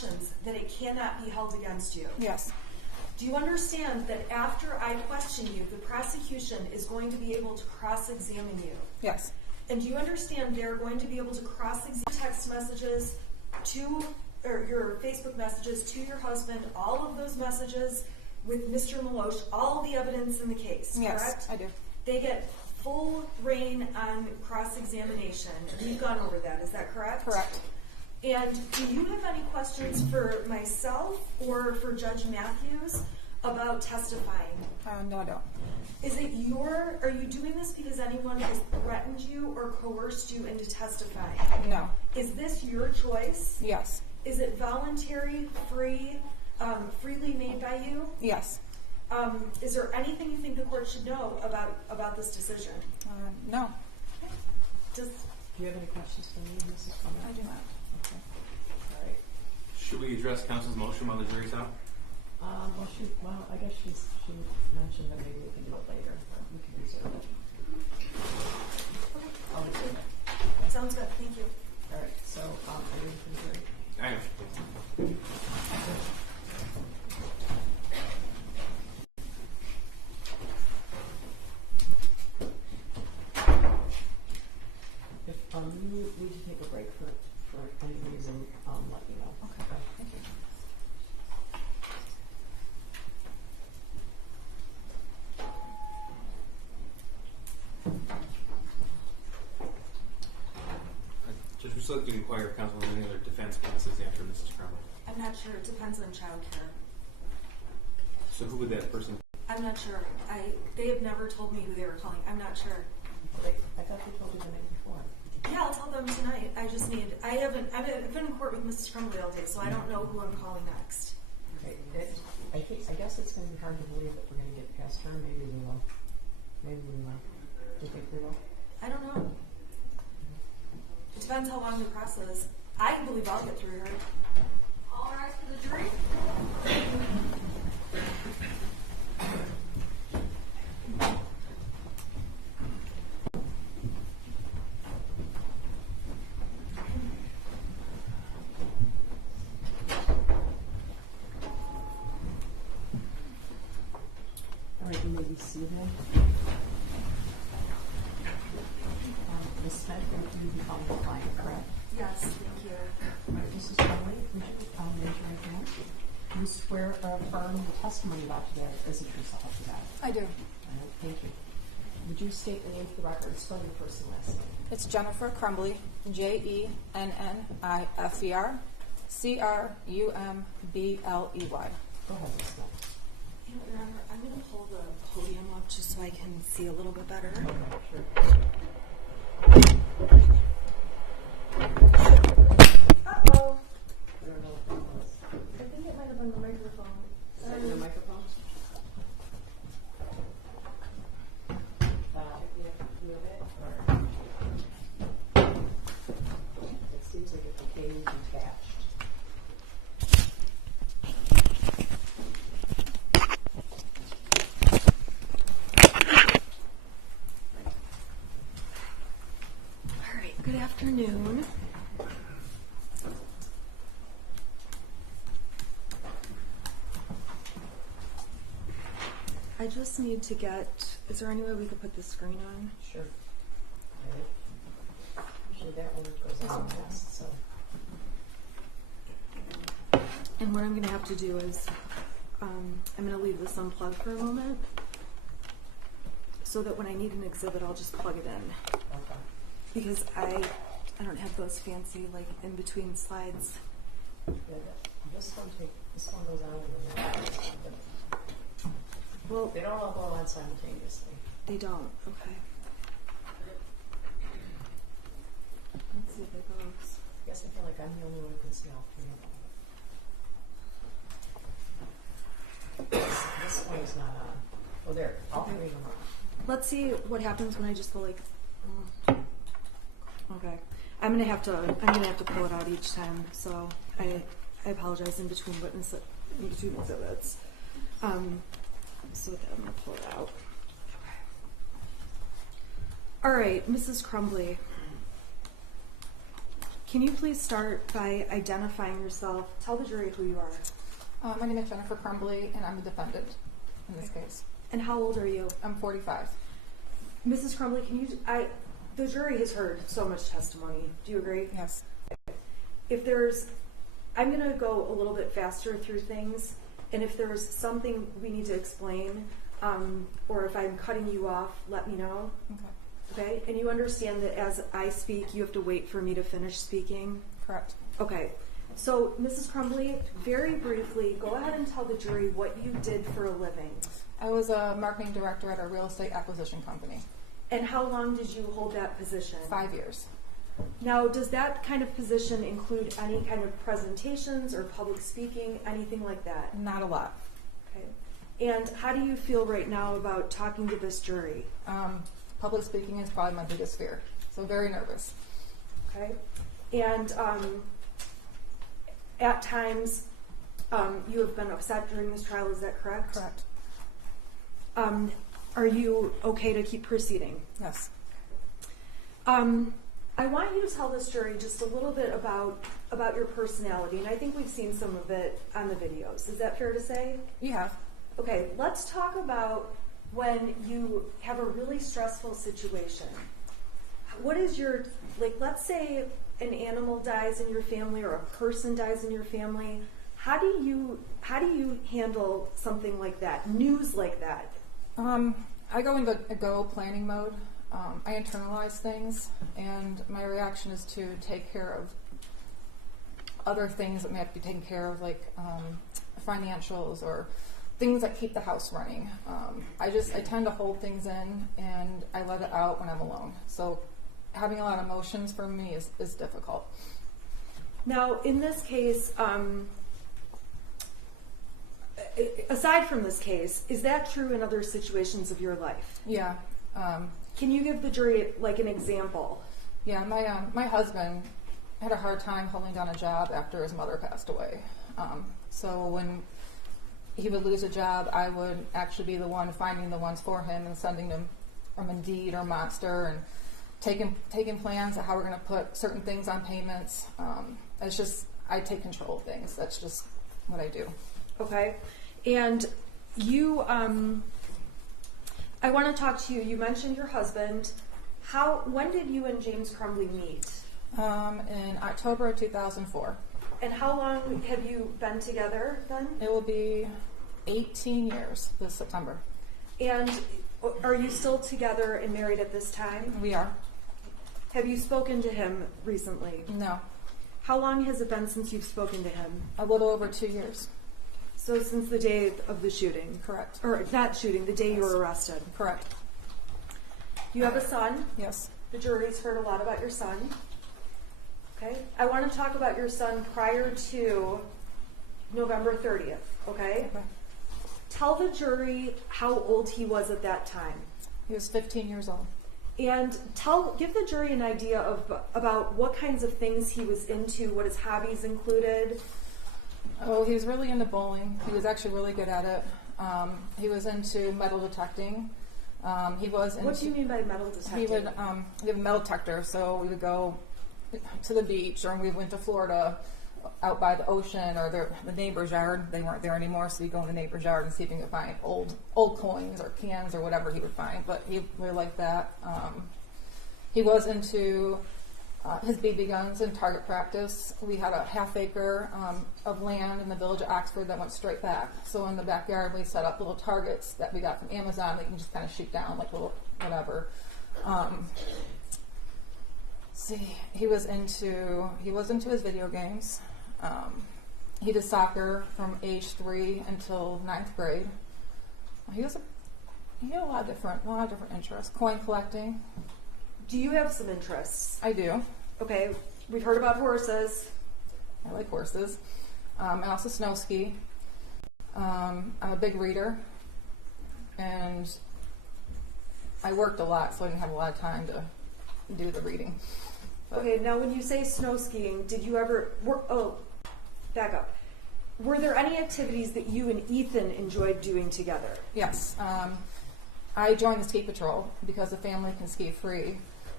instructions that it cannot be held against you? Yes. Do you understand that after I question you, the prosecution is going to be able to cross-examine you? Yes. And do you understand they're going to be able to cross-examine text messages to, or your Facebook messages to your husband, all of those messages with Mr. Milosh, all the evidence in the case, Yes, correct? I do. They get full reign on cross-examination. We've gone over that, is that correct? Correct. And do you have any questions for myself or for Judge Matthews about testifying? No, I don't. Are you doing this because anyone has threatened you or coerced you into testifying? No. Is this your choice? Yes. Is it voluntary, freely made by you? Yes. Is there anything you think the court should know about this decision? No. Do you have any questions for me, Mrs. Crumbley? I do not. Okay. All right. Should we address counsel's motion while the jury's out? Well, I guess she mentioned that maybe we can do it later, but we can reserve it. I'll reserve it. Sounds good. Thank you. All right. So, are you ready for the jury? I am. If you need to take a break for any reason, let me know. Okay. Thank you. Judge, would you like to inquire if counsel has any other defense witnesses after Mrs. Crumbley? I'm not sure. It depends on child care. So who would that person be? I'm not sure. They have never told me who they were calling. I'm not sure. I thought they told you the night before. Yeah, I'll tell them tonight. I've been in court with Mrs. Crumbley all day, so I don't know who I'm calling next. Okay. I guess it's going to be hard to believe that we're going to get past her. Maybe we will. Maybe we will. Do you think we will? I don't know. It depends how long the process is. I believe I'll get through her. All rise for the jury. All right, you may be seated. Ms. Smith, you become the client, correct? Yes, thank you. All right, Mrs. Crumbley, would you raise your right hand? Do you swear or affirm the testimony about today is the truth, self to God? I do. All right, thank you. Would you state the name for the record? Spell your first and last name. It's Jennifer Crumbley, JENNIFER, CRUMBLEY. Go ahead, Ms. Smith. You know, Your Honor, I'm going to pull the podium up just so I can see a little bit better. Okay, sure. Uh-oh. I don't know what that was. I think it might have been the microphone. Is that your microphone? You have to move it, or it seems like it's being detached. All right, good afternoon. I just need to is there any way we could put the screen on? Sure. Right. Usually that one goes on fast, so. And what I'm going to have to do is, I'm going to leave this unplugged for a moment so that when I need an exhibit, I'll just plug it in. Okay. Because I don't have those fancy, like, in between slides. Yeah, this one goes on and then Well, they don't all go on simultaneously. they don't. Okay. Let's see if it goes. I guess I feel like I'm the only one who can see all three of them. This one is not on. Oh, there. All three of them are on. Let's see what happens when I just go like. Okay, I'm gonna have to pull it out each time. So I apologize in between exhibits. So with that, I'm gonna pull it out. All right, Mrs. Crumbley. Can you please start by identifying yourself? Tell the jury who you are. My name is Jennifer Crumbley, and I'm a defendant in this case. And how old are you? I'm 45. Mrs. Crumbley, the jury has heard so much testimony. Do you agree? Yes. I'm going to go a little bit faster through things, and if there's something we need to explain, or if I'm cutting you off, let me know. Okay. Okay? And you understand that as I speak, you have to wait for me to finish speaking? Correct. Okay. So, Mrs. Crumbley, very briefly, go ahead and tell the jury what you did for a living. I was a marketing director at a real estate acquisition company. And how long did you hold that position? 5 years. Now, does that kind of position include any kind of presentations or public speaking, anything like that? Not a lot. Okay. And how do you feel right now about talking to this jury? Public speaking is probably my biggest fear, so very nervous. Okay. And at times, you have been upset during this trial, is that correct? Correct. Are you okay to keep proceeding? Yes. I want you to tell this jury just a little bit about your personality, and I think we've seen some of it on the videos. Is that fair to say? You have. Okay, let's talk about when you have a really stressful situation. What is your, let's say an animal dies in your family or a person dies in your family. How do you handle something like that, news like that? I go into a go planning mode. I internalize things, and my reaction is to take care of other things that may have to be taken care of, like financials or things that keep the house running. I tend to hold things in, and I let it out when I'm alone. So having a lot of emotions for me is difficult. Now, in this case, aside from this case, is that true in other situations of your life? Yeah. Can you give the jury an example? Yeah, my husband had a hard time holding down a job after his mother passed away. So when he would lose a job, I would actually be the one finding the ones for him and sending them from Indeed or Monster and taking plans of how we're going to put certain things on payments. It's just, I take control of things. That's just what I do. Okay. And you, I want to talk to you. You mentioned your husband. When did you and James Crumbley meet? In October of 2004. And how long have you been together then? It will be 18 years this September. And are you still together and married at this time? We are. Have you spoken to him recently? No. How long has it been since you've spoken to him? A little over 2 years. So since the day of the shooting? Correct. Or not shooting, the day Yes. you were arrested? Correct. You have a son? Yes. The jury's heard a lot about your son. Okay. I want to talk about your son prior to November 30th, okay? Okay. Tell the jury how old he was at that time. He was 15 years old. And give the jury an idea about what kinds of things he was into, what his hobbies included. Oh, he was really into bowling. He was actually really good at it. He was into metal detecting. He was into, What do you mean by metal detecting? He would we have a metal detector, so we would go to the beach, or we went to Florida, out by the ocean, or the neighbor's yard. They weren't there anymore, so we go in the neighbor's yard and see if we could find old coins or cans or whatever he would find. But he really liked that. He was into his BB guns and target practice. We had a half-acre of land in the village of Oxford that went straight back. So in the backyard, we set up little targets that we got from Amazon that you can just kind of shoot down, like little whatever. He was into his video games. He did soccer from age 3 until 9th grade. He had a lot of different interests. Coin collecting. Do you have some interests? I do. Okay, we've heard about horses. I like horses. I also snow ski. I'm a big reader, and I worked a lot, so I didn't have a lot of time to do the reading. But Okay, now when you say snow skiing, did you ever back up. Were there any activities that you and Ethan enjoyed doing together? yes, I joined the ski patrol because the family can ski free.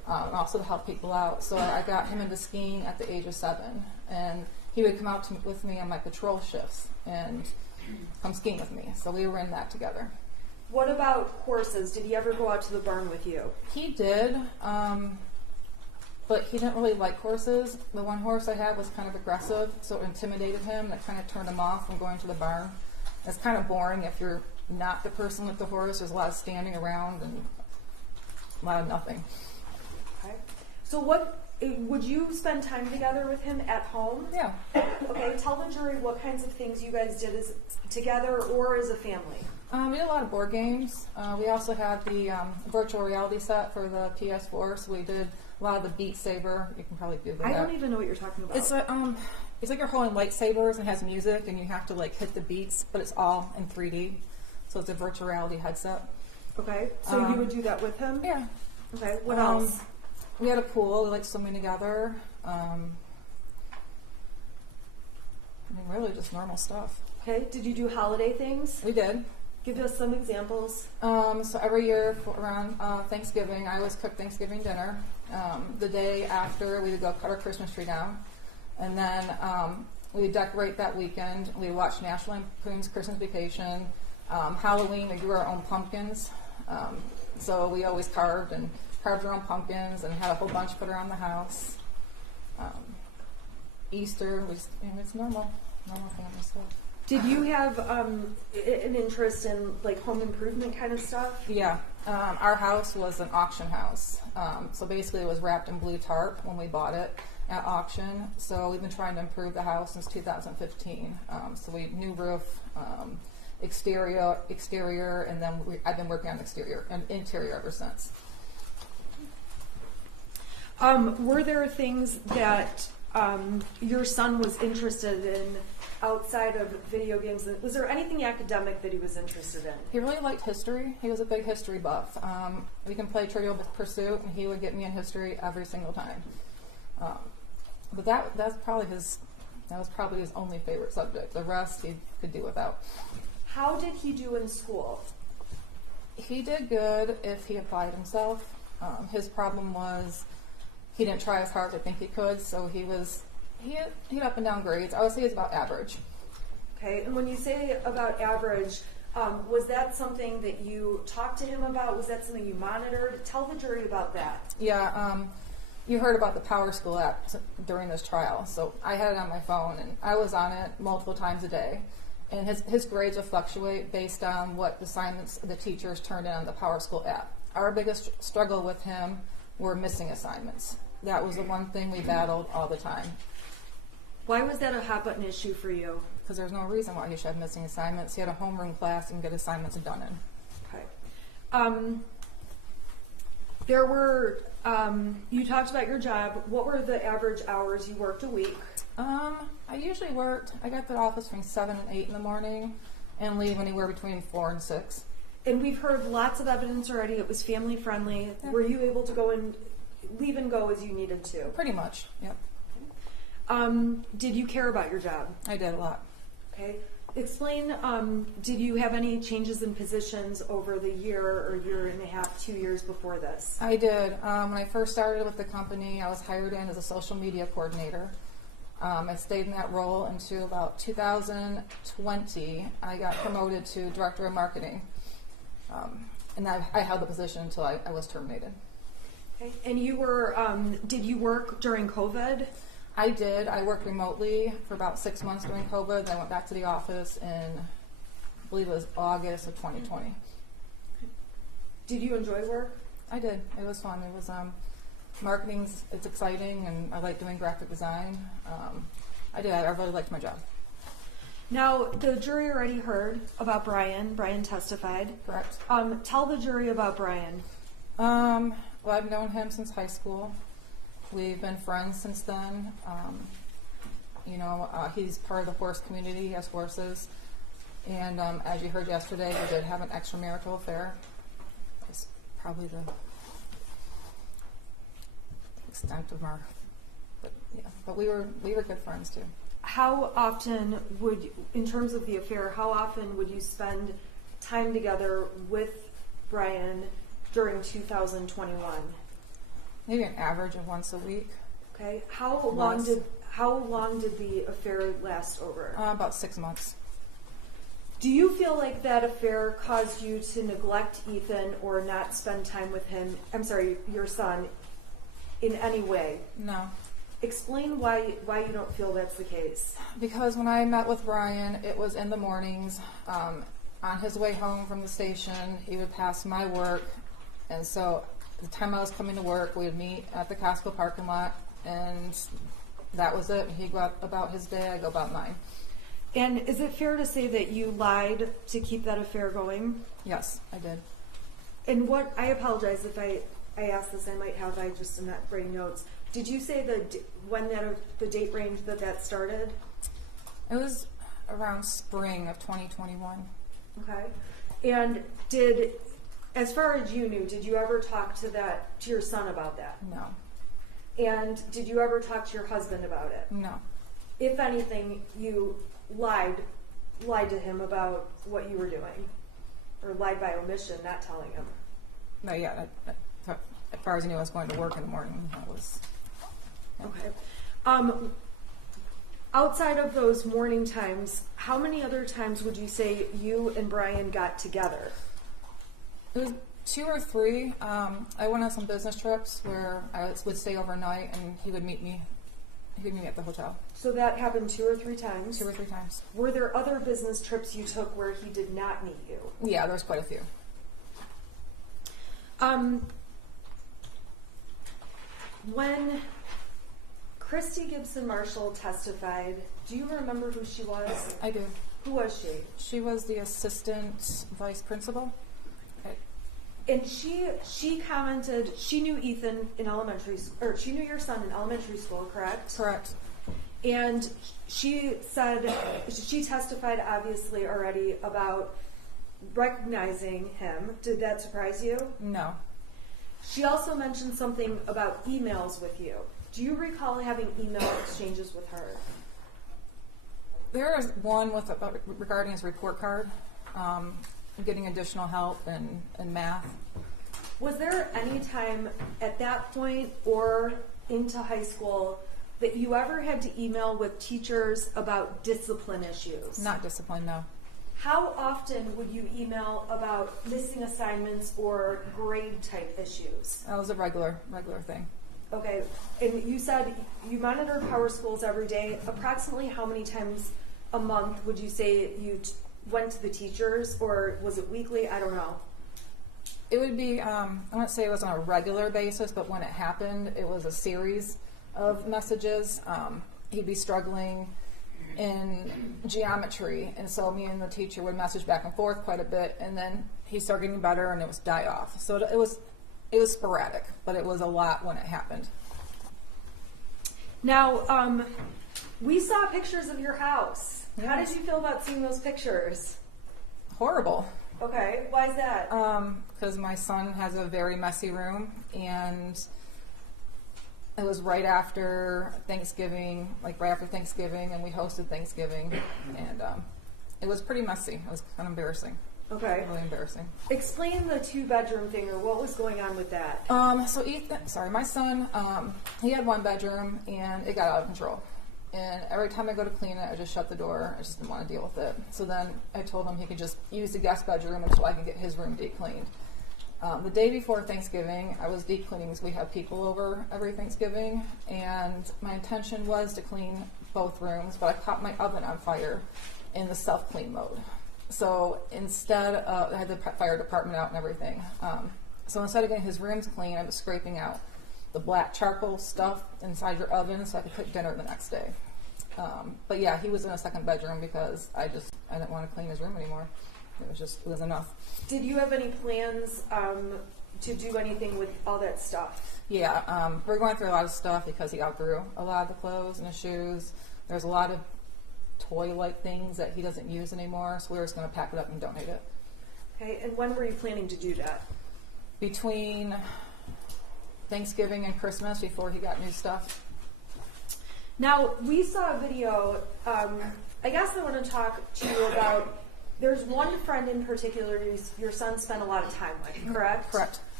also to help people out. So I got him into skiing at the age of 7, and he would come out with me on my patrol shifts and come skiing with me. So we were in that together. What about horses? Did he ever go out to the barn with you? He did, but he didn't really like horses. The one horse I had was kind of aggressive, so it intimidated him. That kind of turned him off from going to the barn. It's kind of boring if you're not the person with the horse. There's a lot of standing around and a lot of nothing. Okay. So would you spend time together with him at home? Yeah. Okay, tell the jury what kinds of things you guys did as together or as a family. We did a lot of board games. We also had the virtual reality set for the PS4, so we did a lot of the Beat Saber. You can probably Google that. I don't even know what you're talking about. It's like you're holding lightsabers and has music, and you have to like hit the beats, but it's all in 3D. So it's a virtual reality headset. Okay, so you would do that with him? Yeah. Okay, what else? We had a pool. We liked swimming together. Really just normal stuff. Okay, did you do holiday things? We did. Give us some examples. So every year around Thanksgiving, I always cook Thanksgiving dinner. The day after, we would go cut our Christmas tree down. And then we would decorate that weekend. We would watch National Lampoon's Christmas Vacation. Halloween, we grew our own pumpkins. So we always carved our own pumpkins and had a whole bunch put around the house. Easter, it's normal family stuff. Did you have an interest in like home improvement kind of stuff? Yeah. Our house was an auction house. So basically it was wrapped in blue tarp when we bought it at auction. So we've been trying to improve the house since 2015. So we new roof, exterior, and then I've been working on exterior and interior ever since. Were there things that your son was interested in outside of video games? Was there anything academic that he was interested in? He really liked history. He was a big history buff. We can play Trivial Pursuit, and he would get me in history every single time. But that was probably his only favorite subject. The rest he could do without. How did he do in school? He did good if he applied himself. His problem was he didn't try as hard as I think he could, so he had up and down grades. I would say he's about average. Okay, and when you say about average, was that something that you talked to him about? Was that something you monitored? Tell the jury about that. Yeah, you heard about the Power School app during this trial, so I had it on my phone, and I was on it multiple times a day. And his grades would fluctuate based on what assignments the teachers turned in on the Power School app. Our biggest struggle with him were missing assignments. That was the one thing we battled all the time. Why was that a hot button issue for you? Because there's no reason why he should have missing assignments. He had a homeroom class and get assignments done in. Okay. There were, you talked about your job. What were the average hours you worked a week? I usually I got to the office between 7 and 8 in the morning and leave anywhere between 4 and 6. And we've heard lots of evidence already. It was family friendly. Yeah. Were you able to go and leave and go as you needed to? Pretty much, yep. Did you care about your job? I did a lot. Okay. Explain, did you have any changes in positions over the year or year and a half, 2 years before this? I did. When I first started with the company, I was hired in as a social media coordinator. I stayed in that role until about 2020. I got promoted to director of marketing. And I held the position until I was terminated. Okay. And you were, did you work during COVID? I did. I worked remotely for about 6 months during COVID. Then I went back to the office in, I believe it was August of 2020. Did you enjoy work? I did. It was fun. It was marketing's. It's exciting, and I like doing graphic design. I did. I really liked my job. Now, the jury already heard about Brian. Brian testified. Correct. Tell the jury about Brian. Well, I've known him since high school. We've been friends since then. He's part of the horse community. He has horses. And as you heard yesterday, we did have an extramarital affair. That's probably the extent of our, but we were good friends too. How often in terms of the affair, how often would you spend time together with Brian during 2021? maybe an average of once a week. Okay. How long did the affair last over? About 6 months. Do you feel like that affair caused you to neglect Ethan or not spend time with him? I'm sorry, your son, in any way? No. Explain why you don't feel that's the case. Because when I met with Brian, it was in the mornings. On his way home from the station, he would pass my work. And so the time I was coming to work, we would meet at the Costco parking lot. And that was it. He'd go out about his day, I'd go about mine. And is it fair to say that you lied to keep that affair going? Yes, I did. And what, I apologize if I asked this, I just am not writing notes. Did you say the date range that started? It was around spring of 2021. Okay. And as far as you knew, did you ever talk to your son about that? No. And did you ever talk to your husband about it? No. If anything, you lied to him about what you were doing, or lied by omission, not telling him. No, yeah. As far as I knew, I was going to work in the morning. That was. Yeah. Okay. Outside of those morning times, how many other times would you say you and Brian got together? It was 2 or 3. I went on some business trips where I would stay overnight, and he would meet me. He would meet me at the hotel. So that happened 2 or 3 times? 2 or 3 times. Were there other business trips you took where he did not meet you? Yeah, there was quite a few. When Christy Gibson Marshall testified, do you remember who she was? I do. Who was she? She was the assistant vice principal. And she commented, she knew Ethan in elementary school, or she knew your son in elementary school, correct? Correct. And she said, she testified obviously already about recognizing him. Did that surprise you? No. She also mentioned something about emails with you. Do you recall having email exchanges with her? There was one regarding his report card, getting additional help in math. Was there any time at that point or into high school that you ever had to email with teachers about discipline issues? Not discipline, no. How often would you email about missing assignments or grade type issues? That was a regular thing. Okay, and you said you monitored power schools every day. Approximately how many times a month would you say you went to the teachers, or was it weekly? I don't know. It would be, I wouldn't say it was on a regular basis, but when it happened, it was a series of messages. He'd be struggling in geometry, and so me and the teacher would message back and forth quite a bit, and then he'd start getting better, and it was die off. So it was sporadic, but it was a lot when it happened. Now, we saw pictures of your house. Yes. How did you feel about seeing those pictures? Horrible. Okay, why is that? Because my son has a very messy room, and it was right after Thanksgiving, and we hosted Thanksgiving, and it was pretty messy. It was kind of embarrassing. Okay. Really embarrassing. Explain the 2-bedroom thing, or what was going on with that. So my son, he had 1 bedroom, and it got out of control. And every time I go to clean it, I just shut the door. I just didn't want to deal with it. So then I told him he could just use the guest bedroom until I could get his room deep cleaned. The day before Thanksgiving, I was deep cleaning because we have people over every Thanksgiving, and my intention was to clean both rooms, but I caught my oven on fire in the self-clean mode. So instead, I had the fire department out and everything. So instead of getting his rooms clean, I was scraping out the black charcoal stuff inside your oven so I could cook dinner the next day. But yeah, he was in a 2nd bedroom because I didn't want to clean his room anymore. It was enough. Did you have any plans to do anything with all that stuff? Yeah, we're going through a lot of stuff because he outgrew a lot of the clothes and the shoes. There's a lot of toy-like things that he doesn't use anymore, so we were just going to pack it up and donate it. Okay, and when were you planning to do that? Between Thanksgiving and Christmas, before he got new stuff. Now, we saw a video, I guess I want to talk to you about, there's one friend in particular your son spent a lot of time with, correct? Correct.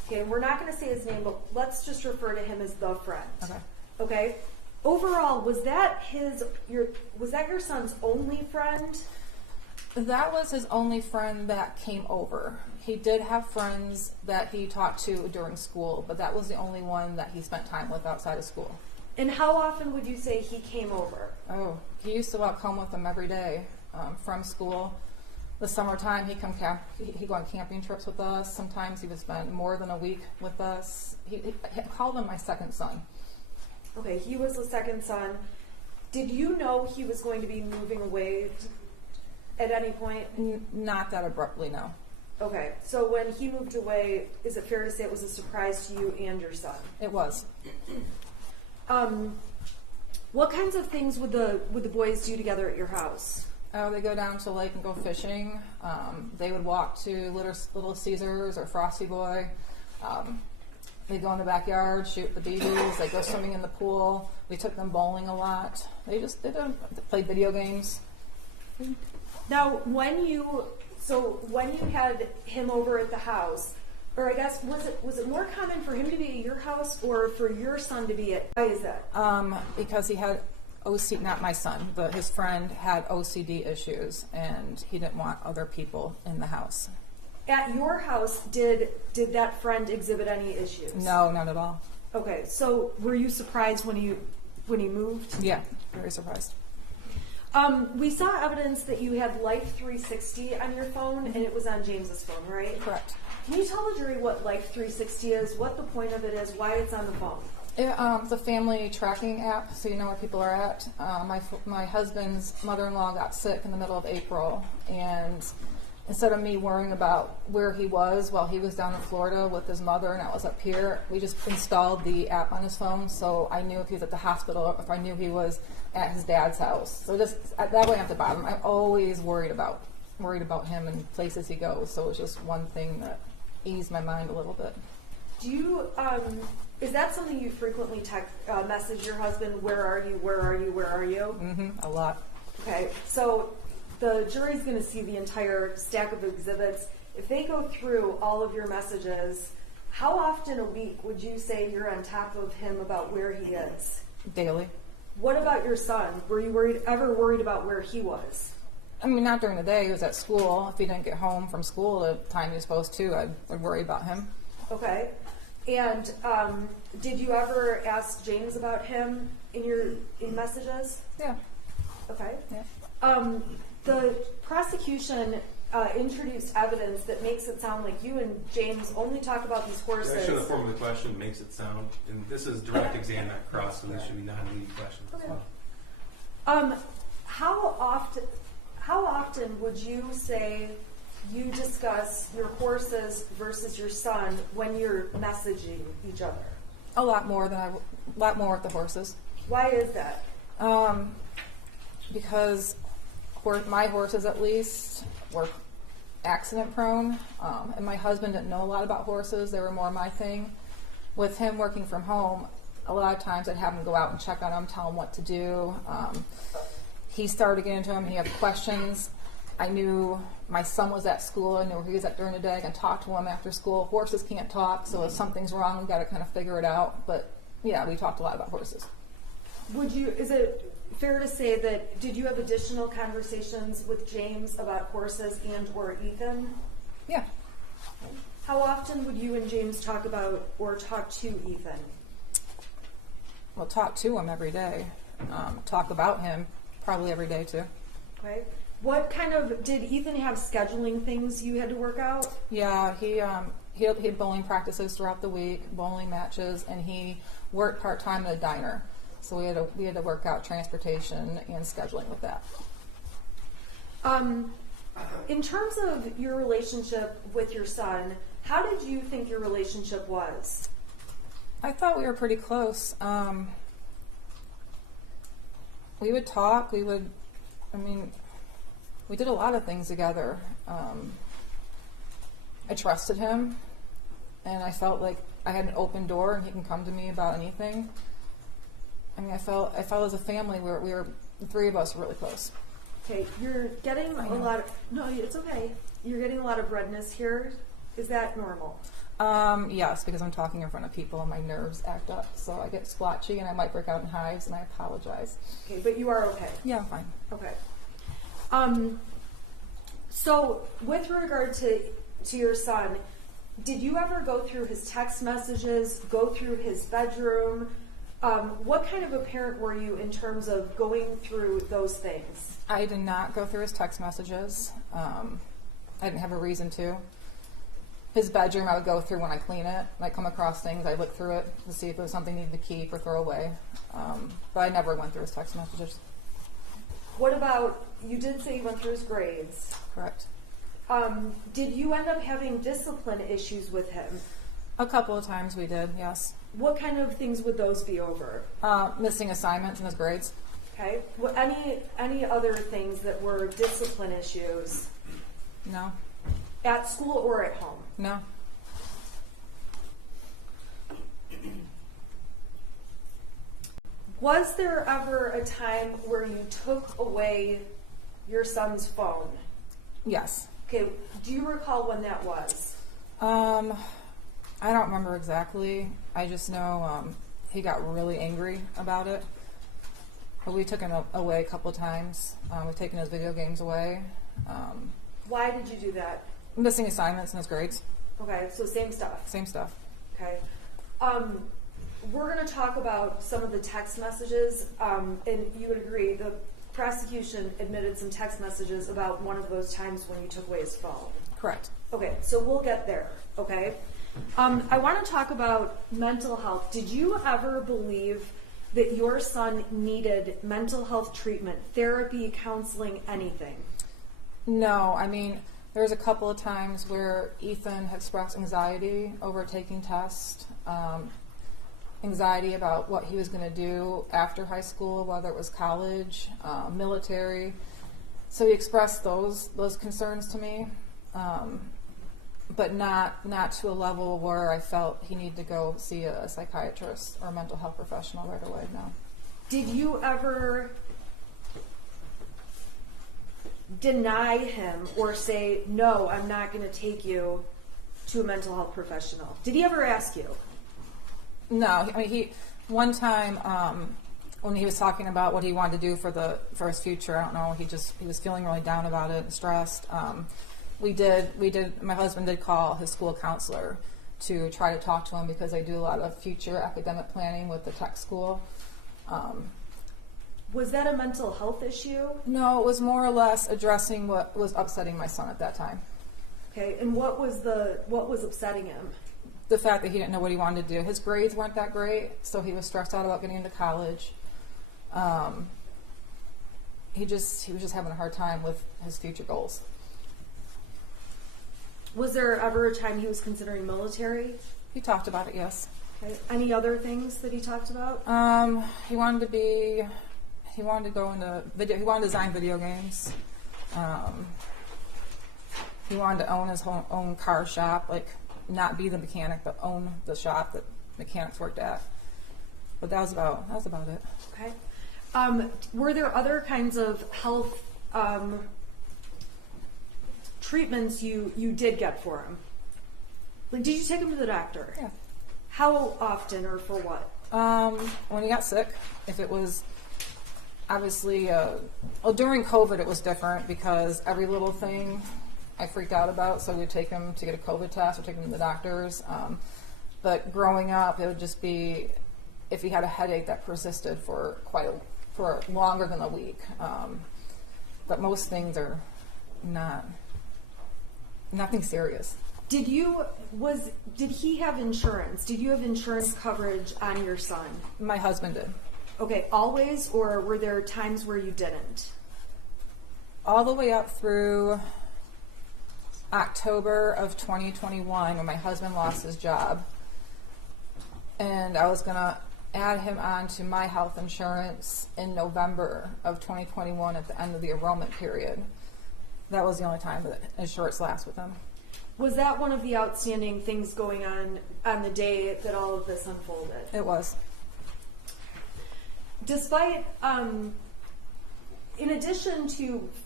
Okay, and we're not going to say his name, but let's just refer to him as the friend. Okay. Okay. Overall, was that your son's only friend? That was his only friend that came over. He did have friends that he talked to during school, but that was the only one that he spent time with outside of school. And how often would you say he came over? Oh, he used to walk home with them every day from school. The summertime, he'd go on camping trips with us. Sometimes he would spend more than a week with us. He called him my second son. Okay, he was the second son. Did you know he was going to be moving away at any point? Not that abruptly, no. Okay, so when he moved away, is it fair to say it was a surprise to you and your son? It was. What kinds of things would the boys do together at your house? Oh, they go down to the lake and go fishing. They would walk to Little Caesars or Frosty Boy. They go in the backyard, shoot the BBs. They go swimming in the pool. We took them bowling a lot. They played video games. Now, when you had him over at the house, or I guess was it more common for him to be at your house or for your son to be at? Why is that? Because he had OCD, not my son, but his friend had OCD issues, and he didn't want other people in the house. At your house, did that friend exhibit any issues? No, not at all. Okay, so were you surprised when he moved? Yeah, very surprised. We saw evidence that you had Life 360 on your phone, and it was on James's phone, right? Correct. Can you tell the jury what Life 360 is, what the point of it is, why it's on the phone? It's a family tracking app, so you know where people are at. My husband's mother-in-law got sick in the middle of April, and instead of me worrying about where he was while he was down in Florida with his mother and I was up here, we just installed the app on his phone, so I knew if he was at the hospital, if I knew he was at his dad's house. So just that way I have to bother him. I'm always worried about him and places he goes, so it's just one thing that eased my mind a little bit. Do you, is that something you frequently message your husband, where are you, where are you, where are you? Mm-hmm, a lot. Okay, so the jury's going to see the entire stack of exhibits. If they go through all of your messages, how often a week would you say you're on top of him about where he is? Daily. What about your son? Were you ever worried about where he was? I mean, not during the day. He was at school. If he didn't get home from school the time he was supposed to, I'd worry about him. Okay. And did you ever ask James about him in messages? Yeah. Okay. Yeah. The prosecution introduced evidence that makes it sound like you and James only talk about these horses. Actually, the form of the question makes it sound, and this is direct exam, not cross, so this should be non-leading questions as well. How often would you say you discuss your horses versus your son when you're messaging each other? A lot more with the horses. Why is that? Because my horses, at least, were accident prone, and my husband didn't know a lot about horses. They were more my thing. With him working from home, a lot of times I'd have him go out and check on him, tell him what to do. He started getting into him. He had questions. I knew my son was at school. I knew where he was at during the day. I can talk to him after school. Horses can't talk, so if something's wrong, we've got to kind of figure it out. But yeah, we talked a lot about horses. Is it fair to say that, did you have additional conversations with James about horses and or Ethan? Yeah. How often would you and James talk about or talk to Ethan? Well, talk to him every day. Talk about him probably every day too. Okay. What did Ethan have scheduling things you had to work out? Yeah, he had bowling practices throughout the week, bowling matches, and he worked part-time at a diner. So we had to work out transportation and scheduling with that. In terms of your relationship with your son, how did you think your relationship was? I thought we were pretty close. We would talk. We did a lot of things together. I trusted him, and I felt like I had an open door and he can come to me about anything. I mean, I felt as a family the three of us were really close. Okay, you're getting a lot of, no, it's okay. You're getting a lot of redness here. Is that normal? Yes, because I'm talking in front of people and my nerves act up, so I get splotchy and I might break out in hives, and I apologize. Okay, but you are okay. Yeah, I'm fine. Okay. So with regard to your son, did you ever go through his text messages, go through his bedroom? What kind of a parent were you in terms of going through those things? I did not go through his text messages. I didn't have a reason to. His bedroom I would go through when I clean it. I come across things, I look through it to see if there was something needed to keep or throw away. But I never went through his text messages. What about, you did say you went through his grades. Correct. Did you end up having discipline issues with him? A couple of times we did, yes. What kind of things would those be over? Missing assignments in his grades. Okay. What, any other things that were discipline issues No. at school or at home? No. Was there ever a time where you took away your son's phone? Yes. Okay, do you recall when that was? I don't remember exactly. I just know he got really angry about it. But we took him away a couple of times. We've taken his video games away. Why did you do that? Missing assignments in his grades. Okay, so same stuff. Same stuff. Okay. We're going to talk about some of the text messages, and you would agree the prosecution admitted some text messages about one of those times when you took away his phone. Correct. Okay, so we'll get there, okay? I want to talk about mental health. Did you ever believe that your son needed mental health treatment, therapy, counseling, anything? No, I mean, there's a couple of times where Ethan had expressed anxiety over taking tests, anxiety about what he was going to do after high school, whether it was college, military. So he expressed those concerns to me, but not to a level where I felt he needed to go see a psychiatrist or a mental health professional right away, no. Did you ever deny him or say, no, I'm not going to take you to a mental health professional? Did he ever ask you? No, I mean, one time when he was talking about what he wanted to do for his future, I don't know, he was feeling really down about it and stressed. My husband did call his school counselor to try to talk to him because I do a lot of future academic planning with the tech school. Was that a mental health issue? No, it was more or less addressing what was upsetting my son at that time. Okay, and what was upsetting him? The fact that he didn't know what he wanted to do. His grades weren't that great, so he was stressed out about getting into college. He was just having a hard time with his future goals. Was there ever a time he was considering military? He talked about it, yes. Okay. Any other things that he talked about? He wanted to go into video. He wanted to design video games. He wanted to own his own car shop, like not be the mechanic, but own the shop that mechanics worked at. But that was about it. Okay. Were there other kinds of health treatments you did get for him? Like, did you take him to the doctor? Yeah. How often or for what? When he got sick, if it was obviously, during COVID it was different because every little thing I freaked out about, so we'd take him to get a COVID test or take him to the doctors. But growing up, it would just be if he had a headache that persisted for longer than a week. But most things are nothing serious. Did he have insurance? Did you have insurance coverage on your son? My husband did. Okay, always, or were there times where you didn't? All the way up through October of 2021 when my husband lost his job. And I was going to add him on to my health insurance in November of 2021 at the end of the enrollment period. That was the only time that insurance lasts with him. Was that one of the outstanding things going on the day that all of this unfolded? It was. Despite, in addition to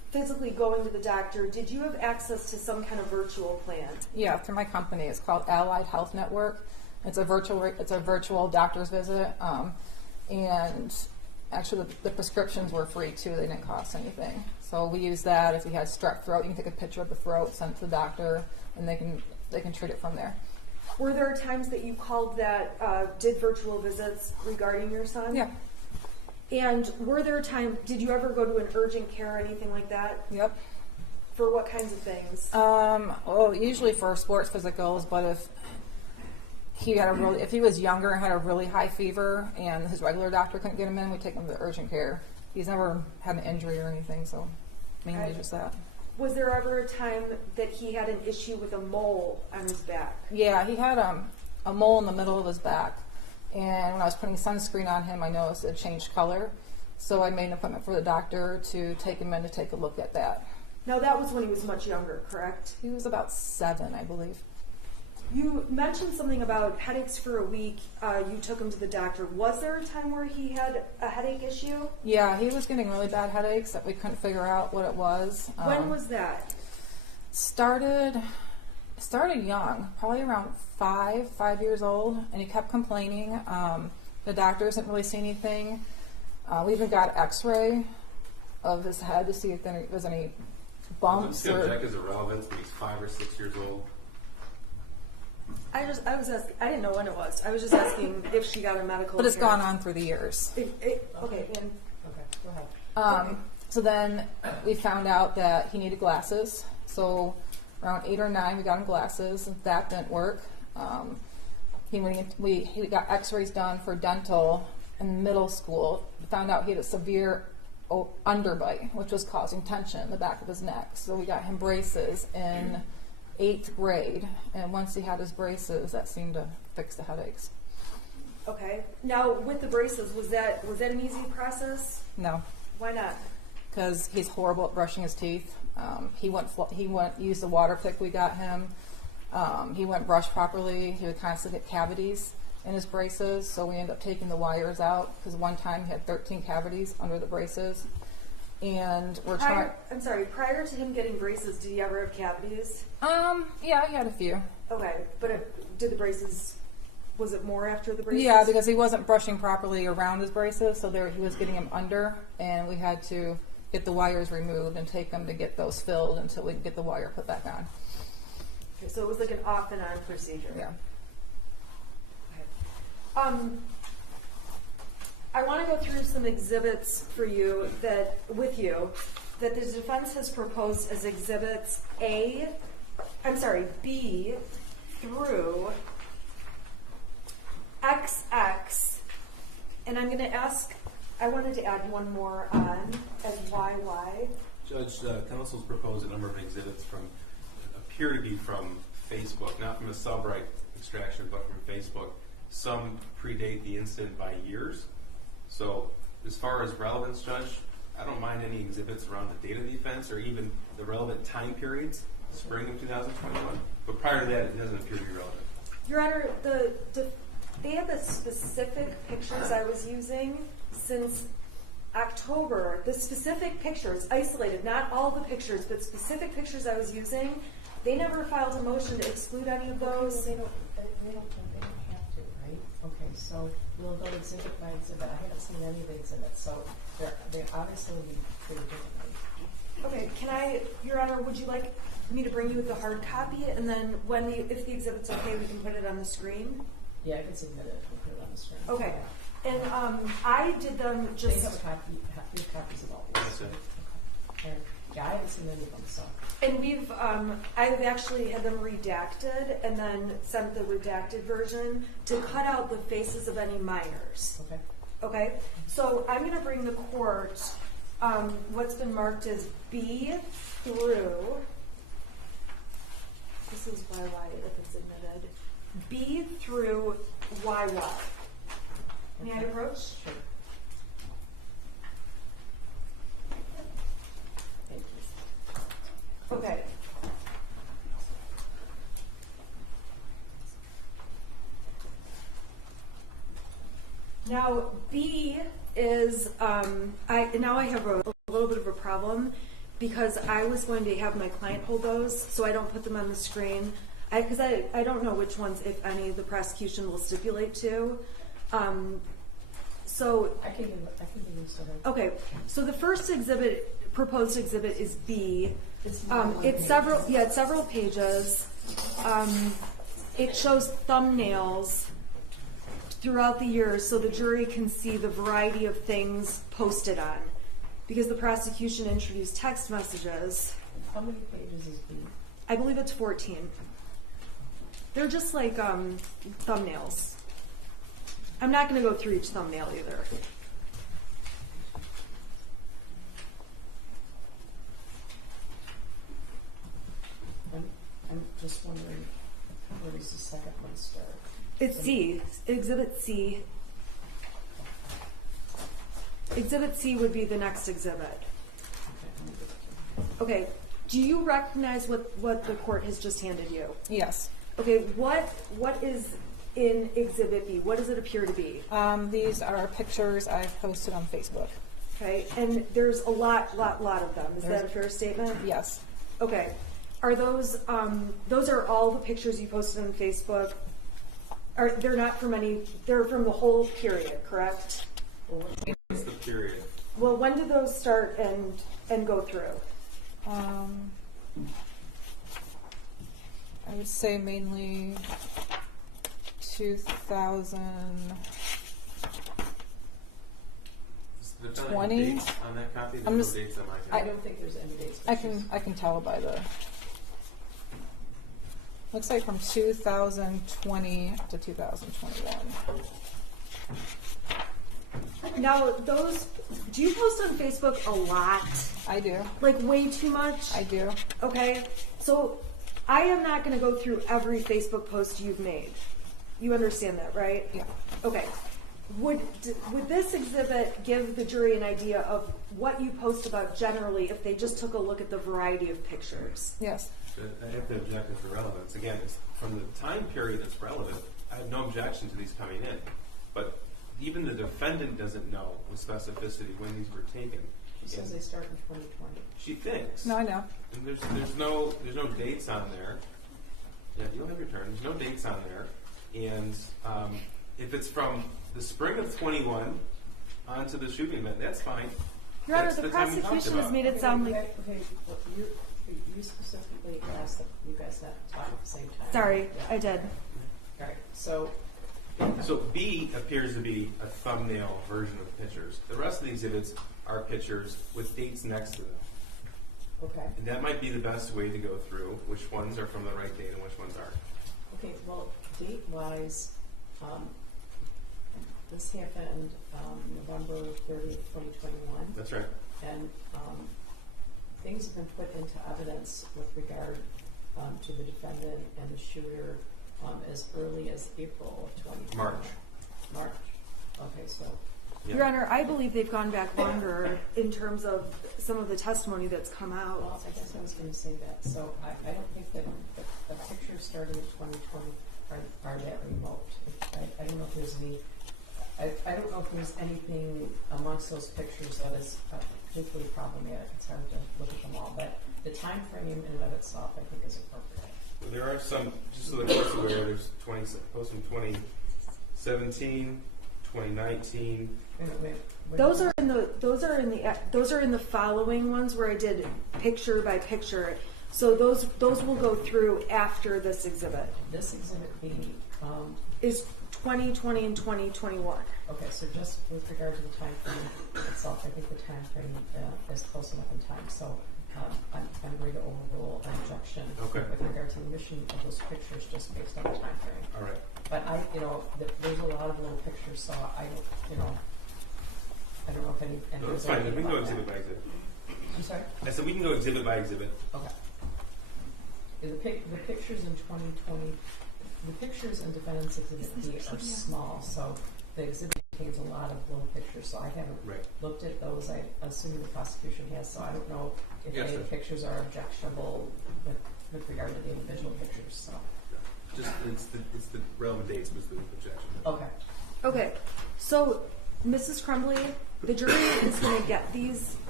physically going to the doctor, did you have access to some kind of virtual plan? Yeah, through my company. It's called Allied Health Network. It's a virtual doctor's visit, and actually the prescriptions were free too. They didn't cost anything. So we use that. If you had strep throat, you can take a picture of the throat, send it to the doctor, and they can treat it from there. Were there times that you called that did virtual visits regarding your son? Yeah. And were there times, did you ever go to an urgent care or anything like that? Yep. For what kinds of things? Well, usually for sports physicals, but if he was younger and had a really high fever and his regular doctor couldn't get him in, we'd take him to the urgent care. He's never had an injury or anything, so mainly just that. Was there ever a time that he had an issue with a mole on his back? Yeah, he had a mole in the middle of his back. And when I was putting sunscreen on him, I noticed it changed color. So I made an appointment for the doctor to take him in to take a look at that. Now that was when he was much younger, correct? He was about 7, I believe. You mentioned something about headaches for a week. You took him to the doctor. Was there a time where he had a headache issue? Yeah, he was getting really bad headaches that we couldn't figure out what it was. When was that? Started young, probably around 5 years old, and he kept complaining. The doctors didn't really see anything. We even got an X-ray of his head to see if there was any bumps. Does it check as irrelevant when he's 5 or 6 years old? I was asking. I didn't know when it was. I was just asking if she got a medical. But it's care. gone on through the years. Okay. And, Okay, go ahead. So then we found out that he needed glasses. So around 8 or 9, we got him glasses. That didn't work. He got X-rays done for dental in middle school. We found out he had a severe underbite, which was causing tension in the back of his neck. So we got him braces in 8th grade, and once he had his braces, that seemed to fix the headaches. Okay. Now with the braces, was that an easy process? No, Why not? because he's horrible at brushing his teeth. He wouldn't use the water pick we got him. He wouldn't brush properly. He would constantly get cavities in his braces, so we ended up taking the wires out because one time he had 13 cavities under the braces. And we're trying. I'm sorry. Prior to him getting braces, did he ever have cavities? Yeah, he had a few. Okay, but did the braces? Was it more after the braces? Yeah, because he wasn't brushing properly around his braces, so he was getting them under, and we had to get the wires removed and take them to get those filled until we could get the wire put back on. Okay, so it was like an off and on procedure. Yeah. Okay. I want to go through some exhibits for you that the defense has proposed as exhibits B through XX, and I'm going to ask. I wanted to add one more on as YY. Judge, counsel's proposed a number of exhibits appear to be from Facebook, not from a Cellbrite extraction, but from Facebook. Some predate the incident by years. So as far as relevance, Judge, I don't mind any exhibits around the date of the offense or even the relevant time periods, spring of 2021. But prior to that, it doesn't appear to be relevant. Your Honor, they have the specific pictures I was using since October. The specific pictures, isolated, not all the pictures, but specific pictures I was using. They never filed a motion to exclude any of those. They don't have to, right? Okay, so we'll go exhibit by exhibit. I haven't seen any of the exhibits, so they obviously will be pretty different. Okay, Your Honor, would you like me to bring you the hard copy, and then if the exhibit's okay, we can put it on the screen? Yeah, I can submit it and put it on the screen. Okay, and I did them just. They have copies of all these. That's it. Okay. Yeah, I haven't seen any of them, so. And I've actually had them redacted and then sent the redacted version to cut out the faces of any minors. Okay. Okay? So I'm going to bring the court what's been marked as B through, this is YY if it's admitted, B through YY. May I approach? Sure. Thank you. Okay. Now B is I have a little bit of a problem. because I was going to have my client hold those, so I don't put them on the screen. Because I don't know which ones, if any, the prosecution will stipulate to. So I can give you some. okay, so the first exhibit, proposed exhibit, is B. It's It's several pages. It shows thumbnails throughout the years, so the jury can see the variety of things posted on. Because the prosecution introduced text messages. How many pages is B? I believe it's 14. They're just like thumbnails. I'm not going to go through each thumbnail either. I'm just wondering, where does the second one start? It's C. Exhibit C. Exhibit C would be the next exhibit. Okay. Do you recognize what the court has just handed you? Yes. Okay. What is in Exhibit B? What does it appear to be? These are pictures I've posted on Facebook. Okay. And there's a lot of them. Is that a fair statement? Yes. Okay. Are those are all the pictures you posted on Facebook? They're not from any, they're from the whole period, correct? What's the period? Well, when did those start and go through? I would say mainly 2000. There's not 20? any dates on that copy. I'm There's just- no dates on my I copy. don't think there's any dates. I can tell by the. Looks like from 2020 to 2021. Now, do you post on Facebook a lot? I do. Like way too much? I do. Okay. So I am not going to go through every Facebook post you've made. You understand that, right? Yeah. Okay. Would this exhibit give the jury an idea of what you post about generally if they just took a look at the variety of pictures? Yes. I have to object to relevance. Again, it's from the time period that's relevant, I have no objection to these coming in. But even the defendant doesn't know with specificity when these were taken. She says they start in 2020. She thinks. No, I know. And there's no dates on there. Yeah, you'll have your turn. There's no dates on there. And if it's from the spring of 21 onto the shooting event, that's fine. Your Honor, That's the the time we talked prosecution has about. made it sound like. Okay, well, you specifically asked that you guys not talk at the same time. Sorry, Yeah. I did. All right, so So B appears to be a thumbnail version of pictures. The rest of the exhibits are pictures with dates next to them. okay. And that might be the best way to go through which ones are from the right date and which ones aren't. Okay, well, date-wise, this happened November 30th, 2021. That's right. And things have been put into evidence with regard to the defendant and the shooter as early as April of 2020. March. Okay, so Yeah. Your Honor, I believe they've gone back longer in terms of some of the testimony that's come out. well, I guess I was going to say that. So I don't think that the pictures starting in 2020 are that remote. I don't know if there's any. I don't know if there's anything amongst those pictures that is particularly problematic. It's hard to look at them all, but the time frame in and of itself, I think, is appropriate. Well, there are some, just so the court's aware, there's posts from 2017, 2019. Wait, Those are in the following ones where I did picture by picture. So those will go through after this exhibit. This exhibit B. Is 2020 and 2021. Okay, so just with regard to the time frame itself, I think the time frame is close enough in time. So I'm going to overrule an objection Okay. with regard to the mission of those pictures just based on the time frame. All right. But there's a lot of little pictures, so I don't know if any. No, that's fine. We can go exhibit by exhibit. I'm sorry. I said we can go exhibit by exhibit. Okay. The pictures in 2020, the pictures in defendant's exhibit B are small, so the exhibit contains a lot of little pictures. So I haven't Right. looked at those. I assume the prosecution has, so I don't know if Yes, any of the sir. pictures are objectionable with regard to the individual pictures. So Just it's the relevant dates was the objection. okay. Okay, so Mrs. Crumbley, the jury is going to get these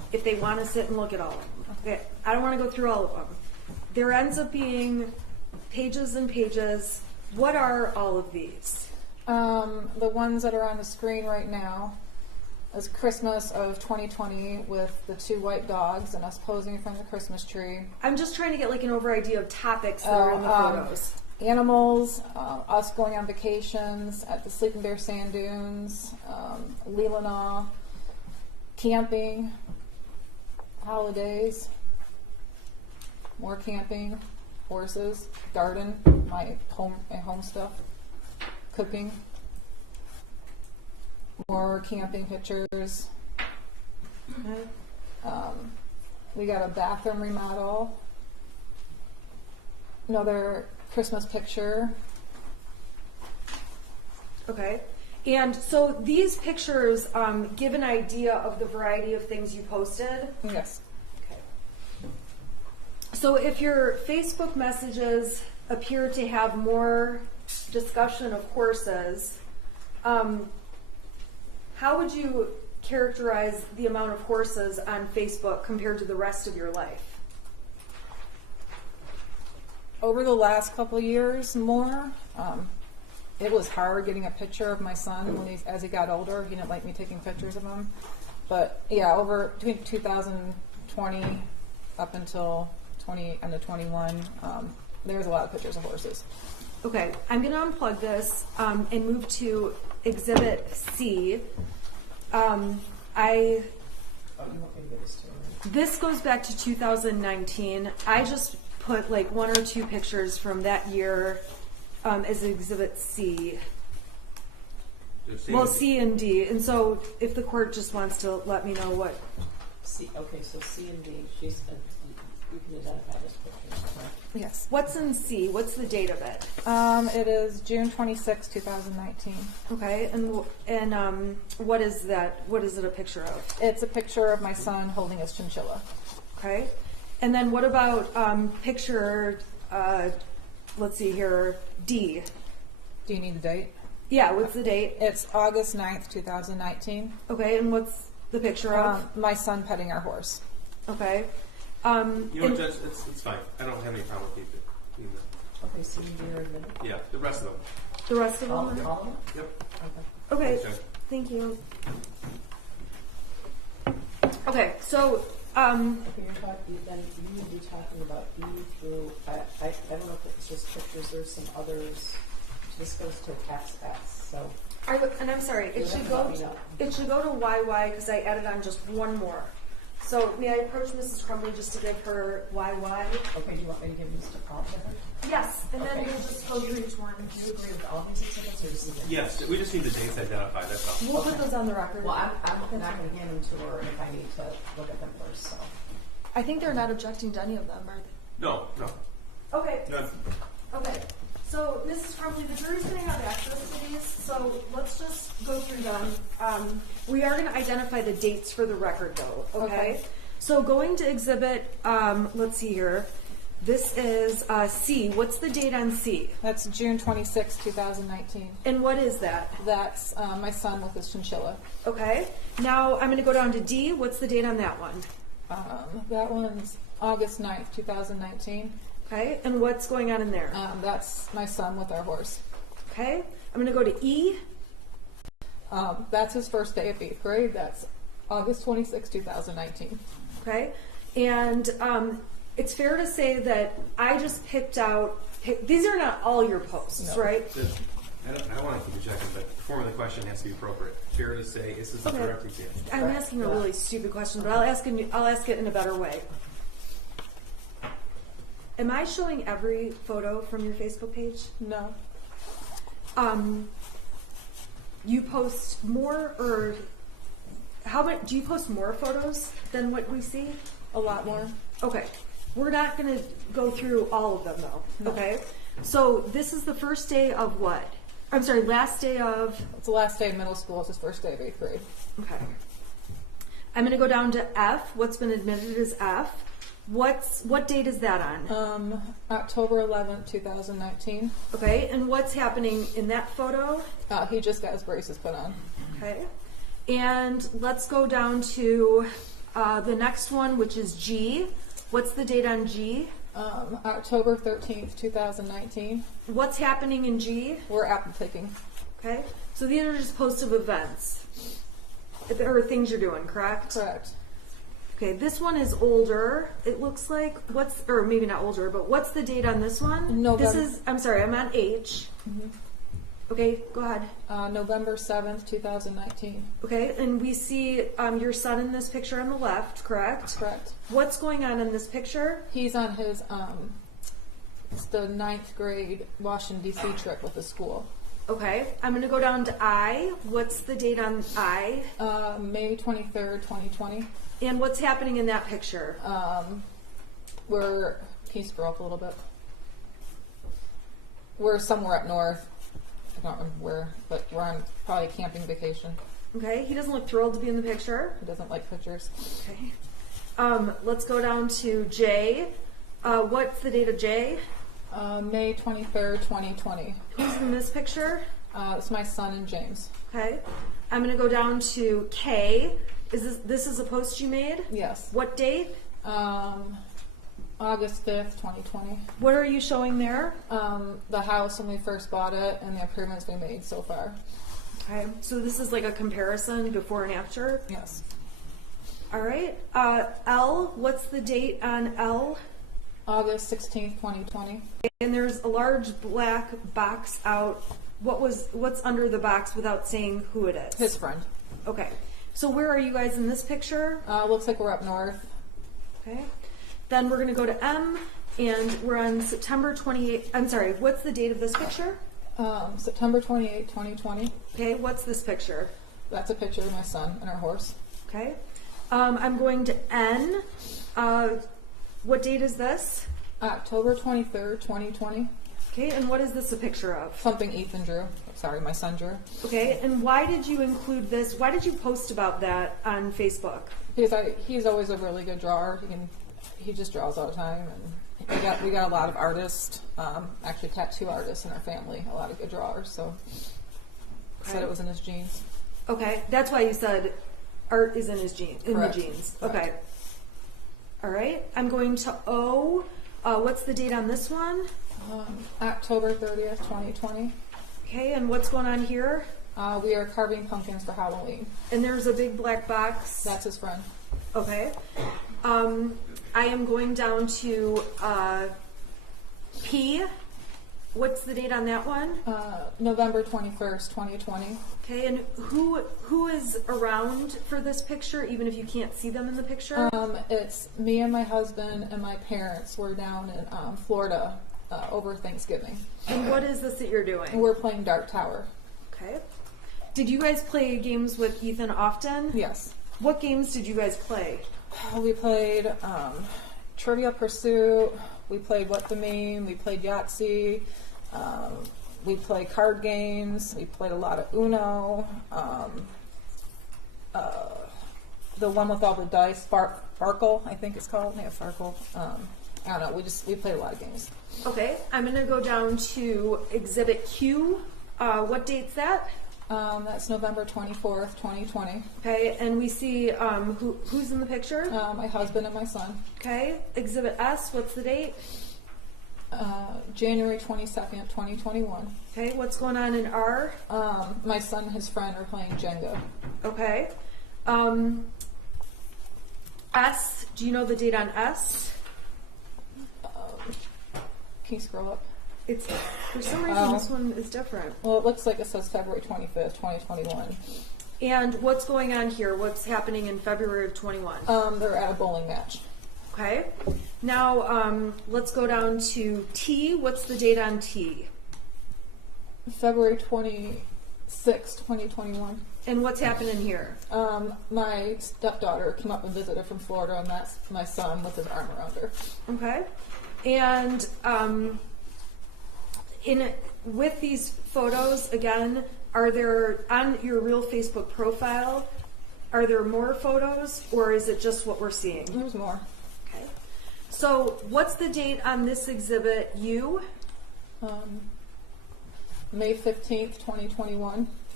if they want to sit and look at all of them. Okay, I don't want to go through all of them. There ends up being pages and pages. What are all of these? The ones that are on the screen right now is Christmas of 2020 with the 2 white dogs and us posing in front of the Christmas tree. I'm just trying to get like an over idea of topics that are in the photos. Animals, us going on vacations at the Sleeping Bear Sand Dunes, Leelanau, camping, holidays, more camping, horses, garden, my home stuff, cooking, more camping pictures. We got a bathroom remodel, another Christmas picture. Okay. And so these pictures give an idea of the variety of things you posted. Yes. Okay. So if your Facebook messages appear to have more discussion of horses, how would you characterize the amount of horses on Facebook compared to the rest of your life? Over the last couple years, more. It was hard getting a picture of my son when as he got older. He didn't like me taking pictures of him. But yeah, over between 2020 up until end of 21, there was a lot of pictures of horses. Okay, I'm going to unplug this and move to Exhibit C. Oh, you want me to give this to her? This goes back to 2019. I just put like 1 or 2 pictures from that year as Exhibit C. Well, C and D. And so if the court just wants to let me know what. C, okay, so C and D, you can identify this picture, correct? Yes. What's in C? What's the date of it? It is June 26, 2019. Okay, and what is that? What is it a picture of? It's a picture of my son holding his chinchilla. Okay, and then what about picture? Let's see here, D. Do you need the date? Yeah, what's the date? It's August 9th, 2019. Okay, and what's the picture of? My son petting our horse. Okay. You know what, Judge? It's fine. I don't have any problem with either. Okay, C and D are admitted? Yeah, the rest of them. The rest of All them? of them? Yep. Okay, Thanks, Judge. thank you. Okay, so, Okay, then you would be talking about E through, I don't know if it's just pictures, there's some others. This goes to XS, so. and I'm sorry, it You'll should have to go, let me know. it should go to YY because I added on just one more. So may I approach Mrs. Crumbley just to give her YY? Okay, do you want me to give these to Paul? Yes, and then Okay. we'll just go through each one. Do you agree with all these exhibits or just these? Yes, we just need the dates identified. That's all. We'll put those on the record. Well, I'm not going to hand them to her if I need to look at them first, so. I think they're not objecting to any of them, are they? No. Okay. None. Okay. So, Mrs. Crumbley, the jury's going to have access to these, so let's just go through them. We are going to identify the dates for the record, though, okay? So, going to exhibit, let's see here. This is C. What's the date on C? That's June 26, 2019. And what is that? That's my son with his chinchilla. Okay. Now, I'm going to go down to D. What's the date on that one? That one's August 9th, 2019. Okay. And what's going on in there? That's my son with our horse. Okay. I'm going to go to E. That's his first day of 8th grade. That's August 26, 2019. Okay. And it's fair to say that I just picked out, these are not all your posts, No. right? I don't want to keep checking, but the form of the question has to be appropriate. Fair to say, this is a Okay. direct example. I'm asking a really stupid question, but I'll ask it in a better way. Am I showing every photo from your Facebook page? No. You post more, or how many? Do you post more photos than what we see? A lot more. Okay, we're not going to go through all of them though. No. Okay, so this is the first day of what? I'm sorry, last day of. It's the last day of middle school. It's his first day of 8th grade. Okay. I'm going to go down to F. What's been admitted is F. What date is that on? October 11th, 2019. Okay, and what's happening in that photo? He just got his braces put on. Okay, and let's go down to The next one, which is G. What's the date on G? October 13th, 2019. What's happening in G? We're apple picking. Okay. So these are just posts of events. Or things you're doing, correct? Correct. Okay, this one is older. It looks like, or maybe not older, but what's the date on this one? November. I'm sorry, I'm on H. Mhm. Okay, go ahead. November 7th, 2019. Okay, and we see your son in this picture on the left, correct? Correct. What's going on in this picture? He's on his, it's the 9th grade Washington, D.C. trip with the school. Okay, I'm going to go down to I. What's the date on I? May 23rd, 2020. And what's happening in that picture? Can you scroll up a little bit? We're somewhere up north. I don't remember where, but we're on probably a camping vacation. Okay, he doesn't look thrilled to be in the picture. He doesn't like pictures. Okay. Let's go down to J. What's the date of J? May 23rd, 2020. Who's in this picture? It's my son and James. Okay. I'm going to go down to K. This is a post you made? Yes. What date? August 5th, 2020. What are you showing there? The house when we first bought it and the improvements we made so far. Okay. So this is like a comparison before and after? Yes. All right. L, what's the date on L? August 16th, 2020. And there's a large black box out. What's under the box without saying who it is? His friend. Okay. So where are you guys in this picture? Looks like we're up north. Okay. Then we're going to go to M, and we're on September 28th. I'm sorry, what's the date of this picture? September 28th, 2020. Okay, what's this picture? That's a picture of my son and our horse. Okay. I'm going to N. What date is this? October 23rd, 2020. Okay, and what is this a picture of? Something Ethan drew. Sorry, my son drew. Okay, and why did you include this? Why did you post about that on Facebook? Because he's always a really good drawer. He just draws all the time, and we got a lot of artists, actually tattoo artists in our family, a lot of good drawers. So said it was in his genes. Okay, that's why you said art is in his genes. In Correct. the genes. Correct. Okay. All right. I'm going to O. What's the date on this one? October 30th, 2020. Okay, and what's going on here? We are carving pumpkins for Halloween. And there's a big black box. That's his friend. Okay. I am going down to P. What's the date on that one? November 21st, 2020. Okay, and who is around for this picture, even if you can't see them in the picture? It's me and my husband and my parents. We're down in Florida over Thanksgiving. And what is this that you're doing? And we're playing Dark Tower. Okay. Did you guys play games with Ethan often? Yes. What games did you guys play? We played Trivia Pursuit. We played What the Meme. We played Yahtzee. We play card games. We played a lot of Uno. The one with all the dice, Farkle, I think it's called. Yeah, Farkle. I don't know. We played a lot of games. Okay, I'm going to go down to Exhibit Q. What date's that? That's November 24th, 2020. Okay, and we see who's in the picture? My husband and my son. Okay, Exhibit S. What's the date? January 22nd, 2021. Okay, what's going on in R? My son and his friend are playing Jenga. Okay. S. Do you know the date on S? Can you scroll up? It's for some reason this one is different. Well, it looks like it says February 25th, 2021. And what's going on here? What's happening in February of 21? They're at a bowling match. Okay. Now let's go down to T. What's the date on T? February 26th, 2021. And what's happening here? My stepdaughter came up and visited from Florida, and that's my son with his arm around her. Okay. And with these photos, again, are there, on your real Facebook profile, are there more photos, or is it just what we're seeing? There's more. Okay. So what's the date on this exhibit U? May 15th, 2021.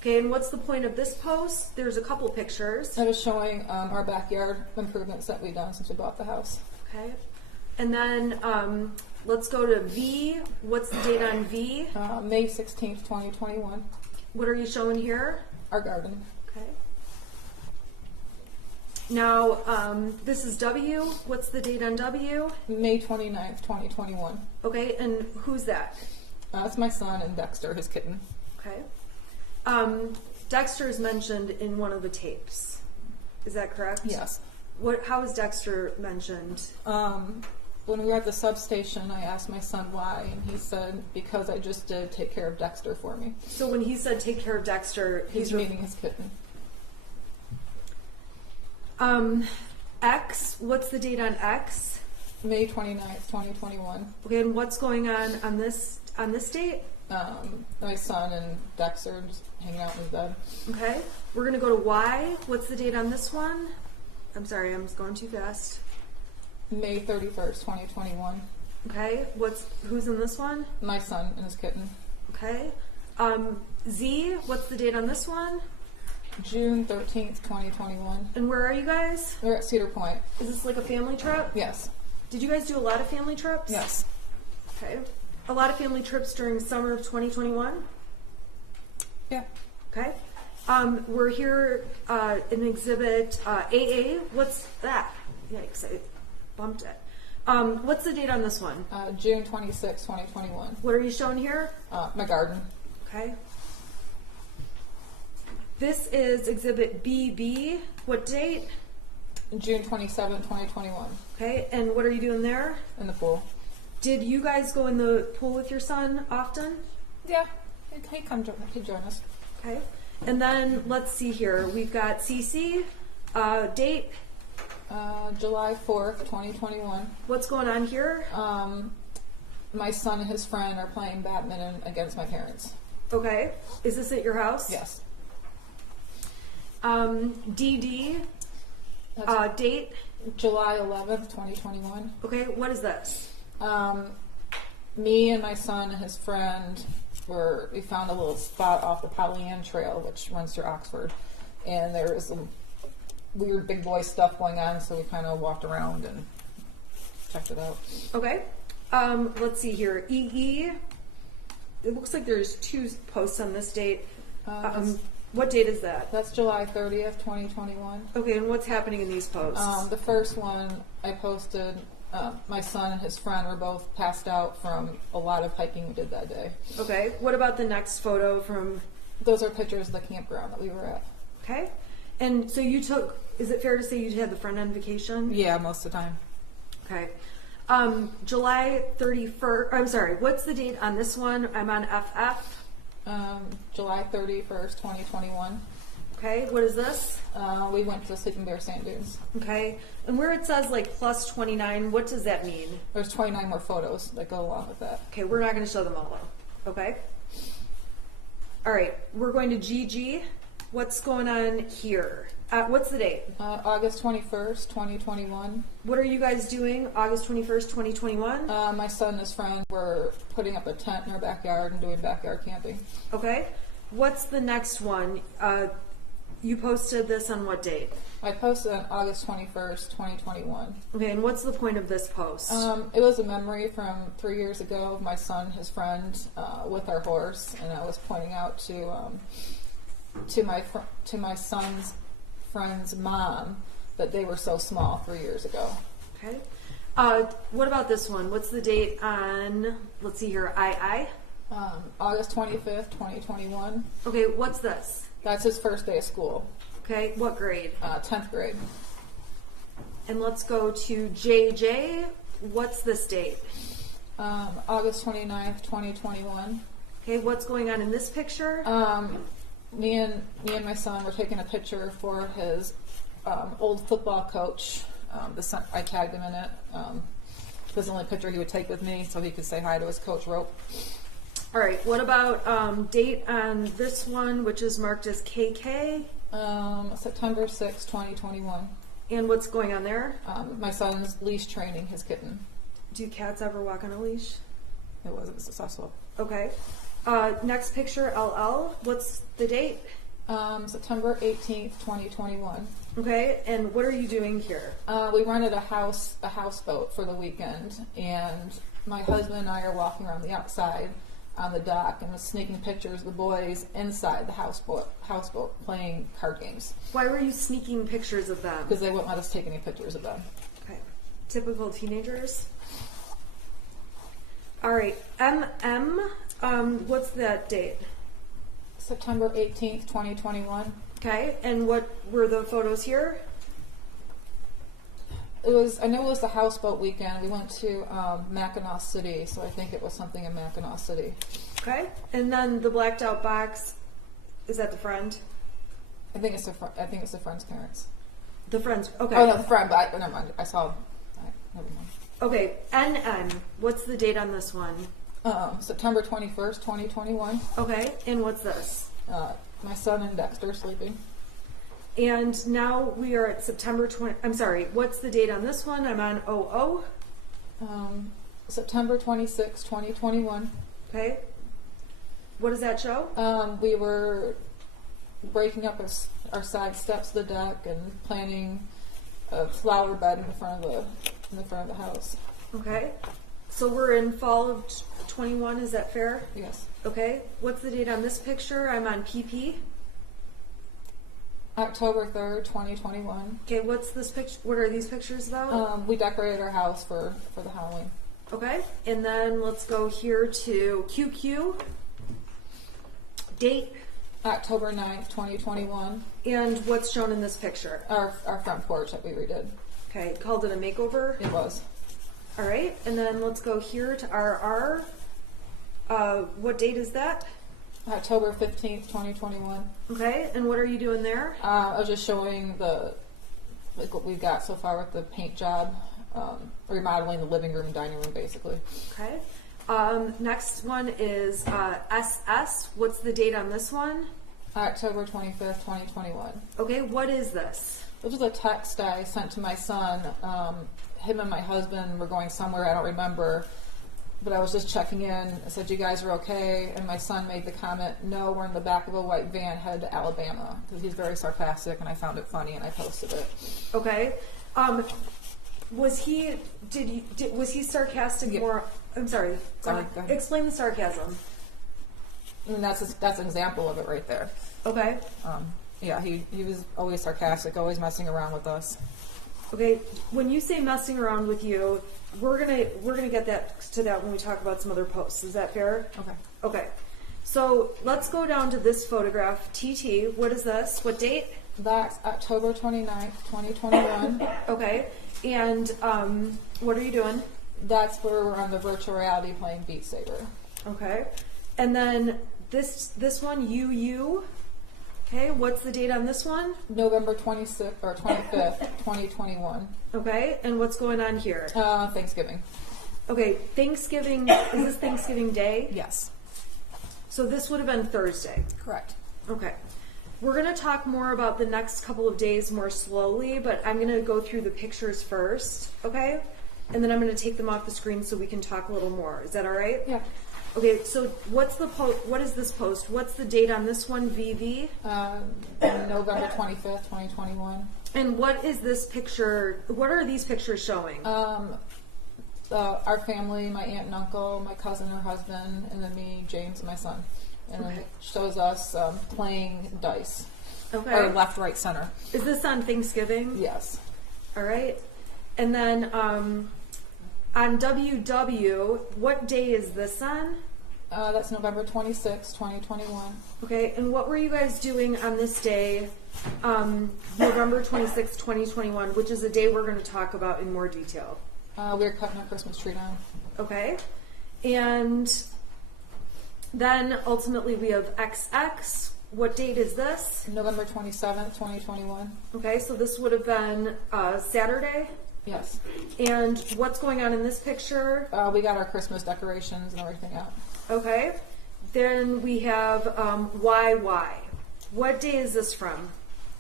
Okay, and what's the point of this post? There's a couple pictures. I was showing our backyard improvements that we've done since we bought the house. Okay. And then let's go to V. What's the date on V? May 16th, 2021. What are you showing here? Our garden. Okay. Now, this is W. What's the date on W? May 29th, 2021. Okay, and who's that? That's my son and Dexter, his kitten. Okay. Dexter is mentioned in one of the tapes. Is that correct? Yes. How is Dexter mentioned? When we were at the substation, I asked my son why, and he said, because I just did take care of Dexter for me. So when he said take care of Dexter, He's meaning his kitten. X, what's the date on X? May 29th, 2021. Okay, and what's going on this date? My son and Dexter just hanging out in his bed. Okay, we're gonna go to Y. What's the date on this one? I'm sorry, I'm just going too fast. May 31st, 2021. Okay, who's in this one? My son and his kitten. Okay. Z, what's the date on this one? June 13th, 2021. And where are you guys? We're at Cedar Point. Is this like a family trip? Yes. Did you guys do a lot of family trips? Yes. Okay. A lot of family trips during summer of 2021? Yeah. Okay. We're here in exhibit AA. What's that? Yikes, I bumped it. What's the date on this one? June 26th, 2021. What are you showing here? My garden. Okay. This is exhibit BB. What date? June 27th, 2021. Okay, and what are you doing there? In the pool. Did you guys go in the pool with your son often? Yeah. He'd join us. Okay. And then let's see here. We've got CC. Date. July 4th, 2021. What's going on here? My son and his friend are playing badminton against my parents. Okay. Is this at your house? Yes. DD. Date. July 11th, 2021. Okay, what is this? Me and my son and his friend we found a little spot off the Pollyann Trail, which runs through Oxford, and there was some weird big boy stuff going on, so we kind of walked around and checked it out. Okay. Let's see here. EE. It looks like there's two posts on this date. What date is that? That's July 30th, 2021. Okay, and what's happening in these posts? The first one I posted, my son and his friend were both passed out from a lot of hiking we did that day. Okay, what about the next photo from... Those are pictures of the campground that we were at. Okay, and so you took, is it fair to say you had the friend on vacation? Yeah, most of the time. Okay. July 31st, I'm sorry, what's the date on this one? I'm on FF. July 31st, 2021. Okay, what is this? We went to Sleeping Bear Sand Dunes. Okay, and where it says like plus 29, what does that mean? There's 29 more photos that go along with that. Okay, we're not going to show them all though. Okay. All right, we're going to GG. What's going on here? What's the date? August 21st, 2021. What are you guys doing August 21st, 2021? My son and his friend were putting up a tent in our backyard and doing backyard camping. Okay. What's the next one? You posted this on what date? I posted on August 21st, 2021. Okay, and what's the point of this post? It was a memory from 3 years ago of my son and his friend with our horse, and I was pointing out to my son's friend's mom that they were so small 3 years ago. Okay. What about this one? What's the date on, let's see here, II? August 25th, 2021. Okay, what's this? That's his first day of school. Okay, what grade? 10th grade. And let's go to JJ. What's this date? August 29th, 2021. Okay, what's going on in this picture? Me and my son were taking a picture for his old football coach. I tagged him in it. It was the only picture he would take with me, so he could say hi to his coach, Rope. All right, what about date on this one, which is marked as KK? September 6, 2021. And what's going on there? My son's leash training his kitten. Do cats ever walk on a leash? It wasn't successful. Okay. Next picture, LL. What's the date? September 18th, 2021. Okay, and what are you doing here? We rented a houseboat for the weekend, and my husband and I are walking around the outside on the dock and was sneaking pictures of the boys inside the houseboat playing card games. Why were you sneaking pictures of them? Because they wouldn't let us take any pictures of them. Okay, typical teenagers. All right, what's that date? September 18th, 2021. Okay, and what were the photos here? I know it was the houseboat weekend. We went to Mackinac City, so I think it was something in Mackinac City. Okay, and then the blacked out box, is that the friend? I think it's the friend's parents. The friend's, okay. Oh no, the friend, but never mind. I saw. Never mind. Okay, NN, what's the date on this one? September 21st, 2021. Okay, and what's this? My son and Dexter sleeping. And now we are at September 20, I'm sorry, what's the date on this one? I'm on 00. September 26th, 2021. Okay. What does that show? We were breaking up our side steps of the deck and planting a flower bed in the front of the house. Okay. So we're in fall of 21, is that fair? Yes. Okay. What's the date on this picture? I'm on PP. October 3rd, 2021. Okay, what's this picture? What are these pictures about? We decorated our house for the Halloween. Okay, and then let's go here to QQ. Date. October 9th, 2021. And what's shown in this picture? Our front porch that we redid. Okay, called it a makeover. It was. All right, and then let's go here to RR. What date is that? October 15th, 2021. Okay, and what are you doing there? I was just showing what we've got so far with the paint job, remodeling the living room and dining room, basically. Okay. Next one is SS. What's the date on this one? October 25th, 2021. Okay, what is this? This was a text I sent to my son. Him and my husband were going somewhere, I don't remember, but I was just checking in. I said, you guys are okay? And my son made the comment, no, we're in the back of a white van headed to Alabama, because he's very sarcastic, and I found it funny, and I posted it. Okay. Was he sarcastic more? I'm sorry. Sorry, go ahead. Explain the sarcasm. I mean, that's an example of it right there. Okay. Yeah, he was always sarcastic, always messing around with us. Okay. When you say messing around with you, we're gonna get to that when we talk about some other posts. Is that fair? Okay. Okay. So let's go down to this photograph. TT. What is this? What date? That's October 29th, 2021. Okay. And what are you doing? That's where we're on the virtual reality playing Beat Saber. Okay. And then this one, UU. Okay, what's the date on this one? November 26th or 25th, 2021. Okay, and what's going on here? Thanksgiving. Okay, Thanksgiving, is this Thanksgiving Day? Yes. So this would have been Thursday. Correct. Okay. We're going to talk more about the next couple of days more slowly, but I'm going to go through the pictures first, okay? And then I'm going to take them off the screen so we can talk a little more. Is that all right? Yeah. Okay, so what is this post? What's the date on this one, VV? November 25th, 2021. And what is this picture? What are these pictures showing? Our family, my aunt and uncle, my cousin, her husband, and then me, James, and my son. And then it shows us playing dice. Okay. Or left, right, center. Is this on Thanksgiving? Yes. All right. And then on WW, what day is this on? That's November 26th, 2021. Okay, and what were you guys doing on this day, November 26th, 2021, which is a day we're going to talk about in more detail? We were cutting our Christmas tree down. Okay. And then ultimately we have XX. What date is this? November 27th, 2021. Okay, so this would have been Saturday. Yes. And what's going on in this picture? We got our Christmas decorations and everything out. Okay. Then we have YY. What day is this from?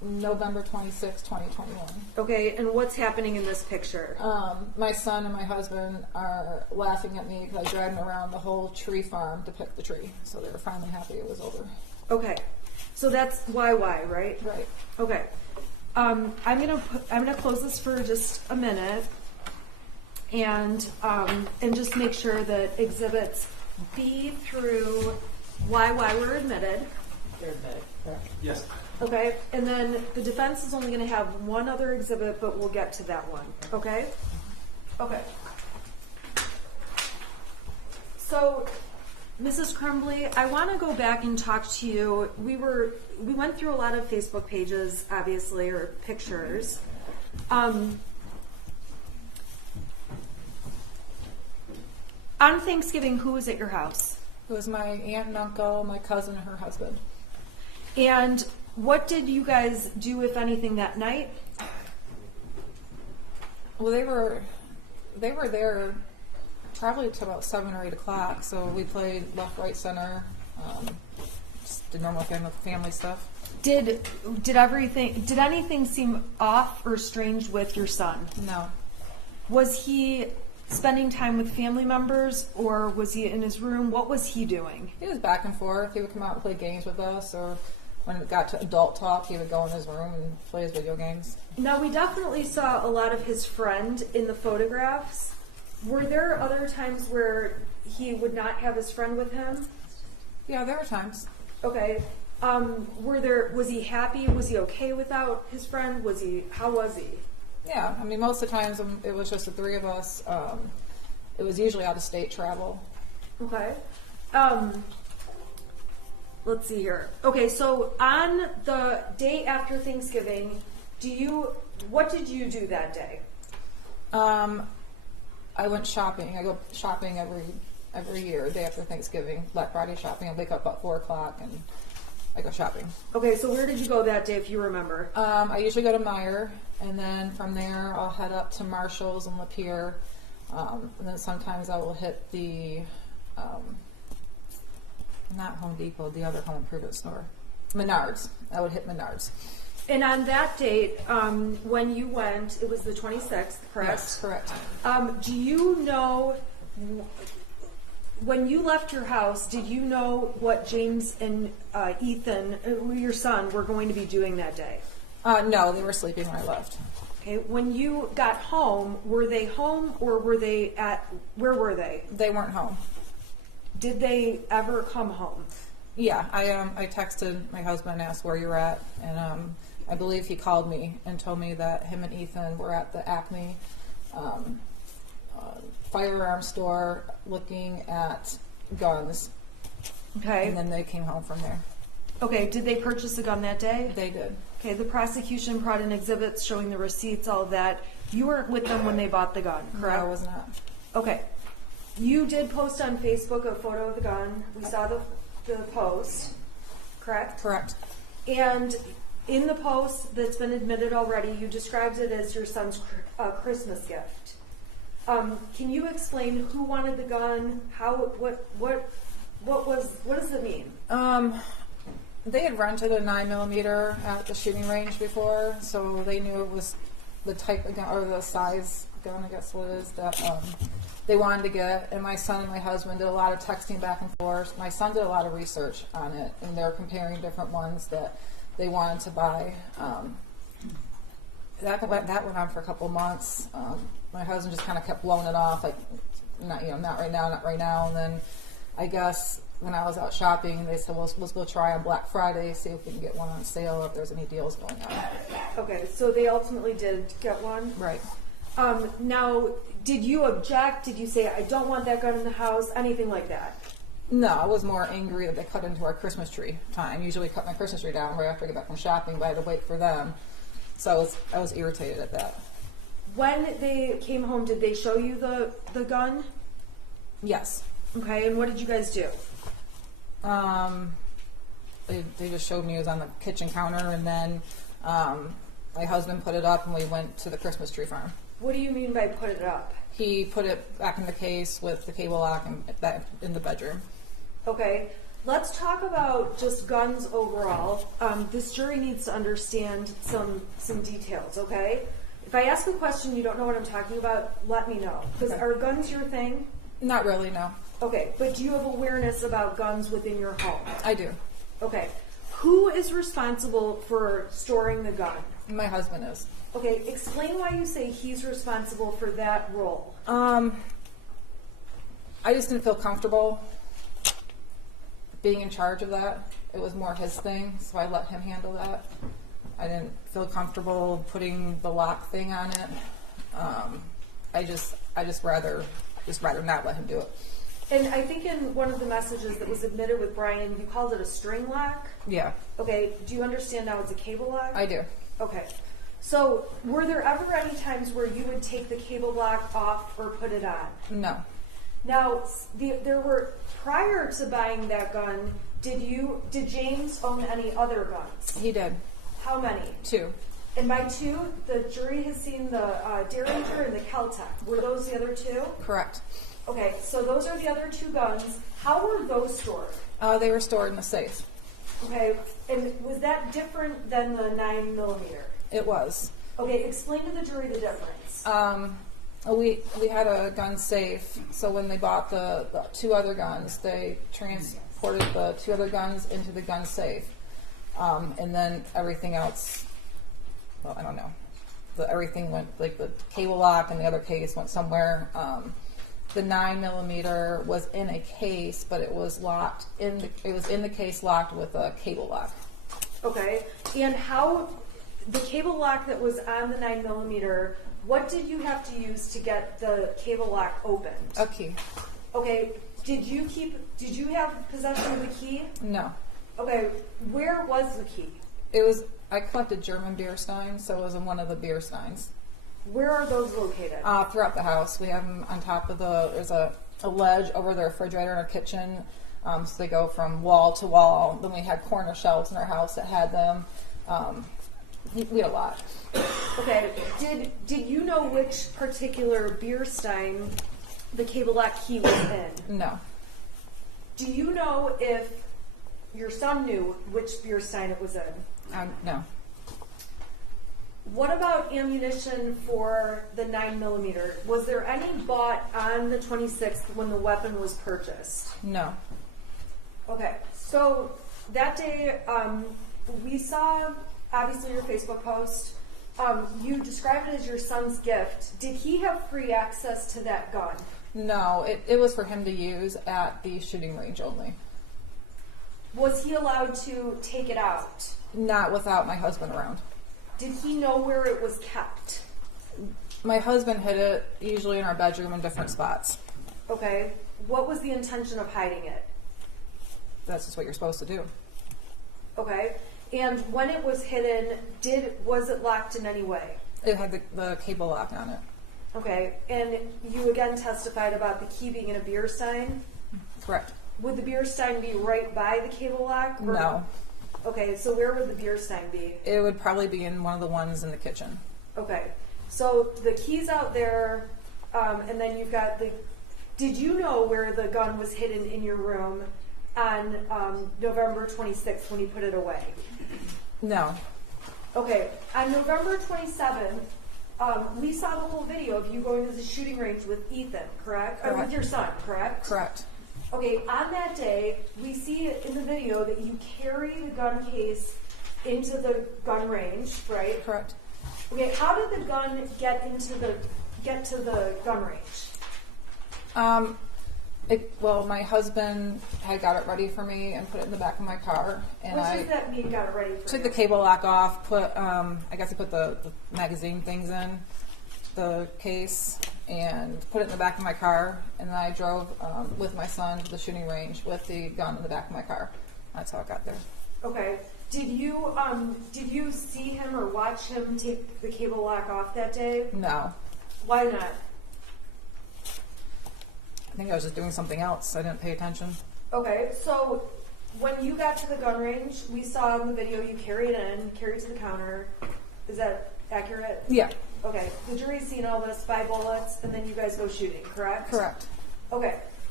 November 26, 2021. Okay, and what's happening in this picture? My son and my husband are laughing at me because I dragged them around the whole tree farm to pick the tree. So they were finally happy it was over. Okay, so that's YY, right? Right. Okay. I'm gonna close this for just a minute, and just make sure that exhibits B through YY were admitted. They're admitted, correct? Yes. Okay, and then the defense is only going to have one other exhibit, but we'll get to that one. Okay? Okay. So, Mrs. Crumbley, I want to go back and talk to you. We went through a lot of Facebook pages, obviously, or pictures. On Thanksgiving, who was at your house? It was my aunt and uncle, my cousin, and her husband. And what did you guys do, if anything, that night? Well, they were there probably to about 7 or 8 o'clock. So we played left, right, center, just the normal family stuff. Did anything seem off or strange with your son? No. Was he spending time with family members, or was he in his room? What was he doing? He was back and forth. He would come out and play games with us, or when it got to adult talk, he would go in his room and play his video games. Now, we definitely saw a lot of his friend in the photographs. Were there other times where he would not have his friend with him? Yeah, there were times. Okay. Was he happy? Was he okay without his friend? How was he? Yeah, I mean, most of the times it was just the three of us. It was usually out-of-state travel. Okay. Let's see here. Okay, so on the day after Thanksgiving, what did you do that day? I went shopping. I go shopping every year, day after Thanksgiving, Black Friday shopping. I wake up about 4 o'clock and I go shopping. Okay, so where did you go that day, if you remember? I usually go to Meijer, and then from there I'll head up to Marshall's and Lapeer, and then sometimes I will hit the not Home Depot, the other home improvement store, Menards. I would hit Menards. And on that date, when you went, it was the 26th, correct? Yes, correct. Do you know, when you left your house, did you know what James and Ethan, your son, were going to be doing that day? No, they were sleeping when I left. Okay, when you got home, were they home, or where were they? They weren't home. Did they ever come home? Yeah, I texted my husband and asked where you're at, and I believe he called me and told me that him and Ethan were at the Acme firearm store looking at guns. Okay. And then they came home from there. Okay, did they purchase a gun that day? They did. Okay, the prosecution brought in exhibits showing the receipts, all of that. You weren't with them when they bought the gun, correct? No, I was not. Okay. You did post on Facebook a photo of the gun. We saw the post, correct? Correct. And in the post that's been admitted already, you described it as your son's Christmas gift. Can you explain who wanted the gun? What does it mean? They had rented a 9mm at the shooting range before, so they knew it was the type of gun, or the size gun, I guess what it is, that they wanted to get. And my son and my husband did a lot of texting back and forth. My son did a lot of research on it, and they're comparing different ones that they wanted to buy. That went on for a couple months. My husband just kind of kept blowing it off, like, not right now. And then I guess when I was out shopping, they said, well, let's go try on Black Friday, see if we can get one on sale, or if there's any deals going on. Okay, so they ultimately did get one? Right. Now, did you object? Did you say, I don't want that gun in the house? Anything like that? No, I was more angry that they cut into our Christmas tree time. Usually cut my Christmas tree down right after I get back from shopping, but I had to wait for them. So I was irritated at that. When they came home, did they show you the gun? Yes. Okay, and what did you guys do? They just showed me it was on the kitchen counter, and then my husband put it up, and we went to the Christmas tree farm. What do you mean by put it up? He put it back in the case with the cable lock and back in the bedroom. Okay. let's talk about just guns overall. This jury needs to understand some details, okay? If I ask a question you don't know what I'm talking about, let me know. Because Okay. are guns your thing? Not really, no. Okay, but do you have awareness about guns within your home? I do. Okay. Who is responsible for storing the gun? My husband is. Okay, explain why you say he's responsible for that role. I just didn't feel comfortable being in charge of that. It was more his thing, so I let him handle that. I didn't feel comfortable putting the lock thing on it. I just rather not let him do it. And I think in one of the messages that was admitted with Brian, you called it a string lock. Yeah, Okay, do you understand now it's a cable lock? I do. Okay. So, were there ever any times where you would take the cable lock off or put it on? No, Now, there were, prior to buying that gun, did James own any other guns? he did. How many? 2. And by 2, the jury has seen the Derringer and the Keltec. Were those the other 2? Correct. Okay, so those are the other 2 guns. How were those stored? They were stored in the safe. Okay, and was that different than the 9mm? It was. Okay, explain to the jury the difference. We had a gun safe, so when they bought the 2 other guns, they transported the 2 other guns into the gun safe. And then everything else, well, I don't know. Everything went, like the cable lock and the other case went somewhere. The 9mm was in a case, but it was locked it was in the case locked with a cable lock. Okay, and how, the cable lock that was on the 9mm, what did you have to use to get the cable lock opened? A key. Okay, did you have possession of the key? No. Okay, where was the key? I collected German beer steins, so it was in one of the beer steins. Where are those located? Throughout the house. We have them on top of there's a ledge over the refrigerator in our kitchen. So they go from wall to wall. Then we had corner shelves in our house that had them. We had a lot. Okay, did you know which particular beer stein the cable lock key was in? No. Do you know if your son knew which beer stein it was in? No. What about ammunition for the 9mm? Was there any bought on the 26th when the weapon was purchased? No. Okay, so that day we saw, obviously, your Facebook post. You described it as your son's gift. Did he have free access to that gun? No, it was for him to use at the shooting range only. Was he allowed to take it out? Not without my husband around. Did he know where it was kept? My husband hid it usually in our bedroom in different spots. Okay, what was the intention of hiding it? That's just what you're supposed to do. Okay, and when it was hidden, was it locked in any way? It had the cable lock on it. Okay, and you again testified about the key being in a beer stein? Correct. Would the beer stein be right by the cable lock? Or? No. Okay, so where would the beer stein be? It would probably be in one of the ones in the kitchen. Okay, so the key's out there, and then you've got did you know where the gun was hidden in your room on November 26th when you put it away? No. Okay, on November 27th, we saw the whole video of you going to the shooting range with Ethan, correct? Or with your son, correct? Correct. Okay, on that day, we see in the video that you carry the gun case into the gun range, right? Correct. Okay, how did the gun get to the gun range? Well, my husband had got it ready for me and put it in the back of my car, and What does that mean, got it ready for took you? the cable lock off, put I guess I put the magazine things in the case and put it in the back of my car, and then I drove with my son to the shooting range with the gun in the back of my car. That's how it got there. Okay. Did you see him or watch him take the cable lock off that day? No. Why not? I think I was just doing something else. I didn't pay attention. Okay, so when you got to the gun range, we saw in the video you carry it to the counter. Is that accurate? Yeah. Okay, the jury's seen all this, 5 bullets, and then you guys go shooting, correct? Correct. Okay,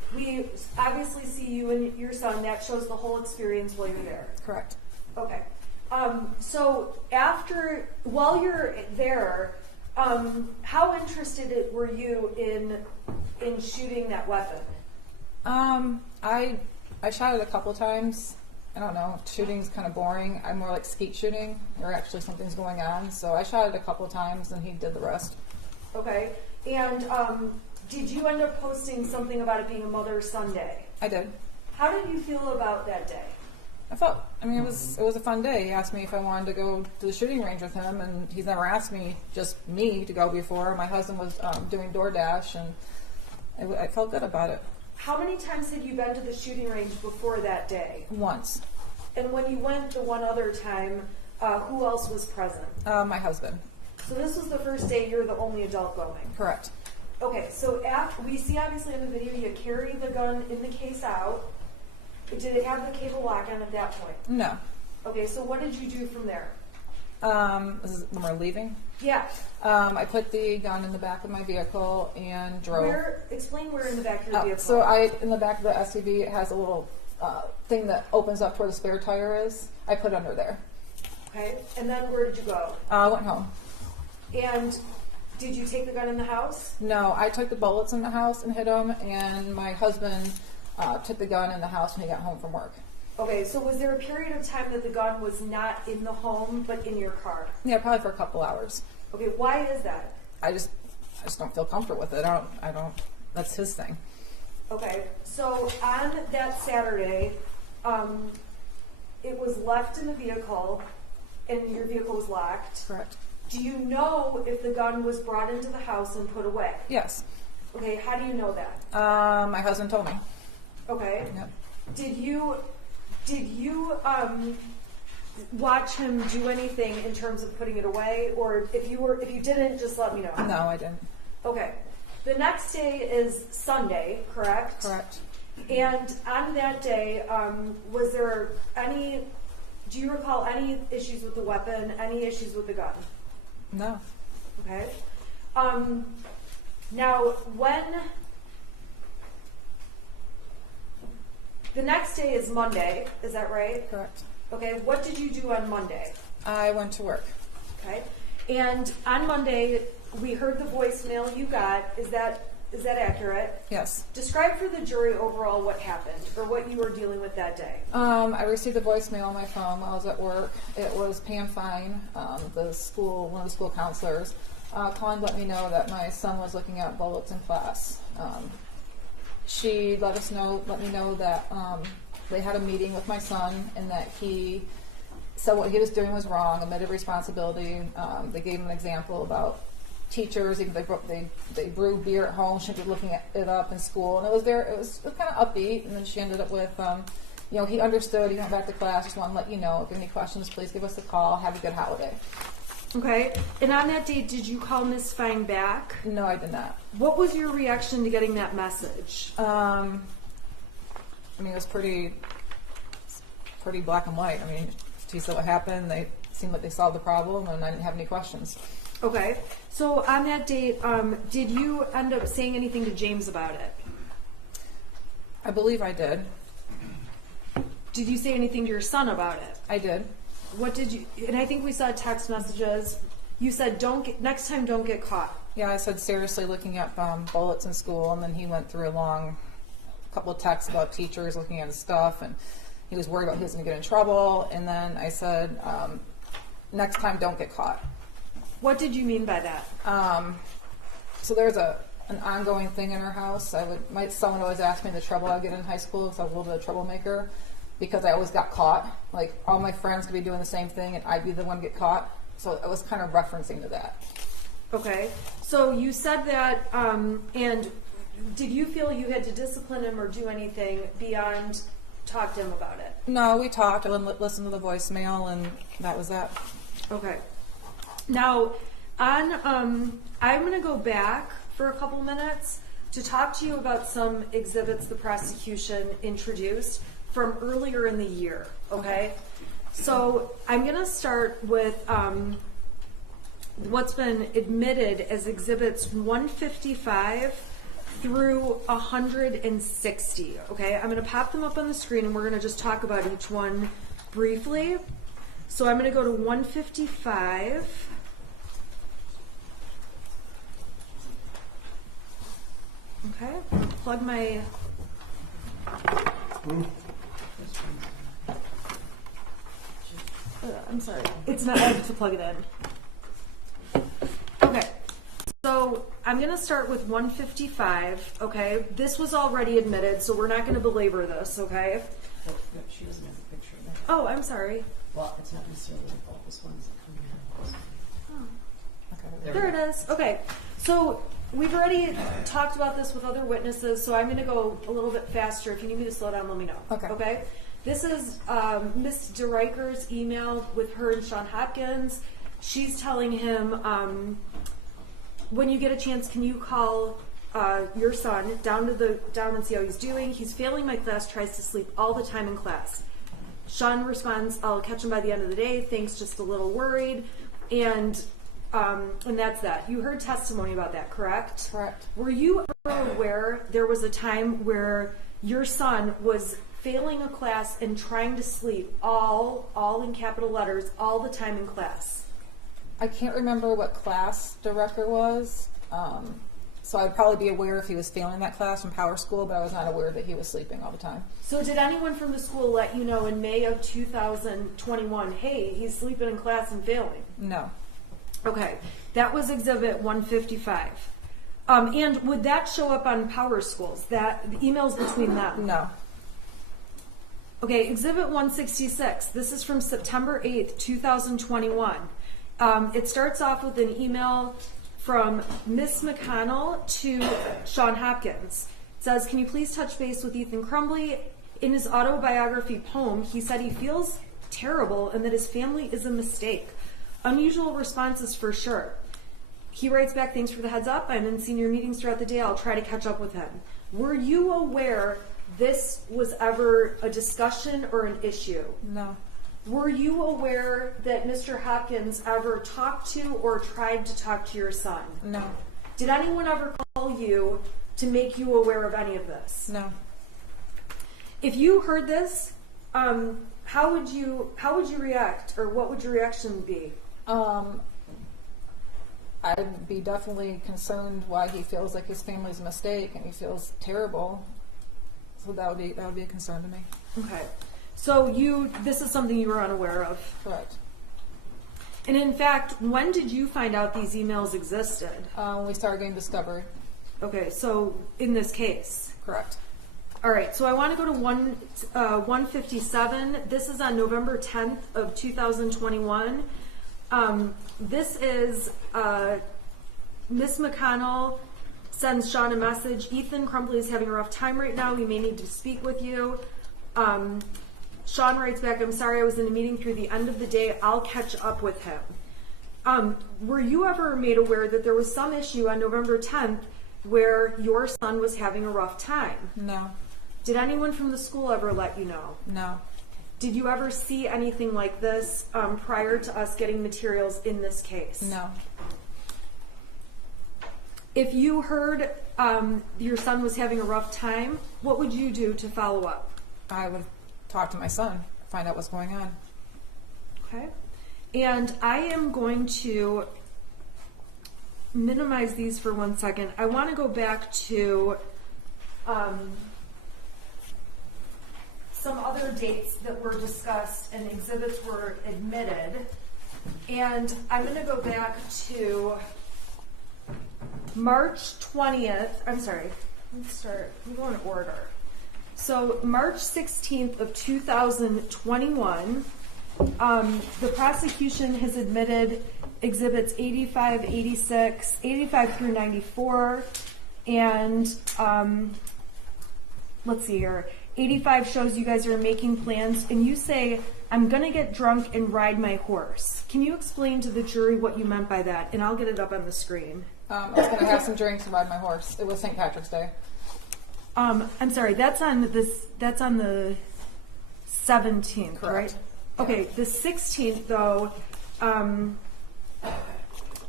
we obviously see you and your son. That shows the whole experience while you're there. Correct. Okay. So while you're there, how interested were you in shooting that weapon? I shot it a couple times. I don't know, shooting's kind of boring. I'm more like skeet shooting, where actually something's going on. So I shot it a couple times, and he did the rest. Okay. And did you end up posting something about it being a Mother's-Son Day? I did. How did you feel about that day? It was a fun day. He asked me if I wanted to go to the shooting range with him, and he's never asked me, just me, to go before. My husband was doing DoorDash, and I felt good about it. How many times had you been to the shooting range before that day? Once. And when you went the one other time, who else was present? My husband. So this was the first day you're the only adult going? Correct. Okay, so we see obviously in the video you carry the gun in the case out. Did it have the cable lock on at that point? No. Okay, so what did you do from there? This is when we're leaving. Yeah. I put the gun in the back of my vehicle and drove. Explain where in the back of your vehicle. So in the back of the SUV, it has a little thing that opens up to where the spare tire is. I put it under there. Okay, and then where did you go? I went home. And did you take the gun in the house? No, I took the bullets in the house and hid them, and my husband took the gun in the house when he got home from work. Okay, so was there a period of time that the gun was not in the home but in your car? Yeah, probably for a couple hours. Okay, why is that? I just don't feel comfortable with it. I don't. That's his thing. Okay, so on that Saturday, it was left in the vehicle, and your vehicle was locked. Correct. Do you know if the gun was brought into the house and put away? Yes. Okay, how do you know that? My husband told me. Okay. Yep. Did you watch him do anything in terms of putting it away, or if you didn't, just let me know. No, I didn't. Okay. The next day is Sunday, correct? Correct. And on that day, was there any? Do you recall any issues with the weapon? Any issues with the gun? No. Okay. Now, when the next day is Monday, is that right? Correct. Okay. What did you do on Monday? I went to work. Okay. And on Monday, we heard the voicemail you got. Is that accurate? Yes. Describe for the jury overall what happened or what you were dealing with that day. I received a voicemail on my phone while I was at work. It was Pam Fine, one of the school counselors, calling to let me know that my son was looking at bullets in class. She let me know that they had a meeting with my son and that he said what he was doing was wrong, admitted responsibility. They gave him an example about teachers, even they brew beer at home, shouldn't be looking it up in school, and it was kind of upbeat. And then she ended up with, he understood. He went back to class. Just want to let you know. If you have any questions, please give us a call. Have a good holiday. Okay. And on that date, did you call Miss Fine back? No, I did not. What was your reaction to getting that message? It was pretty black and white. She said what happened. They seemed like they solved the problem, and I didn't have any questions. Okay. So on that date, did you end up saying anything to James about it? I believe I did. Did you say anything to your son about it? I did. What did you? And I think we saw text messages. You said, next time, don't get caught. Yeah, I said seriously looking at bullets in school, and then he went through a long couple of texts about teachers looking at his stuff, and he was worried about he was going to get in trouble. And then I said, next time, don't get caught. What did you mean by that? So there's an ongoing thing in our house. Someone always asked me the trouble I get in high school because I was a little bit of a troublemaker because I always got caught. Like all my friends could be doing the same thing and I'd be the one to get caught. So it was kind of referencing to that. Okay. So you said that, and did you feel you had to discipline him or do anything beyond talk to him about it? No, we talked. I listened to the voicemail and that was that. Okay. Now, I'm going to go back for a couple minutes to talk to you about some exhibits the prosecution introduced from earlier in the year, okay? So I'm going to start with what's been admitted as exhibits 155 through 160, okay? I'm gonna pop them up on the screen and we're gonna just talk about each one briefly. So I'm gonna go to 155. Okay, plug my... I'm sorry, it's not, I have to plug it in. Okay, so I'm going to start with 155, okay? This was already admitted, so we're not going to belabor this, okay? Well, no, she doesn't have a picture of that. Oh, I'm sorry. Well, it's not necessarily the fault. This one's coming out. Okay. There it is. Okay, so we've already talked about this with other witnesses, so I'm going to go a little bit faster. If you need me to slow down, let me know. Okay. Okay? This is Miss DeRiker's email with her and Sean Hopkins. She's telling him, when you get a chance, can you call your son down and see how he's doing? He's failing my class, tries to sleep all the time in class. Sean responds, I'll catch him by the end of the day. Thanks, just a little worried. And that's that. You heard testimony about that, correct? Correct. Were you ever aware there was a time where your son was failing a class and trying to sleep all in capital letters all the time in class? I can't remember what class director was, so I'd probably be aware if he was failing that class in Power School, but I was not aware that he was sleeping all the time. So did anyone from the school let you know in May of 2021, hey, he's sleeping in class and failing? No. Okay, that was Exhibit 155. And would that show up on Power Schools, that the emails between them? No. Okay, Exhibit 166. This is from September 8th, 2021. It starts off with an email from Miss McConnell to Sean Hopkins. It says, can you please touch base with Ethan Crumbley? In his autobiography poem, he said he feels terrible and that his family is a mistake. Unusual responses for sure. He writes back, thanks for the heads up. I'm in senior meetings throughout the day. I'll try to catch up with him. Were you aware this was ever a discussion or an issue? No. Were you aware that Mr. Hopkins ever talked to or tried to talk to your son? No. Did anyone ever call you to make you aware of any of this? No. If you heard this, how would you react, or what would your reaction be? I'd be definitely concerned why he feels like his family's a mistake and he feels terrible. So that would be a concern to me. Okay. So this is something you were unaware of. Correct. And in fact, when did you find out these emails existed? When we started getting discovered. Okay, so in this case. Correct. All right, so I want to go to 157. This is on November 10th of 2021. This is Miss McConnell sends Sean a message. Ethan Crumbley is having a rough time right now. He may need to speak with you. Sean writes back, I'm sorry I was in a meeting through the end of the day. I'll catch up with him. Were you ever made aware that there was some issue on November 10th where your son was having a rough time? No. Did anyone from the school ever let you know? No. Did you ever see anything like this prior to us getting materials in this case? No. If you heard your son was having a rough time, what would you do to follow up? I would talk to my son, find out what's going on. Okay. And I am going to minimize these for 1 second. I want to go back to some other dates that were discussed and exhibits were admitted. And I'm going to go back to March 20th. I'm sorry. Let's go in order. So March 16th of 2021, the prosecution has admitted exhibits 85, 86, 85 through 94, and let's see here. 85 shows you guys are making plans, and you say, I'm going to get drunk and ride my horse. Can you explain to the jury what you meant by that? And I'll get it up on the screen. I was going to have some drinks and ride my horse. It was St. Patrick's Day. I'm sorry, that's on the 17th, Correct. right? Okay, the 16th though,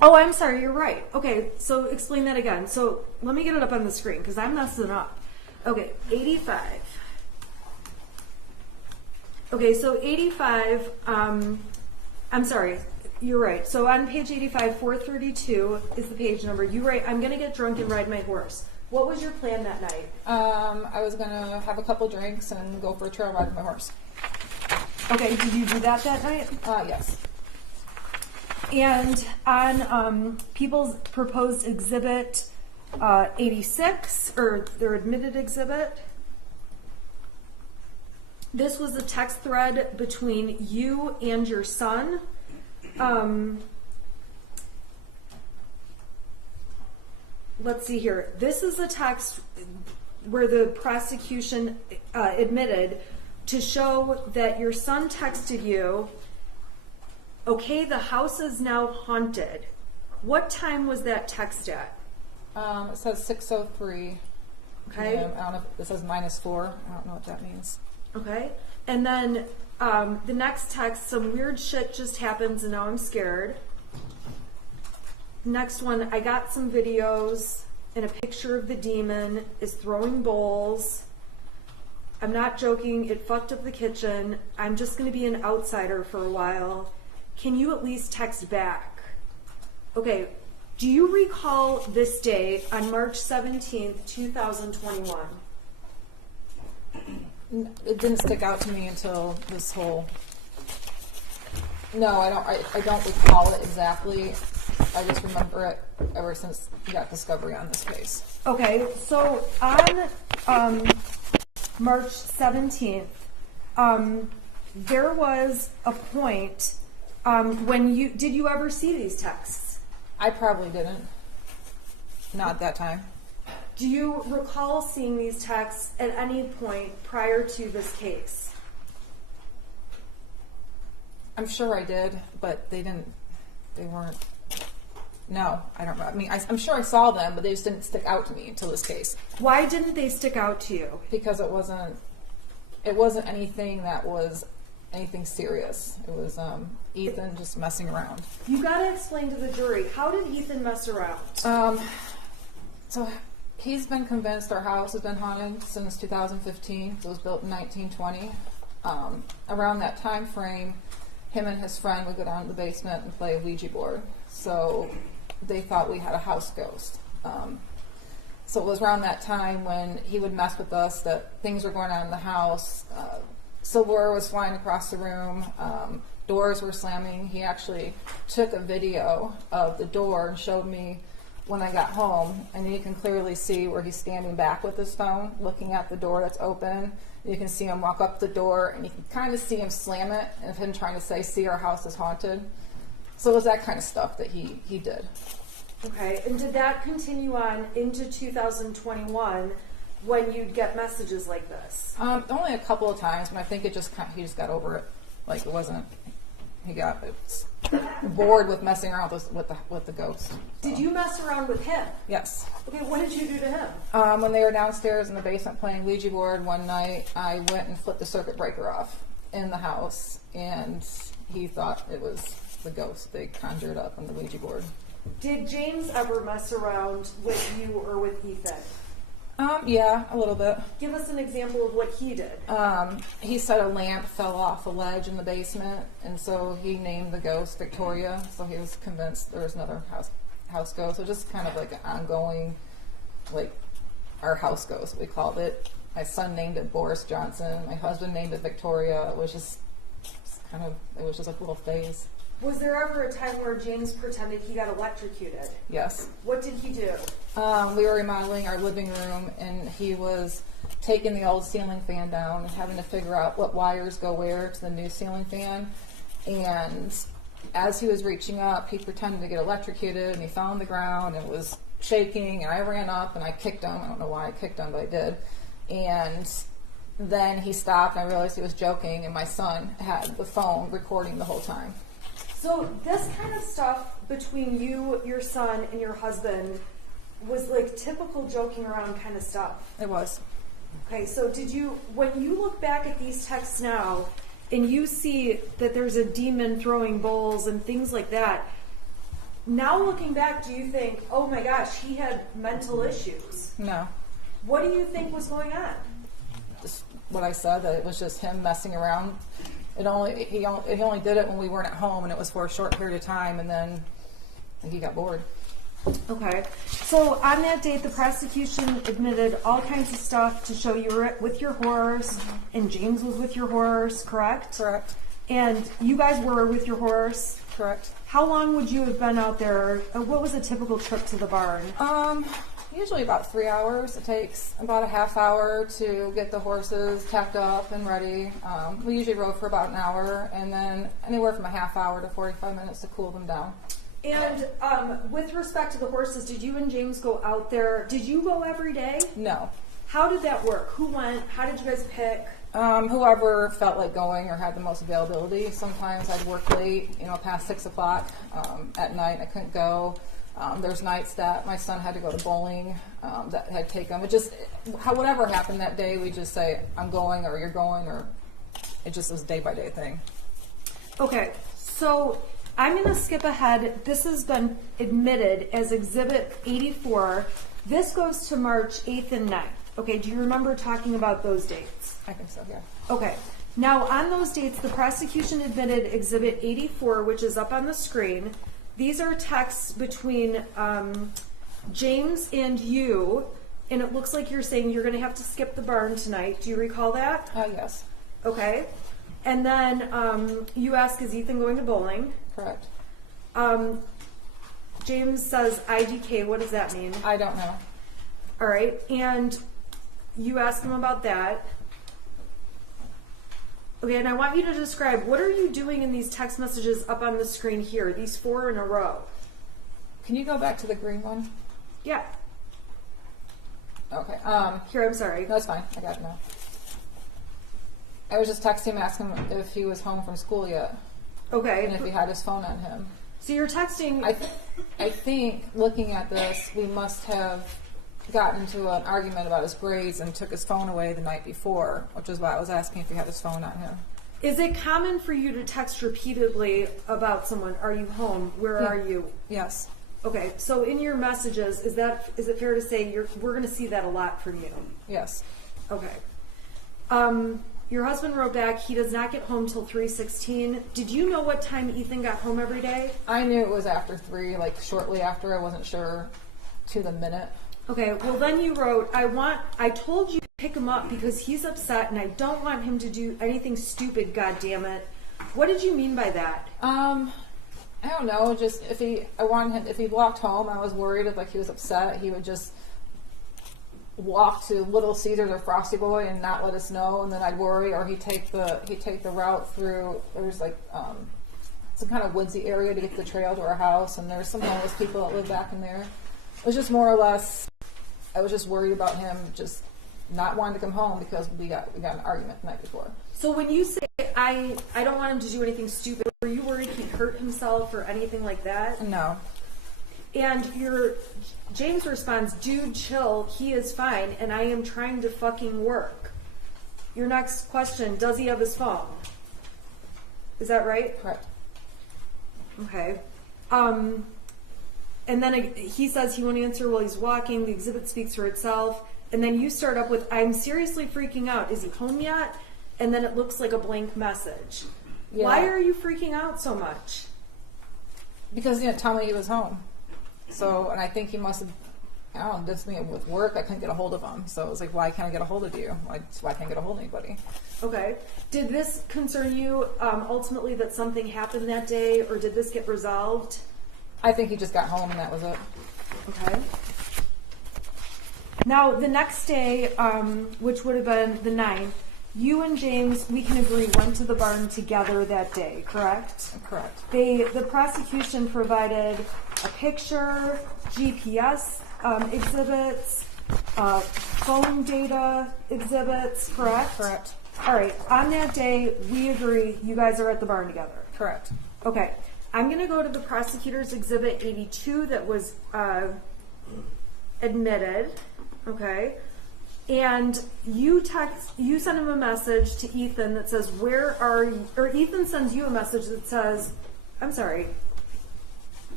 Oh, I'm sorry, you're right. Okay, so explain that again. So let me get it up on the screen because I'm messing up. Okay, 85. Okay, so 85, I'm sorry, you're right. So on page 85, 432 is the page number. You write, I'm going to get drunk and ride my horse. What was your plan that night? I was gonna have a couple drinks and go for a trail ride with my horse. Okay, did you do that night? Yes. And on people's proposed exhibit 86, or their admitted exhibit, this was a text thread between you and your son. Let's see here. This is a text where the prosecution admitted to show that your son texted you, okay, the house is now haunted. What time was that text at? It says 6:03. Okay. I don't know if it says -4. I don't know what that means. Okay. And then the next text, some weird shit just happens and now I'm scared. Next one, I got some videos and a picture of the demon is throwing bowls. I'm not joking, it fucked up the kitchen. I'm just going to be an outsider for a while. Can you at least text back? Okay, do you recall this day on March 17th, 2021? It didn't stick out to me until this whole. No, I don't recall it exactly. I just remember it ever since we got discovery on this case. Okay, so on March 17th, there was a point when did you ever see these texts? I probably didn't. Not that time. Do you recall seeing these texts at any point prior to this case? I'm sure I did, but they weren't. No, I don't know. I mean, I'm sure I saw them, but they just didn't stick out to me until this case. Why didn't they stick out to you? Because it wasn't anything that was anything serious. It was Ethan just messing around. You got to explain to the jury, how did Ethan mess around? So he's been convinced our house has been haunted since 2015. It was built in 1920. Around that time frame, him and his friend would go down to the basement and play a Ouija board. So they thought we had a house ghost. So it was around that time when he would mess with us that things were going on in the house. Silverware was flying across the room. Doors were slamming. He actually took a video of the door and showed me when I got home, and you can clearly see where he's standing back with his phone, looking at the door that's open. You can see him walk up the door, and you can kind of see him slam it, and him trying to say, "See, our house is haunted." So it was that kind of stuff that he did. Okay, and did that continue on into 2021 when you'd get messages like this? Only a couple of times, but I think he just got over it. Like it wasn't. He got bored with messing around with the ghost. So. Did you mess around with him? Yes. Okay, what did you do to him? When they were downstairs in the basement playing Ouija board one night, I went and flipped the circuit breaker off in the house, and he thought it was the ghost they conjured up on the Ouija board. Did James ever mess around with you or with Ethan? Yeah, a little bit. Give us an example of what he did. He said a lamp fell off a ledge in the basement, and so he named the ghost Victoria. So he was convinced there was another house ghost. So just kind of like an ongoing, like our house ghost, we called it. My son named it Boris Johnson. My husband named it Victoria. It was just a little phase. Was there ever a time where James pretended he got electrocuted? Yes. What did he do? We were remodeling our living room, and he was taking the old ceiling fan down and having to figure out what wires go where to the new ceiling fan. And as he was reaching up, he pretended to get electrocuted, and he fell on the ground and was shaking, and I ran up and I kicked him. I don't know why I kicked him, but I did. And then he stopped, and I realized he was joking, and my son had the phone recording the whole time. So this kind of stuff between you, your son, and your husband was like typical joking around kind of stuff. It was. Okay, so when you look back at these texts now and you see that there's a demon throwing bowls and things like that, Now looking back, do you think, oh my gosh, he had mental issues? No. What do you think was going on? Just what I said, that it was just him messing around. He only did it when we weren't at home, and it was for a short period of time, and then he got bored. Okay. So on that date, the prosecution admitted all kinds of stuff to show you were with your horse, and James was with your horse, correct? Correct. And you guys were with your horse? Correct. How long would you have been out there? What was a typical trip to the barn? Usually about 3 hours. It takes about a half hour to get the horses tacked up and ready. We usually rode for about an hour, and then anywhere from a half hour to 45 minutes to cool them down. And with respect to the horses, did you and James go out there? Did you go every day? No. How did that work? Who went? How did you guys pick? Whoever felt like going or had the most availability. Sometimes I'd work late, past 6 o'clock at night. I couldn't go. There's nights that my son had to go to bowling that had taken. Whatever happened that day, we just say, I'm going, or you're going, or it just was a day-by-day thing. Okay, so I'm going to skip ahead. This has been admitted as Exhibit 84. This goes to March 8th and 9th. Okay, do you remember talking about those dates? I think so, yeah. Okay, now on those dates, the prosecution admitted Exhibit 84, which is up on the screen. These are texts between James and you, and it looks like you're saying you're going to have to skip the barn tonight. Do you recall that? Yes. Okay. And then you ask, is Ethan going to bowling? Correct. James says IDK. What does that mean? I don't know. All right. And you ask him about that. Okay, and I want you to describe, what are you doing in these text messages up on the screen here, these 4 in a row? Can you go back to the green one? Yeah. Okay. Here, I'm sorry. That's fine. I got it now. I was just texting him, asking him if he was home from school yet, Okay. and if he had his phone on him. So you're texting. I think, looking at this, we must have gotten into an argument about his grades and took his phone away the night before, which is why I was asking if he had his phone on him. Is it common for you to text repeatedly about someone? Are you home? Where are you? Yes. Okay, so in your messages, is it fair to say we're going to see that a lot from you? Yes. Okay. Your husband wrote back, he does not get home till 3:16. Did you know what time Ethan got home every day? I knew it was after 3, like shortly after. I wasn't sure to the minute. Okay, well then you wrote, I told you to pick him up because he's upset and I don't want him to do anything stupid, God damn it. What did you mean by that? I don't know, just if he walked home, I was worried if he was upset, he would just walk to Little Caesars or Frosty Boy and not let us know, and then I'd worry, or he'd take the route through, there's some kind of woodsy area to get to the trail to our house, and there's some homeless people that live back in there. It was just more or less, I was just worried about him just not wanting to come home because we got in an argument the night before. So when you say, I don't want him to do anything stupid, were you worried he'd hurt himself or anything like that? No. And James responds, dude, chill, he is fine, and I am trying to fucking work. Your next question, does he have his phone? Is that right? Correct. Okay. And then he says he won't answer while he's walking. The exhibit speaks for itself. And then you start up with, I'm seriously freaking out. Is he home yet? And then it looks like a blank message. Yeah. Why are you freaking out so much? Because he didn't tell me he was home. So, and I think he must have, I don't know, did something with work. I couldn't get a hold of him. So it was like, why can't I get a hold of you? Why can't I get a hold of anybody? Okay. Did this concern you ultimately that something happened that day, or did this get resolved? I think he just got home and that was it. Okay. Now, the next day, which would have been the 9th, you and James, we can agree, went to the barn together that day, correct? Correct. The prosecution provided a picture, GPS exhibits, phone data exhibits, correct? Correct. All right. On that day, we agree you guys are at the barn together. Correct. Okay. I'm going to go to the prosecutor's exhibit 82 that was admitted. Okay. And you send him a message to Ethan that says, where are you? Or Ethan sends you a message that says, I'm sorry.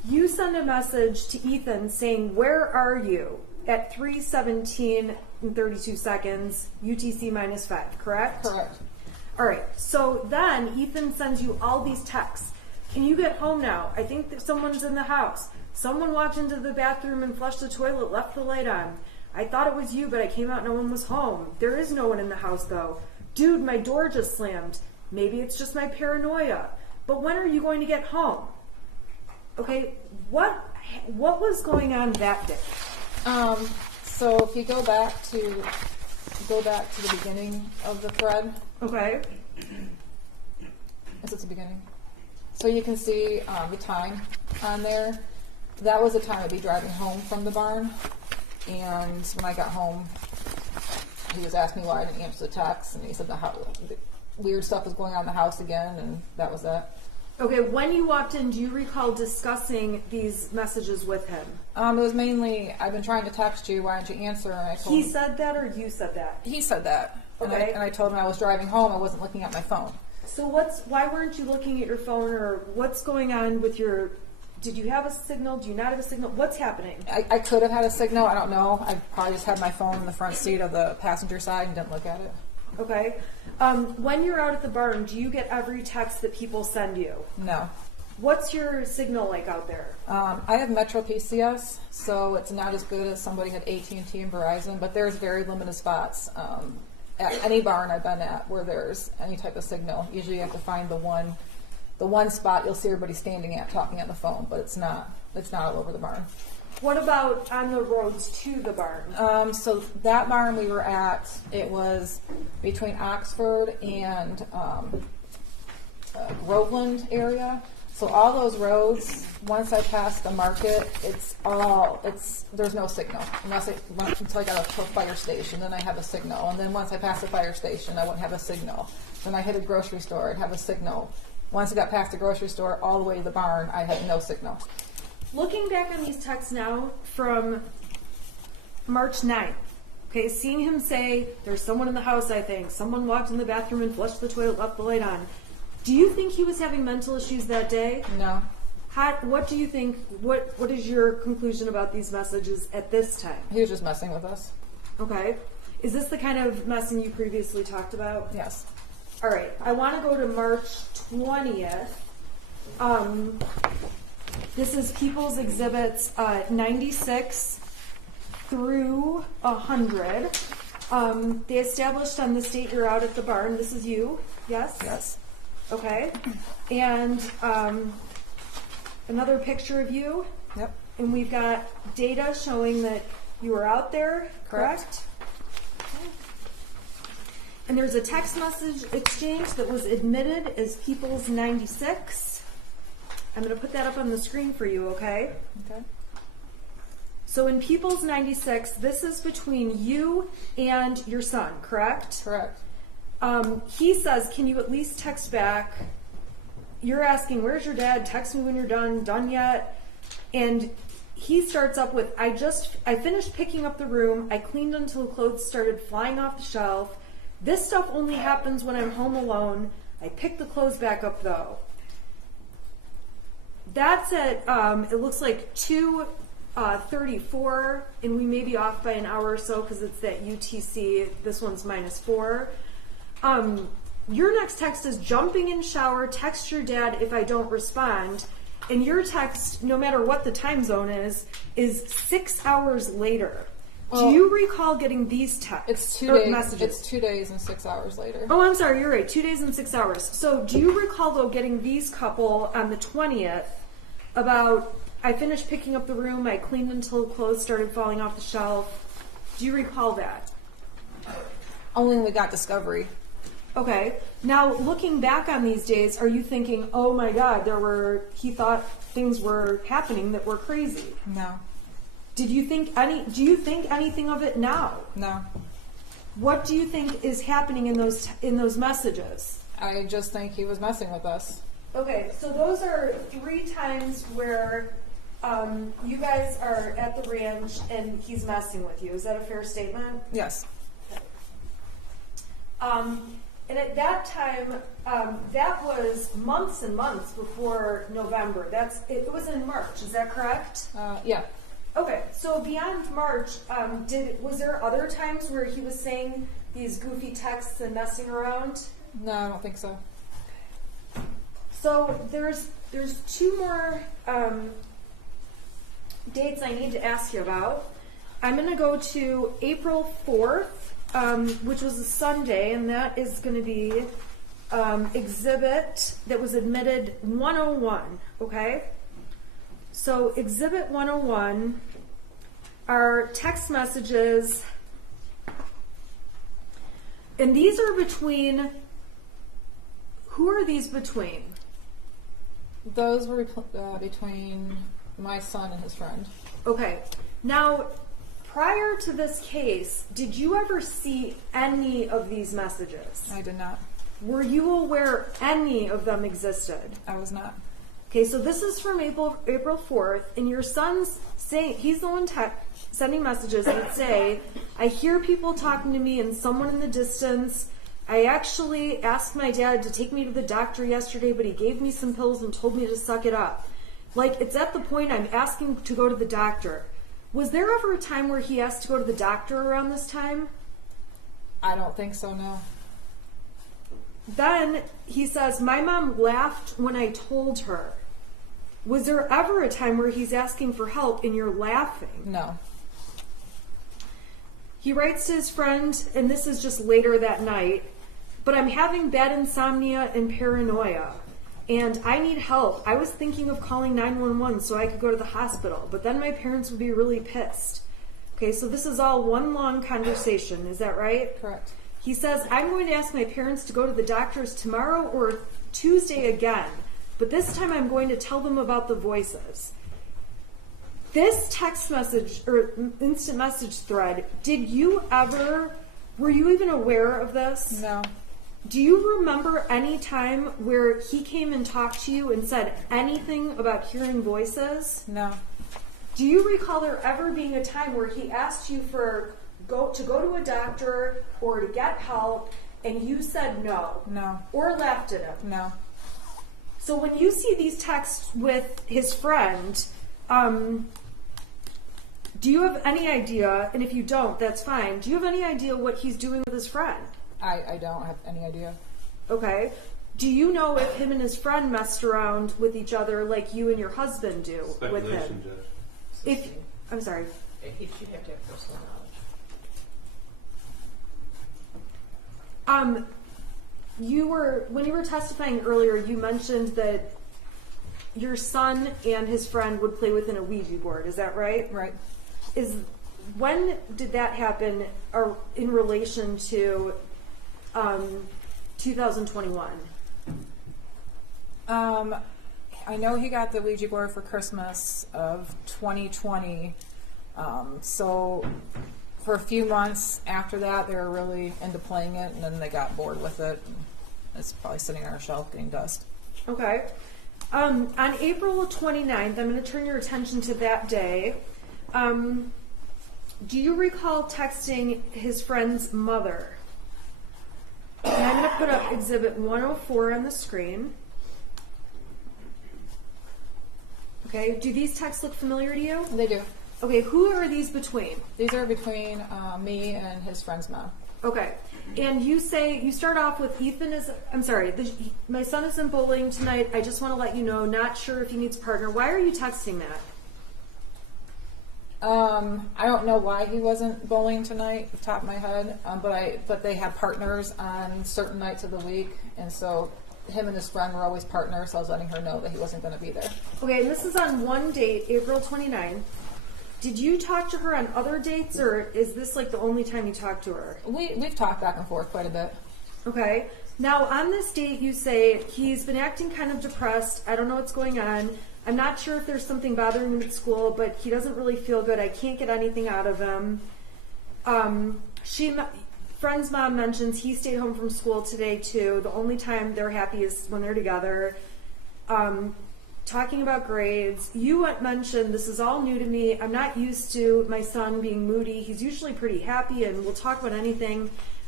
You send a message to Ethan saying, "Where are you?" at 3:17 and 32 seconds, UTC -5, correct? Correct. All right, so then Ethan sends you all these texts. Can you get home now? I think that someone's in the house. Someone walked into the bathroom and flushed the toilet, left the light on. I thought it was you, but I came out, no one was home. There is no one in the house though. Dude, my door just slammed. Maybe it's just my paranoia. But when are you going to get home? Okay, what was going on that day? So if you go back to the beginning of the thread, Okay. is it the beginning? So you can see the time on there. That was the time I'd be driving home from the barn, and when I got home, he was asking me why I didn't answer the text, and he said the weird stuff was going on in the house again, and that was that. Okay, when you walked in, do you recall discussing these messages with him? It was mainly, I've been trying to text you, why don't you answer? And I told He him, said that or you said that? he said that. Okay. And I told him I was driving home, I wasn't looking at my phone. So why weren't you looking at your phone, or what's going on with your, did you have a signal? Do you not have a signal? What's happening? I could have had a signal, I don't know. I probably just had my phone in the front seat of the passenger side and didn't look at it. Okay. When you're out at the barn, do you get every text that people send you? No. What's your signal like out there? I have Metro PCS, so it's not as good as somebody had AT&T and Verizon, but there's very limited spots at any barn I've been at where there's any type of signal. Usually you have to find the one spot you'll see everybody standing at talking on the phone, but it's not all over the barn. What about on the roads to the barn? So that barn we were at, it was between Oxford and Groveland area. So all those roads, once I passed the market, there's no signal until I got to a fire station. Then I have a signal, and then once I pass the fire station, I wouldn't have a signal. Then I hit a grocery store, I'd have a signal. Once I got past the grocery store, all the way to the barn, I had no signal. Looking back on these texts now from March 9th, okay, seeing him say, "There's someone in the house, I think. Someone walked in the bathroom and flushed the toilet, left the light on." Do you think he was having mental issues that day? No. What do you think, what is your conclusion about these messages at this time? He was just messing with us. Okay. Is this the kind of messing you previously talked about? Yes. All right. I want to go to March 20th. This is People's Exhibits 96 through 100. They established on this date you're out at the barn. This is you, yes? Yes. Okay. And another picture of you. Yep. And we've got data showing that you were out there, correct? Okay. And there's a text message exchange that was admitted as People's 96. I'm going to put that up on the screen for you, okay? Okay. So in People's 96, this is between you and your son, correct? Correct. He says, "Can you at least text back?" You're asking, "Where's your dad? Text me when you're done yet?" And he starts up with, I finished picking up the room. I cleaned until clothes started flying off the shelf. This stuff only happens when I'm home alone. I picked the clothes back up though." That's at, it looks like 2:34, and we may be off by an hour or so because it's that UTC. This one's -4. Your next text is, "Jumping in shower, text your dad if I don't respond." And your text, no matter what the time zone is 6 hours later. Well, do you recall getting these texts? It's 2 days. Messages? It's 2 days and 6 hours later. Oh, I'm sorry, you're right. 2 days and 6 hours. So do you recall, though, getting these couple on the 20th about, "I finished picking up the room, I cleaned until clothes started falling off the shelf"? Do you recall that? Only when we got discovery. Okay. Now, looking back on these days, are you thinking, "Oh my God, he thought things were happening that were crazy"? No. Do you think anything of it now? No. What do you think is happening in those messages? I just think he was messing with us. Okay, so those are 3 times where you guys are at the ranch and he's messing with you. Is that a fair statement? Yes. And at that time, that was months and months before November. It was in March, is that correct? Yeah. Okay, so beyond March, was there other times where he was saying these goofy texts and messing around? No, I don't think so. So there's two more dates I need to ask you about. I'm going to go to April 4th, which was a Sunday, and that is going to be exhibit that was admitted 101, okay? So exhibit 101 are text messages, and these are between, who are these between? Those were between my son and his friend. Okay, now prior to this case, did you ever see any of these messages? I did not. Were you aware any of them existed? I was not. Okay, so this is from April 4th, and your son's saying, he's the one sending messages that say, I hear people talking to me and someone in the distance. I actually asked my dad to take me to the doctor yesterday, but he gave me some pills and told me to suck it up. Like, it's at the point I'm asking to go to the doctor. Was there ever a time where he asked to go to the doctor around this time? I don't think so, no. Then he says, my mom laughed when I told her. Was there ever a time where he's asking for help and you're laughing? No. He writes to his friend, and this is just later that night, but I'm having bad insomnia and paranoia, and I need help. I was thinking of calling 911 so I could go to the hospital, but then my parents would be really pissed. Okay, so this is all one long conversation, is that right? Correct. He says, I'm going to ask my parents to go to the doctors tomorrow or Tuesday again, but this time I'm going to tell them about the voices. This text message or instant message thread, were you even aware of this? No. Do you remember any time where he came and talked to you and said anything about hearing voices? No. Do you recall there ever being a time where he asked you to go to a doctor or to get help and you said no? No. Or laughed at him? No. So when you see these texts with his friend, do you have any idea, and if you don't, that's fine, do you have any idea what he's doing with his friend? I don't have any idea. Okay. Do you know if him and his friend messed around with each other like you and your husband do with him? Speculation, Judge. I'm sorry. If you have to have personal knowledge. When you were testifying earlier, you mentioned that your son and his friend would play within a Ouija board. Is that right? Right. When did that happen in relation to 2021? I know he got the Ouija board for Christmas of 2020. So for a few months after that, they were really into playing it, and then they got bored with it. It's probably sitting on our shelf getting dust. Okay. On April 29th, I'm going to turn your attention to that day. Do you recall texting his friend's mother? And I'm going to put up exhibit 104 on the screen. Okay, do these texts look familiar to you? They do. Okay, who are these between? These are between me and his friend's mom. Okay, and you start off with my son is in bowling tonight. I just want to let you know, not sure if he needs a partner. Why are you texting that? I don't know why he wasn't bowling tonight, off the top of my head, but they have partners on certain nights of the week, and so him and his friend were always partners, so I was letting her know that he wasn't going to be there. Okay, and this is on one date, April 29th. Did you talk to her on other dates, or is this like the only time you talked to her? We've talked back and forth quite a bit. Okay. Now, on this date, you say he's been acting kind of depressed. I don't know what's going on. I'm not sure if there's something bothering him at school, but he doesn't really feel good. I can't get anything out of him. Friend's mom mentions he stayed home from school today, too. The only time they're happy is when they're together. Talking about grades. You mentioned, this is all new to me. I'm not used to my son being moody. He's usually pretty happy and will talk about anything.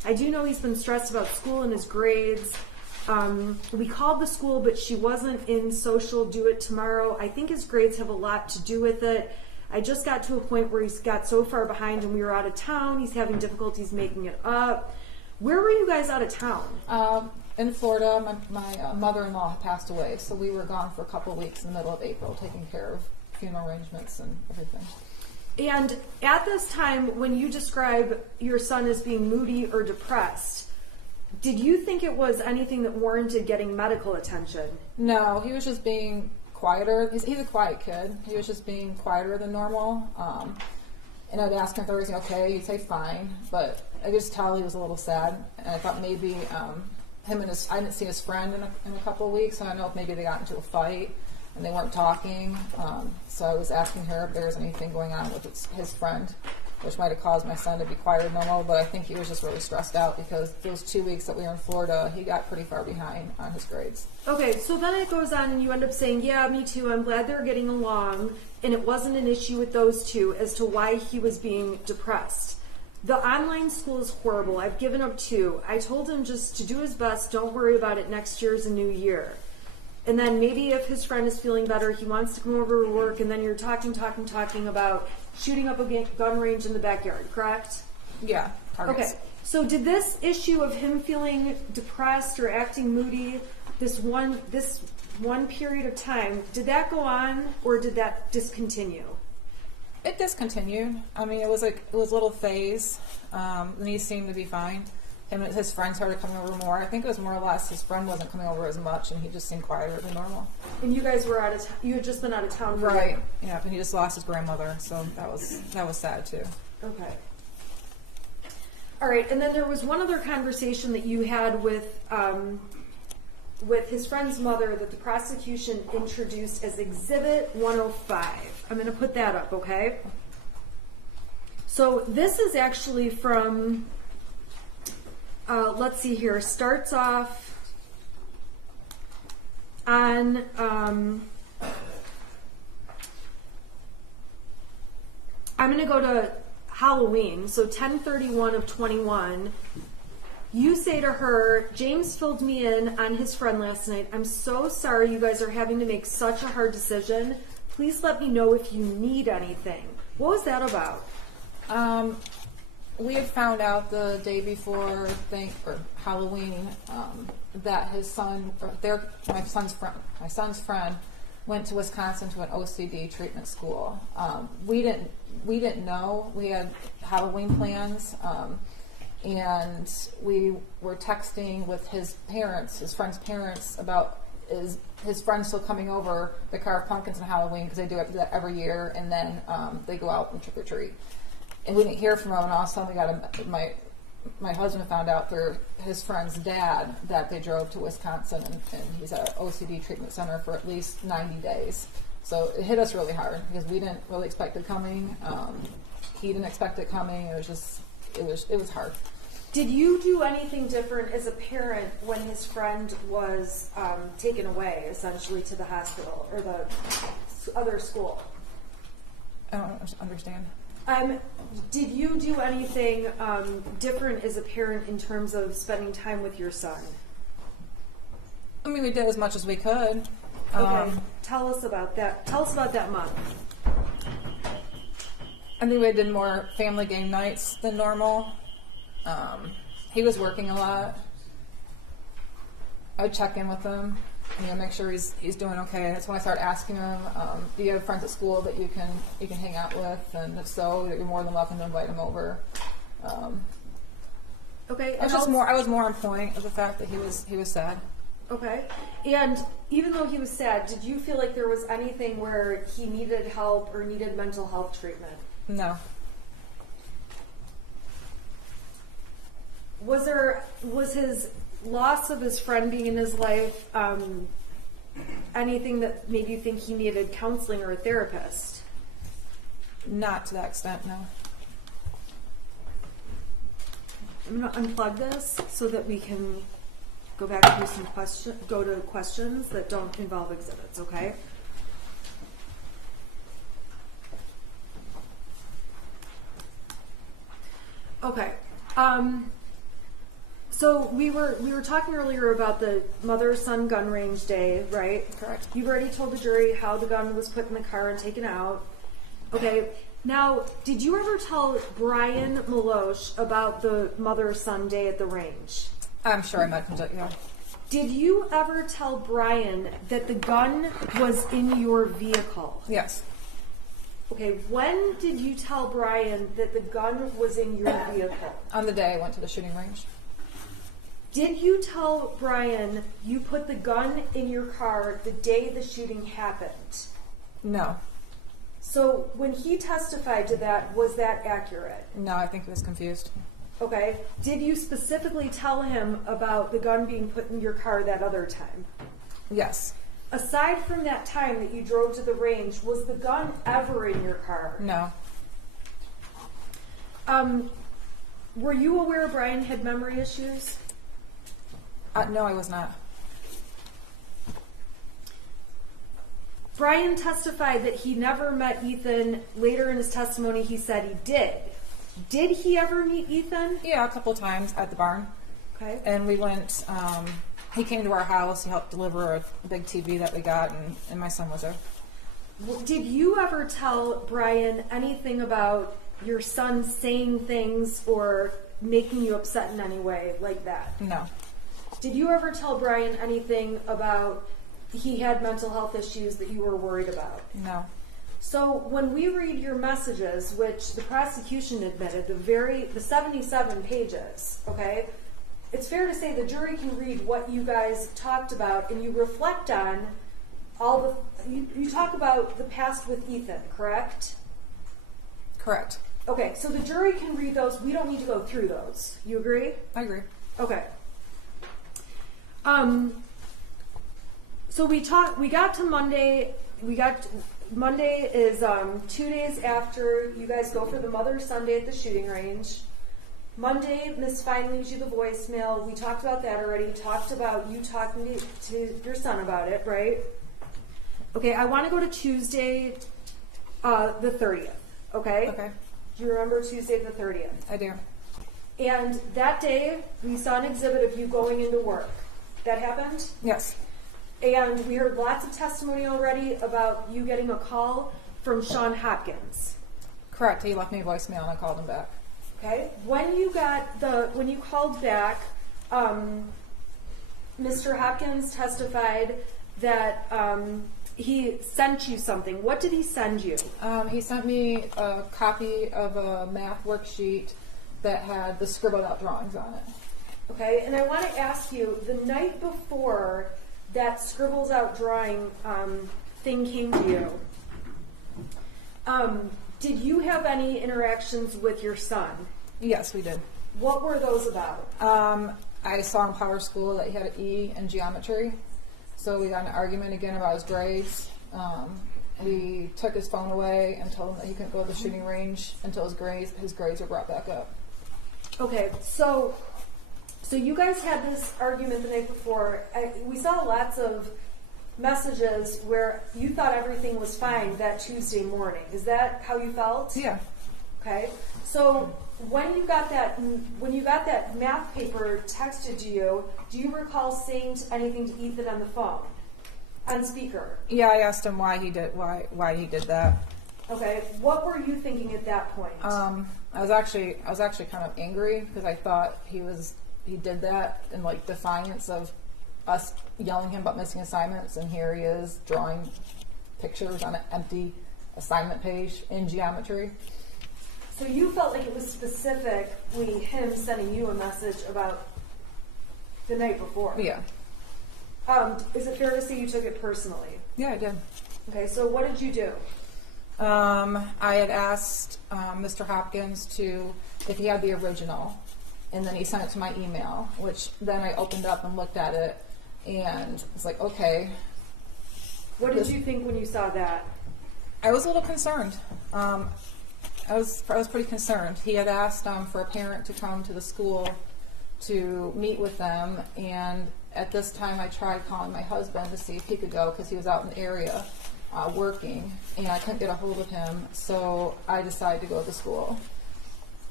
I do know he's been stressed about school and his grades. We called the school, but she wasn't in social, do it tomorrow. I think his grades have a lot to do with it. I just got to a point where he's got so far behind and we were out of town. He's having difficulties making it up. Where were you guys out of town? In Florida, my mother-in-law passed away, so we were gone for a couple of weeks in the middle of April, taking care of funeral arrangements and everything. And at this time, when you describe your son as being moody or depressed, did you think it was anything that warranted getting medical attention? No, he was just being quieter. He's a quiet kid. He was just being quieter than normal. And I'd ask him if everything okay. He'd say fine, but I could just tell he was a little sad. And I thought maybe I didn't see his friend in a couple of weeks, so I don't know if maybe they got into a fight and they weren't talking. So I was asking her if there was anything going on with his friend, which might have caused my son to be quieter than normal, but I think he was just really stressed out because those 2 weeks that we were in Florida, he got pretty far behind on his grades. Okay, so then it goes on and you end up saying, yeah, me too, I'm glad they're getting along, and it wasn't an issue with those two as to why he was being depressed. The online school is horrible. I've given up too. I told him just to do his best, don't worry about it, next year's a new year. And then maybe if his friend is feeling better, he wants to come over to work, and then you're talking about shooting up a gun range in the backyard, correct? Yeah, targets. Okay, so did this issue of him feeling depressed or acting moody, this one period of time, did that go on or did that discontinue? It discontinued. I mean, it was a little phase. And he seemed to be fine. Him and his friends started coming over more. I think it was more or less his friend wasn't coming over as much, and he just seemed quieter than normal. And you guys were out of you had just been out of town, for right? Yeah, and he just lost his grandmother, so that was sad too. Okay. All right, and then there was one other conversation that you had with his friend's mother that the prosecution introduced as Exhibit 105. I'm going to put that up, okay? So this is actually from. Let's see here. Starts off on I'm going to go to Halloween, so 10/31 of 21. You say to her, James filled me in on his friend last night. I'm so sorry you guys are having to make such a hard decision. Please let me know if you need anything. What was that about? We had found out the day before Halloween that his son, my son's friend, went to Wisconsin to an OCD treatment school. We didn't know. We had Halloween plans, and we were texting with his friend's parents about his friend still coming over to carve pumpkins on Halloween because they do that every year, and then they go out and trick or treat. And we didn't hear from him, and all of a sudden my husband found out through his friend's dad that they drove to Wisconsin, and he's at an OCD treatment center for at least 90 days. So it hit us really hard because we didn't really expect it coming. He didn't expect it coming. It was hard. Did you do anything different as a parent when his friend was taken away, essentially, to the hospital or the other school? I don't understand. Did you do anything different as a parent in terms of spending time with your son? I mean, we did as much as we could. Okay, tell us about that. Tell us about that month. I think we did more family game nights than normal. He was working a lot. I would check in with him, make sure he's doing okay. That's when I started asking him, do you have friends at school that you can hang out with? And if so, you're more than welcome to invite him over. Okay. I was more on point of the fact that he was sad. Okay. And even though he was sad, did you feel like there was anything where he needed help or needed mental health treatment? No. Was his loss of his friend being in his life anything that made you think he needed counseling or a therapist? Not to that extent, no. I'm going to unplug this so that we can go back and do go to questions that don't involve exhibits, okay? Okay. So we were talking earlier about the mother-son gun range day, right? Correct. You've already told the jury how the gun was put in the car and taken out. Okay. Now, did you ever tell Brian Maloche about the mother-son day at the range? I'm sure I met him, yeah. Did you ever tell Brian that the gun was in your vehicle? Yes. Okay, when did you tell Brian that the gun was in your vehicle? On the day I went to the shooting range. Did you tell Brian you put the gun in your car the day the shooting happened? No. So when he testified to that, was that accurate? No, I think he was confused. Okay. Did you specifically tell him about the gun being put in your car that other time? Yes. Aside from that time that you drove to the range, was the gun ever in your car? No. Were you aware Brian had memory issues? No, I was not. Brian testified that he never met Ethan. Later in his testimony, he said he did. Did he ever meet Ethan? Yeah, a couple of times at the barn. Okay. And we went, he came to our house, he helped deliver a big TV that we got, and my son was there. Did you ever tell Brian anything about your son saying things or making you upset in any way like that? No. Did you ever tell Brian anything about he had mental health issues that you were worried about? No. So when we read your messages, which the prosecution admitted, the 77 pages, okay, it's fair to say the jury can read what you guys talked about and you reflect on all the, you talk about the past with Ethan, correct? Correct. Okay, so the jury can read those. We don't need to go through those. You agree? I agree. Okay. So we got to Monday. Monday is 2 days after you guys go for the Mother Sunday at the shooting range. Monday, Miss Fine leaves you the voicemail. We talked about that already. Talked about you talking to your son about it, right? Okay, I want to go to Tuesday, the 30th. Okay? Okay. Do you remember Tuesday the 30th? I do. And that day, we saw an exhibit of you going into work. That happened? Yes. And we heard lots of testimony already about you getting a call from Sean Hopkins. Correct. He left me a voicemail and I called him back. Okay. When you called back, Mr. Hopkins testified that he sent you something. What did he send you? He sent me a copy of a math worksheet that had the scribbled out drawings on it. Okay. And I want to ask you, the night before that scribbles out drawing thing came to you, did you have any interactions with your son? Yes, we did. What were those about? I saw in Power School that he had an E in geometry, so we got in an argument again about his grades. We took his phone away and told him that he couldn't go to the shooting range until his grades were brought back up. Okay, so you guys had this argument the night before. We saw lots of messages where you thought everything was fine that Tuesday morning. Is that how you felt? Yeah. Okay. So when you got that math paper texted to you, do you recall saying anything to Ethan on the phone, on speaker? Yeah, I asked him why he did that. Okay. What were you thinking at that point? I was actually kind of angry because I thought he did that in like defiance of us yelling him about missing assignments, and here he is drawing pictures on an empty assignment page in geometry. So you felt like it was specifically him sending you a message about the night before? Yeah. Is it fair to say you took it personally? Yeah, I did. Okay, so what did you do? I had asked Mr. Hopkins if he had the original, and then he sent it to my email, which then I opened up and looked at it, and was like, okay. What did you think when you saw that? I was a little concerned. I was pretty concerned. He had asked for a parent to come to the school to meet with them, and at this time I tried calling my husband to see if he could go because he was out in the area working, and I couldn't get a hold of him, so I decided to go to school.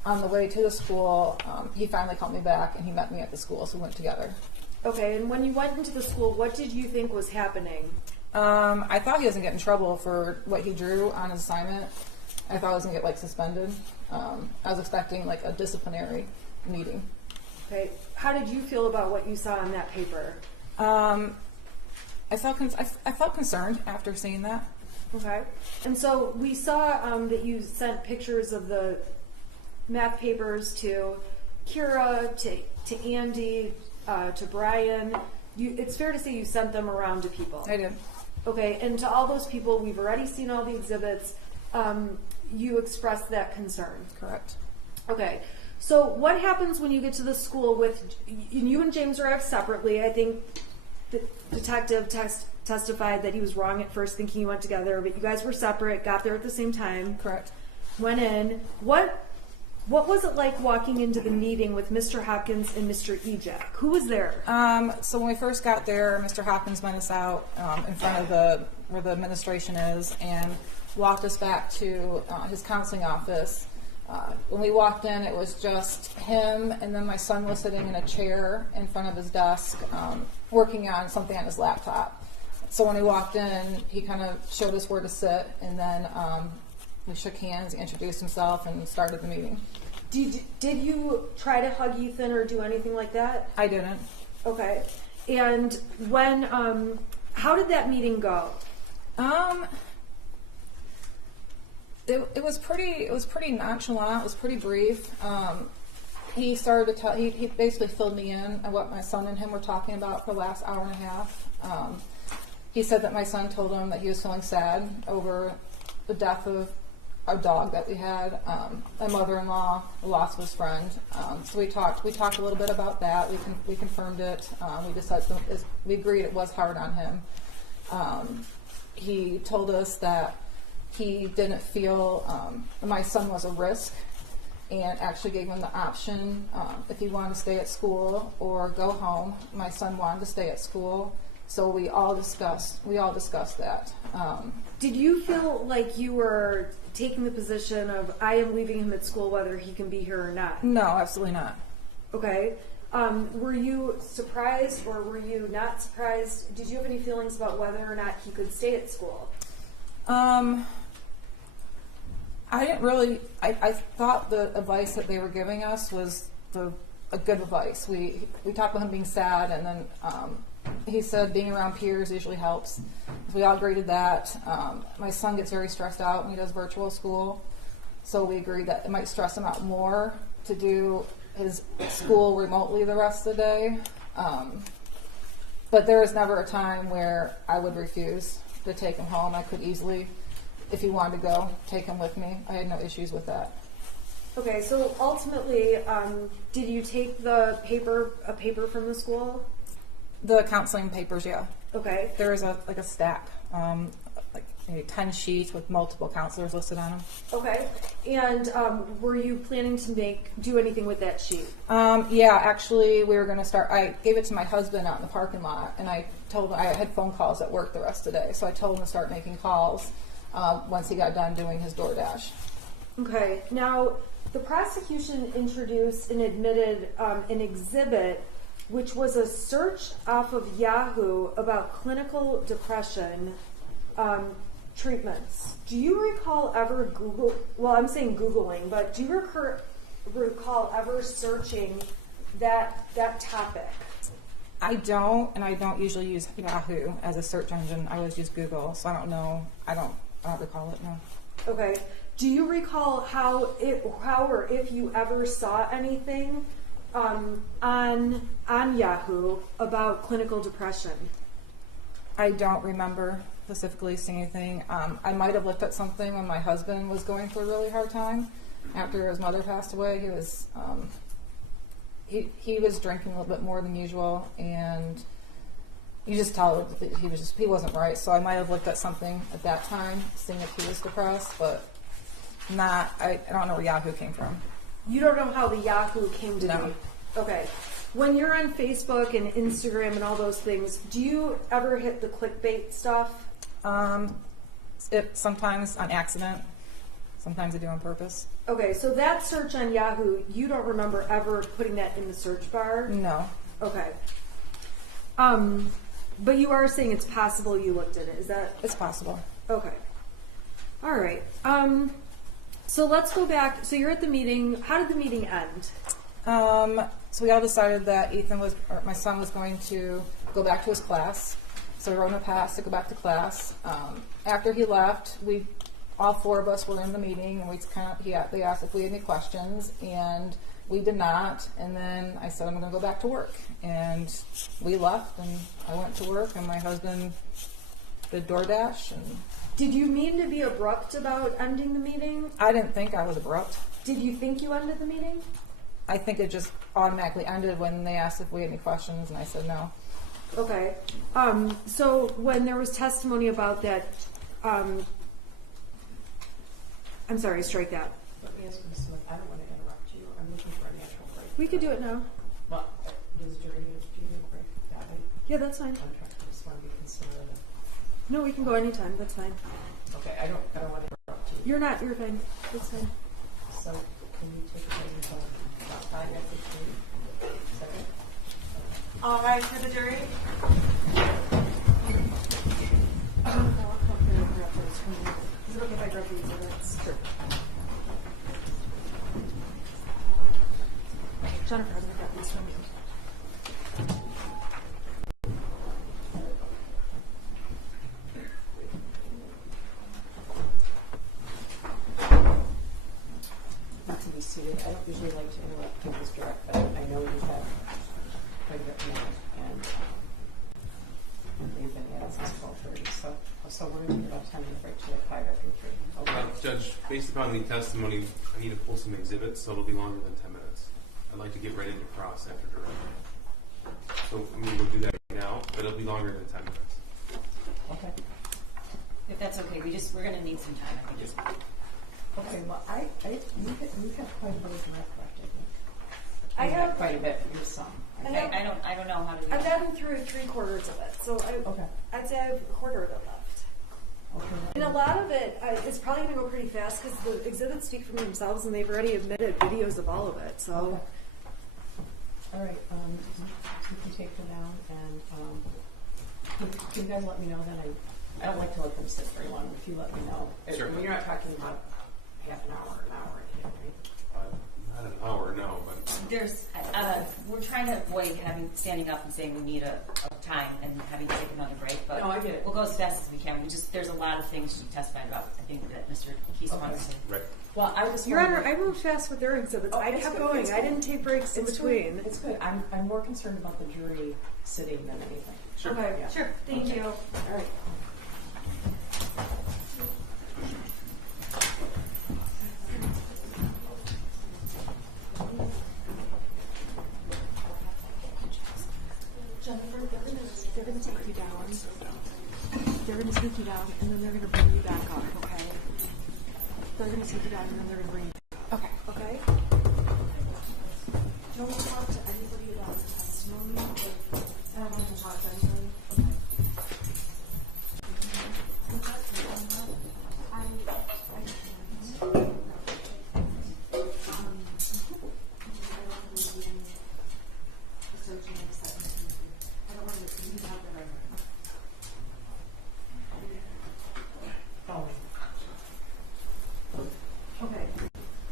on the way to the school, he finally called me back and he met me at the school, so we went together. Okay, and when you went into the school, what did you think was happening? I thought he was gonna get in trouble for what he drew on his assignment. I thought he was gonna get like suspended. I was expecting like a disciplinary meeting. Okay, how did you feel about what you saw on that paper? I felt concerned after seeing that. Okay, and so we saw that you sent pictures of the math papers to Kira, to Andy, to Brian. It's fair to say you sent them around to people. I did. Okay, and to all those people, we've already seen all the exhibits. You expressed that concern. Correct. Okay, so what happens when you get to the school with you and James arrived separately? I think the detective testified that he was wrong at first, thinking you went together, but you guys were separate. Got there at the same time. Correct. Went in. What was it like walking into the meeting with Mr. Hopkins and Mr. Ejak? Who was there? So when we first got there, Mr. Hopkins met us out in front of where the administration is and walked us back to his counseling office. When we walked in, it was just him, and then my son was sitting in a chair in front of his desk working on something on his laptop. So when we walked in, he kind of showed us where to sit, and then we shook hands, he introduced himself, and started the meeting. Did you try to hug Ethan or do anything like that? I didn't. Okay. And when, how did that meeting go? It was pretty nonchalant. It was pretty brief. He started to tell. He basically filled me in on what my son and him were talking about for the last hour and a half. He said that my son told him that he was feeling sad over the death of a dog that we had. My mother-in-law, the loss of his friend. So we talked a little bit about that. We confirmed it. We decided we agreed it was hard on him. He told us that he didn't feel my son was a risk, and actually gave him the option if he wanted to stay at school or go home. My son wanted to stay at school, so we all discussed that. Did you feel like you were taking the position of I am leaving him at school whether he can be here or not? No, absolutely not. Okay. Were you surprised or were you not surprised? Did you have any feelings about whether or not he could stay at school? I didn't really. I thought the advice that they were giving us was a good advice. We talked about him being sad, and then he said being around peers usually helps. We all agreed to that. My son gets very stressed out when he does virtual school, so we agreed that it might stress him out more to do his school remotely the rest of the day. But there was never a time where I would refuse to take him home. I could easily, if he wanted to go, take him with me. I had no issues with that. Okay, so ultimately, did you take a paper from the school? The counseling papers, yeah. Okay. There was a stack, like maybe 10 sheets with multiple counselors listed on them. Okay. And were you planning to do anything with that sheet? Yeah, actually, we were going to start. I gave it to my husband out in the parking lot, and I told him I had phone calls at work the rest of the day, so I told him to start making calls once he got done doing his DoorDash. Okay. Now, the prosecution introduced and admitted an exhibit, which was a search off of Yahoo about clinical depression treatments. Do you recall ever Googling, but do you recall ever searching that topic? I don't, and I don't usually use Yahoo as a search engine. I always use Google, so I don't know. I don't recall it, no. Okay. Do you recall how or if you ever saw anything on Yahoo about clinical depression? I don't remember specifically seeing anything. I might have looked at something when my husband was going through a really hard time after his mother passed away. He was he was drinking a little bit more than usual, and you just tell that he wasn't right. So I might have looked at something at that time, seeing if he was depressed, but not. I don't know where Yahoo came from. You don't know how the Yahoo came to No. be? Okay. When you're on Facebook and Instagram and all those things, do you ever hit the clickbait stuff? Sometimes on accident. Sometimes I do on purpose. Okay, so that search on Yahoo, you don't remember ever putting that in the search bar? No. Okay. But you are saying it's possible you looked at it. Is that It's possible. okay? All right. So let's go back. So you're at the meeting. How did the meeting end? So we all decided that my son was going to go back to his class. So we wrote him a pass to go back to class. After he left, all four of us were in the meeting, and they asked if we had any questions, and we did not. And then I said, I'm going to go back to work. And we left, and I went to work, and my husband did DoorDash. And Did you mean to be abrupt about ending the meeting? I didn't think I was abrupt. Did you think you ended the meeting? I think it just automatically ended when they asked if we had any questions, and I said no. Okay. So when there was testimony about that, I'm sorry, strike that. Let me ask Ms. Smith, I don't want to interrupt you. I'm looking for a natural break. We could do it now. Well, does jury need a break? Yeah, Yeah, that's fine. I just want to be considerate of. No, we can go anytime. That's fine. Okay, I don't want to interrupt you. You're fine. That's fine. So can you take a break until about 5 after 3? Second? All right, for the jury. Is it okay if I grab these exhibits? Sure. Jennifer, I'm gonna grab these from you. Not to be seated. I don't usually like to interrupt people's direct, but I know you have quite a bit more, and we've been at it since 12:30. So we're going to take about 10 minute break to like 5 after 3. Okay. Judge, based upon the testimony, I need to pull some exhibits, so it'll be longer than 10 minutes. I'd like to get right into cross after direct. So we'll do that now, but it'll be longer than 10 minutes. Okay. If that's okay, we're going to need some time. I think. Okay. Well, you have quite a bit of my correct, I think. I You have quite a bit for your son. I don't know how to do I've that. gotten through 3/4 of it, so Okay. I'd say I have a quarter of it left. Okay. And a lot of it is probably going to go pretty fast because the exhibits speak for themselves, and they've already admitted videos of all of it. So, Okay. All right. You can take them down, and can you guys let me know then? I don't like to let them sit very long. If you let me know, Sure. I mean, you're not talking about half an hour, right? Not an hour, no, but There's, we're trying to avoid standing up and saying we need a time and having to take another break. But No, I get it. We'll go as fast as we can. There's a lot of things to testify about. I think that Mr. Keese wants to. right. Well, I just Your Honor, I moved fast with their exhibits. I it's kept good, going. it's I good. didn't take breaks in It's between. Good. It's good. I'm more concerned about the jury sitting than anything. Sure. Okay. Yeah. Sure. Thank you. All right. Jennifer, they're gonna take you down. They're gonna take you down, and then they're gonna bring you back up. Okay. They're gonna take you down, and then they're gonna bring you. Okay. Okay. Don't talk to anybody about the testimony. I don't want to talk to anybody. Okay. Okay.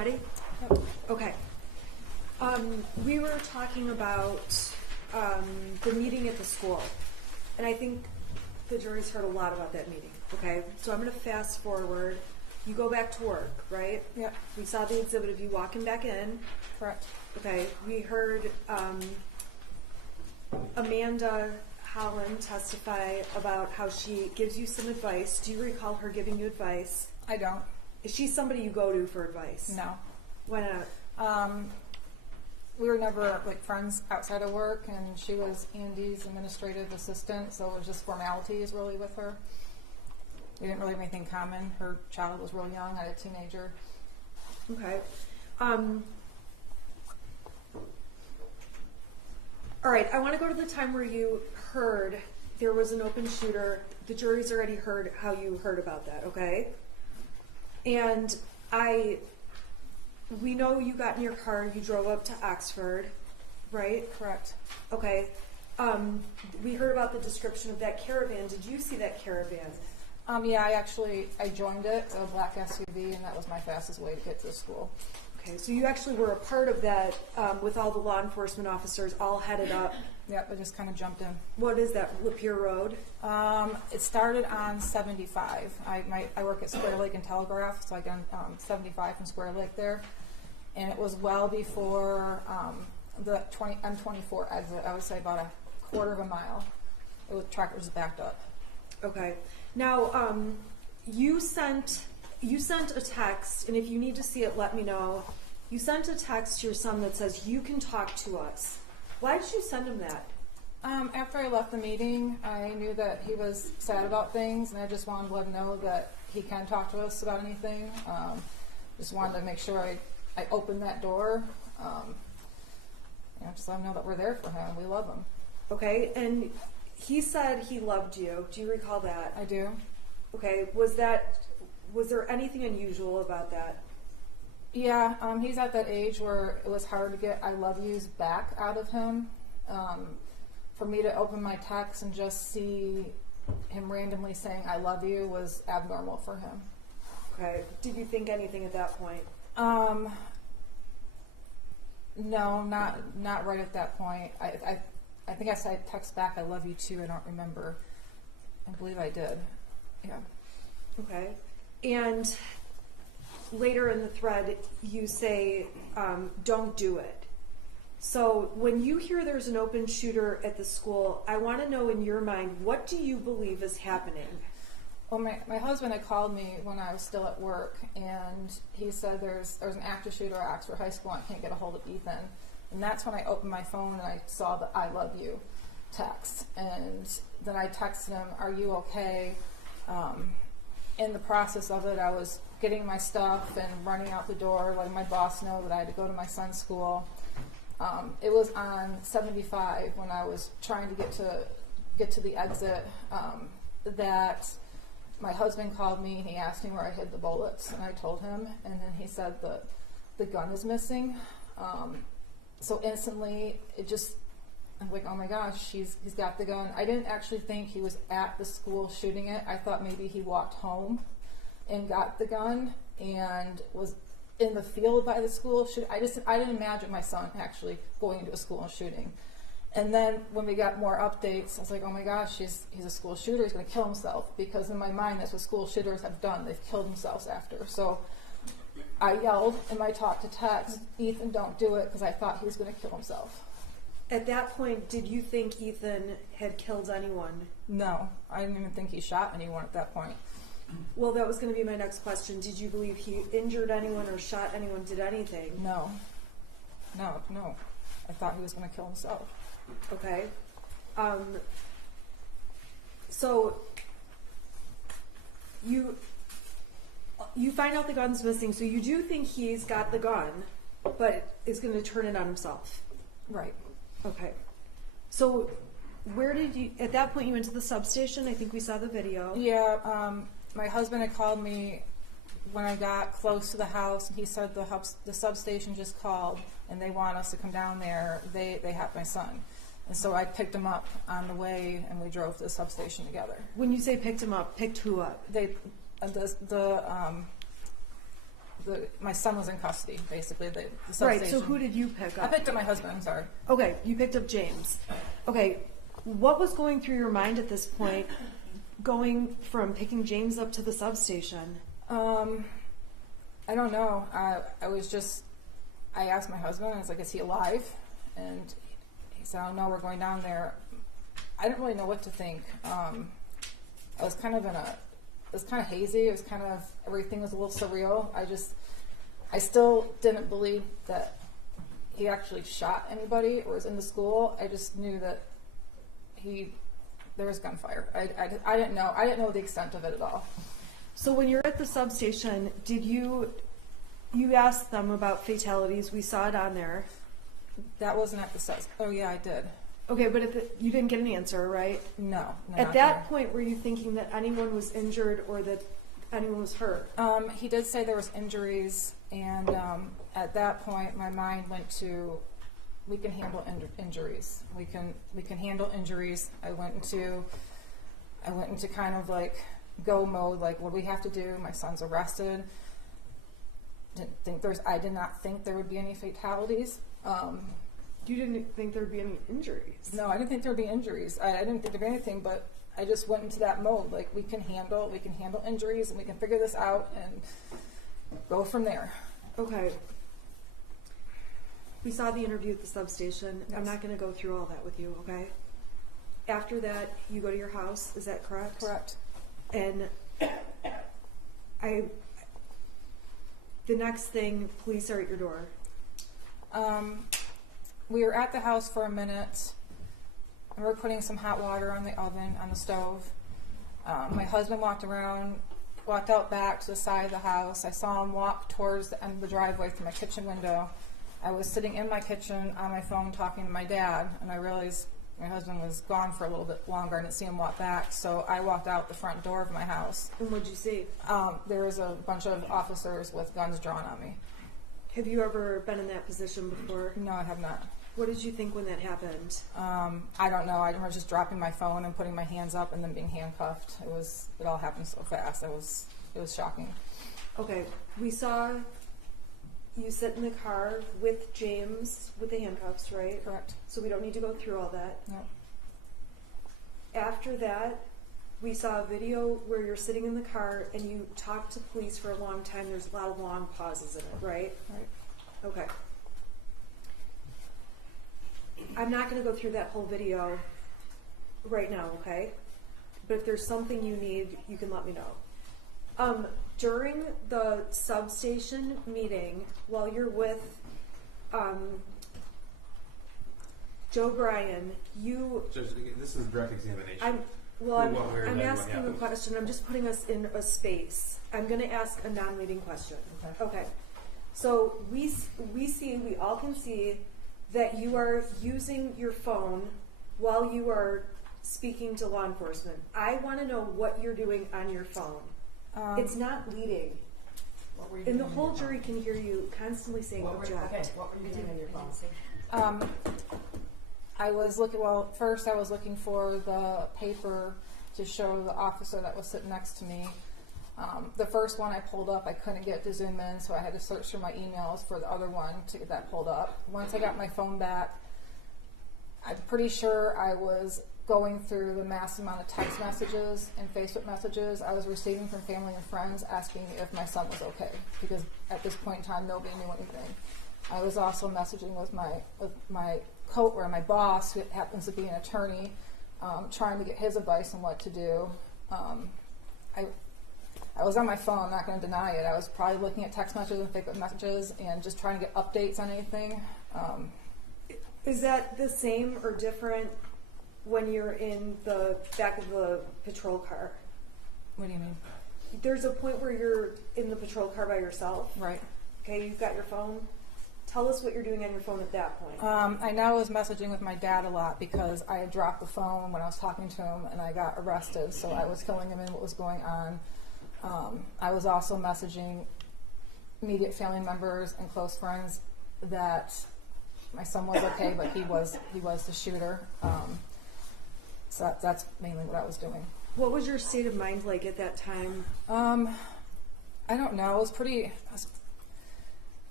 ready? Okay. We were talking about the meeting at the school, and I think the jury's heard a lot about that meeting. Okay, so I'm going to fast forward. You go back to work, right? Yep. We saw the exhibit of you walking back in. Correct. Okay, we heard Amanda Holland testify about how she gives you some advice. Do you recall her giving you advice? I don't. Is she somebody you go to for advice? No. Why not? We were never like friends outside of work, and she was Andy's administrative assistant, so it was just formalities really with her. We didn't really have anything common. Her child was real young. I had a teenager. Okay. All right, I want to go to the time where you heard there was an open shooter. The jury's already heard how you heard about that, okay? And we know you got in your car, you drove up to Oxford, right? Correct. Okay. We heard about the description of that caravan. Did you see that caravan? Yeah, I joined it, a black SUV, and that was my fastest way to get to the school. Okay, so you actually were a part of that with all the law enforcement officers all headed up. Yep, I just kind of jumped in. What is that, Lapeer Road? It started on 75. I work at Square Lake and Telegraph, so I got 75 from Square Lake there. And it was well before the M24 exit. I would say about a quarter of a mile. Tractors backed up. Okay. Now, you sent a text, and if you need to see it, let me know. You sent a text to your son that says, "You can talk to us." Why did you send him that? After I left the meeting, I knew that he was sad about things, and I just wanted to let him know that he can talk to us about anything. Just wanted to make sure I opened that door. Just let him know that we're there for him. We love him. Okay, and he said he loved you. Do you recall that? I do. Okay, was there anything unusual about that? Yeah, he's at that age where it was hard to get I love yous back out of him. For me to open my text and just see him randomly saying I love you was abnormal for him. Okay, did you think anything at that point? No, not right at that point. I think I said text back I love you too. I don't remember. I believe I did. Yeah. Okay. And later in the thread, you say, don't do it. So when you hear there's an open shooter at the school, I want to know in your mind, what do you believe is happening? Well, my husband had called me when I was still at work, and he said there's an active shooter at Oxford High School, and I can't get a hold of Ethan. And that's when I opened my phone and I saw the I love you text. And then I texted him, are you okay? In the process of it, I was getting my stuff and running out the door, letting my boss know that I had to go to my son's school. It was on 75 when I was trying to get to the exit that my husband called me and he asked me where I hid the bullets, and I told him, and then he said the gun is missing. So instantly, I'm like, oh my gosh, he's got the gun. I didn't actually think he was at the school shooting it. I thought maybe he walked home and got the gun and was in the field by the school. I didn't imagine my son actually going into a school and shooting. And then when we got more updates, I was like, oh my gosh, he's a school shooter. He's going to kill himself, because in my mind, that's what school shooters have done. They've killed themselves after. So I yelled in my talk to text, Ethan, don't do it, because I thought he was going to kill himself. At that point, did you think Ethan had killed anyone? No, I didn't even think he shot anyone at that point. Well, that was going to be my next question. Did you believe he injured anyone or shot anyone, did anything? No. I thought he was going to kill himself. Okay. So you find out the gun's missing, so you do think he's got the gun, but is going to turn it on himself. Right. Okay. So where did you, at that point you went to the substation? I think we saw the video. Yeah, my husband had called me when I got close to the house, and he said the substation just called and they want us to come down there. They have my son. And so I picked him up on the way, and we drove to the substation together. When you say picked him up, picked who up? The my son was in custody, basically. The Right, substation. so who did you pick I up? picked up my husband, I'm sorry. Okay, you picked up James. Okay, what was going through your mind at this point, going from picking James up to the substation? I don't know. I asked my husband, I was like, is he alive? And he said, oh no, we're going down there. I didn't really know what to think. I was kind of it was kind of hazy. It was kind of, everything was a little surreal. I still didn't believe that he actually shot anybody or was in the school. I just knew that there was gunfire. I didn't know the extent of it at all. So when you're at the substation, did you asked them about fatalities? We saw it on there. That wasn't at the subs. Oh yeah, I did. Okay, but you didn't get an answer, right? No. At not that there. point, were you thinking that anyone was injured or that anyone was hurt? He did say there was injuries, and at that point, my mind went to, we can handle injuries. We can handle injuries. I went into kind of like go mode, like what do we have to do? My son's arrested. I did not think there would be any fatalities. You didn't think there'd be any injuries? No, I didn't think there would be injuries. I didn't think of anything, but I just went into that mode, like we can handle injuries, and we can figure this out and go from there. Okay. We saw the interview at the substation. Yes. I'm not going to go through all that with you, okay? After that, you go to your house. Is that correct? Correct. And the next thing, police are at your door. We were at the house for a minute, and we were putting some hot water on the oven, on the stove. My husband walked out back to the side of the house. I saw him walk towards the end of the driveway through my kitchen window. I was sitting in my kitchen on my phone talking to my dad, and I realized my husband was gone for a little bit longer. I didn't see him walk back, so I walked out the front door of my house. And what'd you see? There was a bunch of officers with guns drawn on me. Have you ever been in that position before? No, I have not. What did you think when that happened? I don't know. I remember just dropping my phone and putting my hands up and then being handcuffed. It all happened so fast. It was shocking. Okay, we saw you sit in the car with James with the handcuffs, right? Correct. So we don't need to go through all that. No. After that, we saw a video where you're sitting in the car and you talk to police for a long time. There's a lot of long pauses in it, right? Right. Okay. I'm not going to go through that whole video right now, okay? But if there's something you need, you can let me know. During the substation meeting, while you're with Joe Bryan, Judge, this is direct examination. I'm What, where, when, what asking a happened? question. I'm just putting us in a space. I'm going to ask a non-leading question. Okay. So we all can see that you are using your phone while you are speaking to law enforcement. I want to know what you're doing on your phone. It's not leading. What were you And the doing on whole your jury phone? can hear you constantly saying What were you object. doing on your phone? First I was looking for the paper to show the officer that was sitting next to me. The first one I pulled up, I couldn't get to zoom in, so I had to search through my emails for the other one to get that pulled up. Once I got my phone back, I'm pretty sure I was going through the mass amount of text messages and Facebook messages I was receiving from family and friends asking me if my son was okay, because at this point in time, nobody knew anything. I was also messaging with my boss, who happens to be an attorney, trying to get his advice on what to do. I was on my phone, I'm not going to deny it. I was probably looking at text messages and Facebook messages and just trying to get updates on anything. Is that the same or different when you're in the back of the patrol car? What do you mean? There's a point where you're in the patrol car by yourself. Right. Okay, you've got your phone. Tell us what you're doing on your phone at that point. I now was messaging with my dad a lot because I had dropped the phone when I was talking to him and I got arrested, so I was filling him in what was going on. I was also messaging immediate family members and close friends that my son was okay, but he was the shooter. So that's mainly what I was doing. What was your state of mind like at that time? I don't know. I was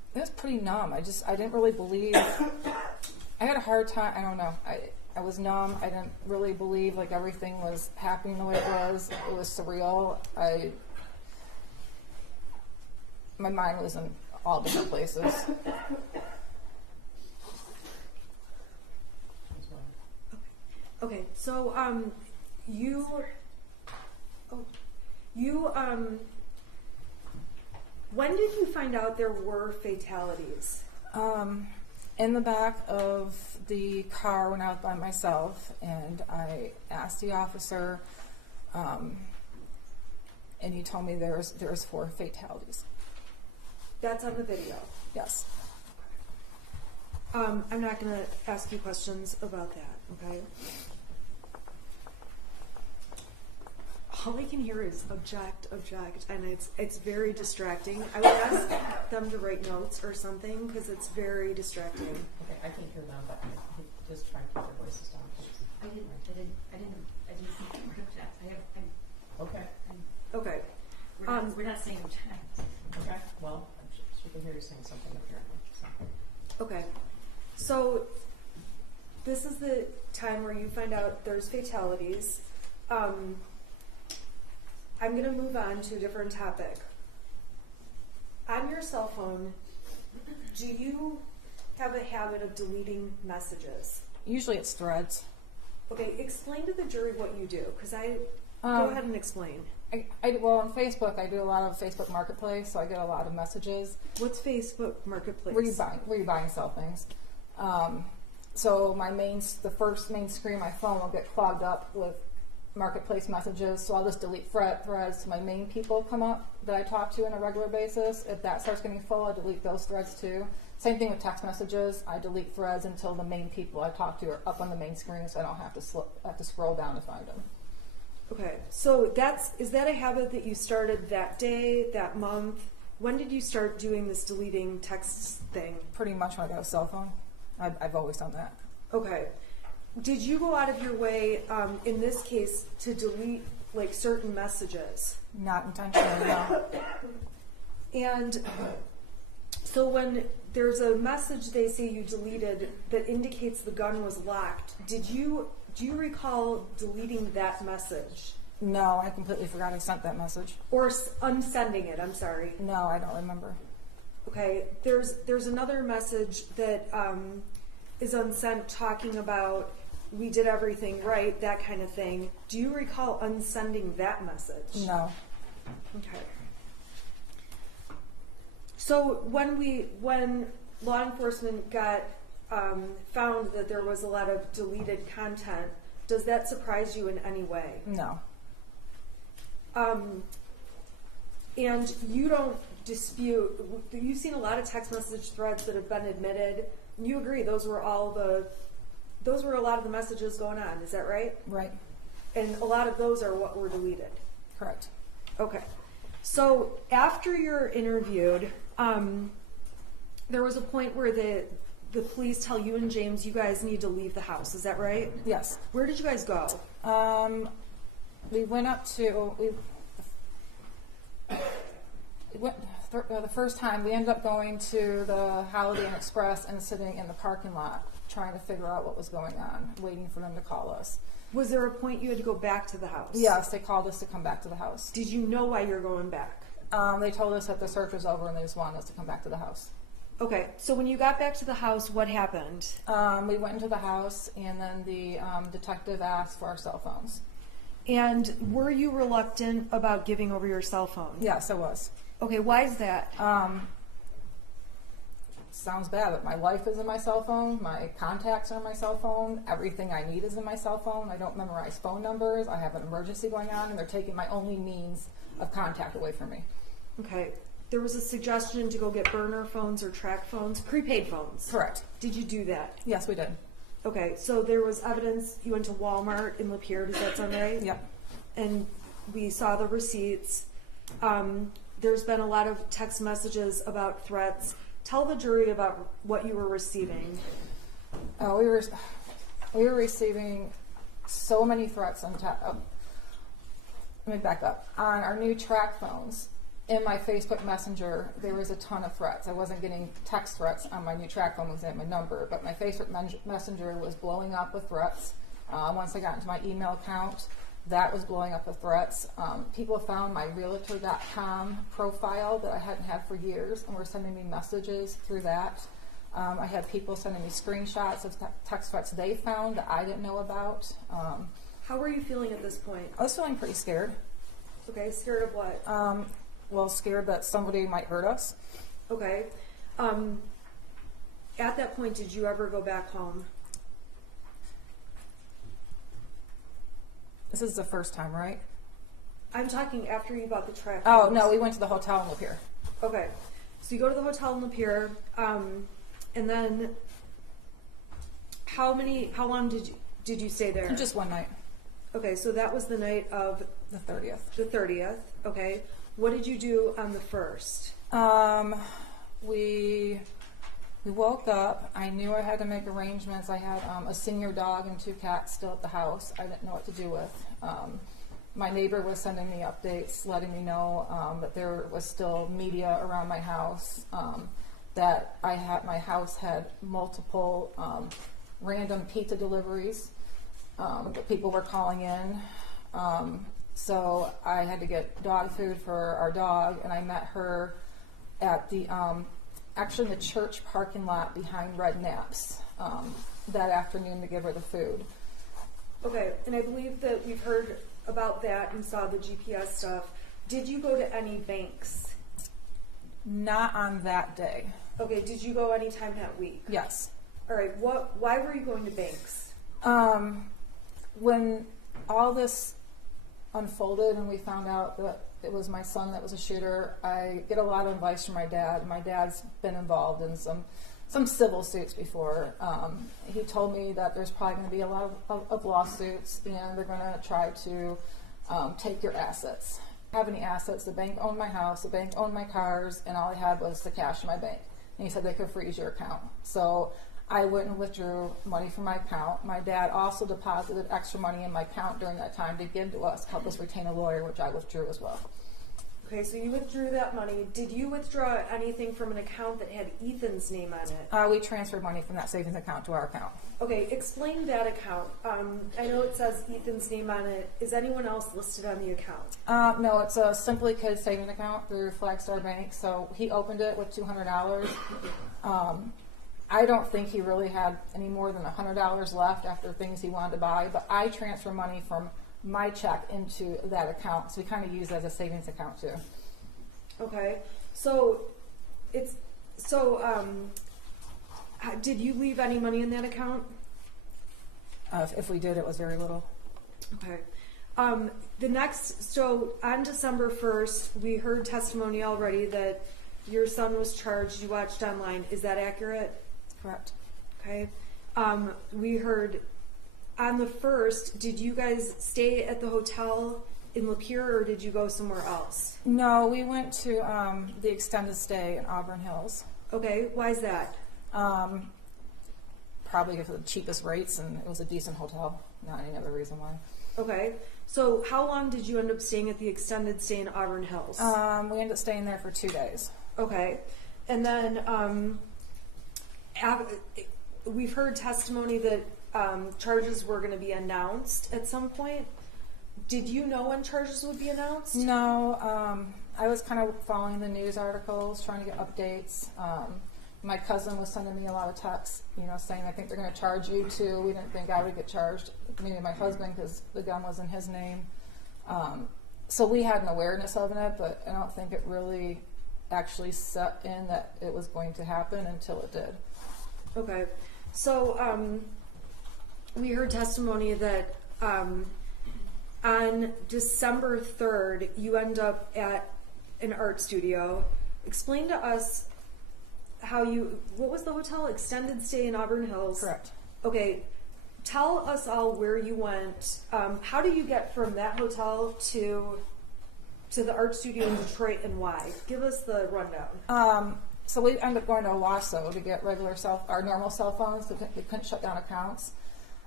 it was pretty numb. I didn't really believe. I had a hard time. I don't know. I was numb. I didn't really believe like everything was happening the way it was. It was surreal. My mind was in all different places. Okay, so when did you find out there were fatalities? In the back of the car when I was by myself, and I asked the officer, and he told me there's 4 fatalities. That's on the video. Yes. I'm not going to ask you questions about that, okay? All I can hear is object, and it's very distracting. I would ask them to write notes or something because it's very distracting. Okay, I can hear them, but just try and keep their voices down, please. I didn't think the word object. Okay. Okay. We're not saying object. Okay. Well, she can hear you saying something apparently. So. Okay. So this is the time where you find out there's fatalities. I'm going to move on to a different topic. On your cell phone, do you have a habit of deleting messages? Usually it's threads. Okay, explain to the jury what you do, because go ahead and explain. Well, on Facebook, I do a lot of Facebook Marketplace, so I get a lot of messages. What's Facebook Marketplace? Where you buy and sell things. So the first main screen of my phone will get clogged up with Marketplace messages, so I'll just delete threads so my main people come up that I talk to on a regular basis. If that starts getting full, I delete those threads too. Same thing with text messages. I delete threads until the main people I talk to are up on the main screen, so I don't have to scroll down to find them. Okay, so is that a habit that you started that day, that month? When did you start doing this deleting texts thing? Pretty much when I got a cell phone. I've always done that. Okay. Did you go out of your way, in this case, to delete like certain messages? Not intentionally, no. And so when there's a message they say you deleted that indicates the gun was locked, do you recall deleting that message? No, I completely forgot I sent that message. Or unsending it, I'm sorry. No, I don't remember. Okay, there's another message that is unsent talking about we did everything right, that kind of thing. Do you recall unsending that message? No. Okay. So when law enforcement got found that there was a lot of deleted content, does that surprise you in any way? No. And you don't dispute, you've seen a lot of text message threads that have been admitted. You agree those were a lot of the messages going on, is that right? Right. And a lot of those are what were deleted. Correct. Okay. So after you're interviewed, there was a point where the police tell you and James you guys need to leave the house. Is that right? Yes. Where did you guys go? We went up to the first time we ended up going to the Holiday Inn Express and sitting in the parking lot trying to figure out what was going on, waiting for them to call us. Was there a point you had to go back to the house? Yes, they called us to come back to the house. Did you know why you were going back? They told us that the search was over and they just wanted us to come back to the house. Okay, so when you got back to the house, what happened? We went into the house and then the detective asked for our cell phones. And were you reluctant about giving over your cell phone? Yes, I was. Okay, why is that? Sounds bad, but my life is in my cell phone, my contacts are in my cell phone, everything I need is in my cell phone. I don't memorize phone numbers, I have an emergency going on, and they're taking my only means of contact away from me. Okay, there was a suggestion to go get burner phones or track phones, prepaid phones. Correct. Did you do that? Yes, we did. Okay, so there was evidence, you went to Walmart in Lapeer, does that sound right? Yep. And we saw the receipts. There's been a lot of text messages about threats. Tell the jury about what you were receiving. We were receiving so many threats on let me back up. On our new track phones, in my Facebook Messenger, there was a ton of threats. I wasn't getting text threats on my new track phone because I had my number, but my Facebook Messenger was blowing up with threats. Once I got into my email account, that was blowing up with threats. People found my realtor.com profile that I hadn't had for years and were sending me messages through that. I had people sending me screenshots of text threats they found that I didn't know about. How were you feeling at this point? I was feeling pretty scared. Okay, scared of what? Well, scared that somebody might hurt us. Okay. At that point, did you ever go back home? This is the first time, right? I'm talking after you bought the track. Oh, no, we went to the hotel in Lapeer. Okay. So you go to the hotel in Lapeer, and then how long did you stay there? Just one night. Okay, so that was the night of The 30th. the 30th. Okay. What did you do on the 1st? We woke up. I knew I had to make arrangements. I had a senior dog and 2 cats still at the house. I didn't know what to do with. My neighbor was sending me updates, letting me know that there was still media around my house, that my house had multiple random pizza deliveries that people were calling in. So I had to get dog food for our dog, and I met her at the actually in the church parking lot behind Red Naps that afternoon to give her the food. Okay, and I believe that we've heard about that and saw the GPS stuff. Did you go to any banks? Not on that day. Okay, did you go anytime that week? Yes. All right, why were you going to banks? When all this unfolded and we found out that it was my son that was a shooter, I get a lot of advice from my dad. My dad's been involved in some civil suits before. He told me that there's probably going to be a lot of lawsuits, and they're going to try to take your assets. I don't have any assets. The bank owned my house, the bank owned my cars, and all I had was the cash in my bank. And he said they could freeze your account. So I went and withdrew money from my account. My dad also deposited extra money in my account during that time to give to us, help us retain a lawyer, which I withdrew as well. Okay, so you withdrew that money. Did you withdraw anything from an account that had Ethan's name on it? We transferred money from that savings account to our account. Okay, explain that account. I know it says Ethan's name on it. Is anyone else listed on the account? No, it's a Simply Kids savings account through Flagstar Bank. So he opened it with $200. I don't think he really had any more than $100 left after things he wanted to buy, but I transfer money from my check into that account, so we kind of use it as a savings account too. Okay, did you leave any money in that account? If we did, it was very little. Okay. So on December 1st, we heard testimony already that your son was charged. You watched online. Is that accurate? Correct. Okay. We heard on the 1st, did you guys stay at the hotel in Lapeer, or did you go somewhere else? No, we went to the extended stay in Auburn Hills. Okay. Why is that? Probably because of the cheapest rates, and it was a decent hotel. Not any other reason why. Okay. So how long did you end up staying at the extended stay in Auburn Hills? We ended up staying there for 2 days. Okay. And then we've heard testimony that charges were going to be announced at some point. Did you know when charges would be announced? No. I was kind of following the news articles, trying to get updates. My cousin was sending me a lot of texts, saying, I think they're going to charge you too. We didn't think I would get charged. Maybe my husband, because the gun was in his name. So we had an awareness of it, but I don't think it really actually set in that it was going to happen until it did. Okay. So we heard testimony that on December 3rd, you end up at an art studio. Explain to us what was the hotel? Extended stay in Auburn Hills. Correct. Okay. Tell us all where you went. How do you get from that hotel to the art studio in Detroit, and why? Give us the rundown. So we ended up going to Owasso to get our normal cell phones. We couldn't shut down accounts.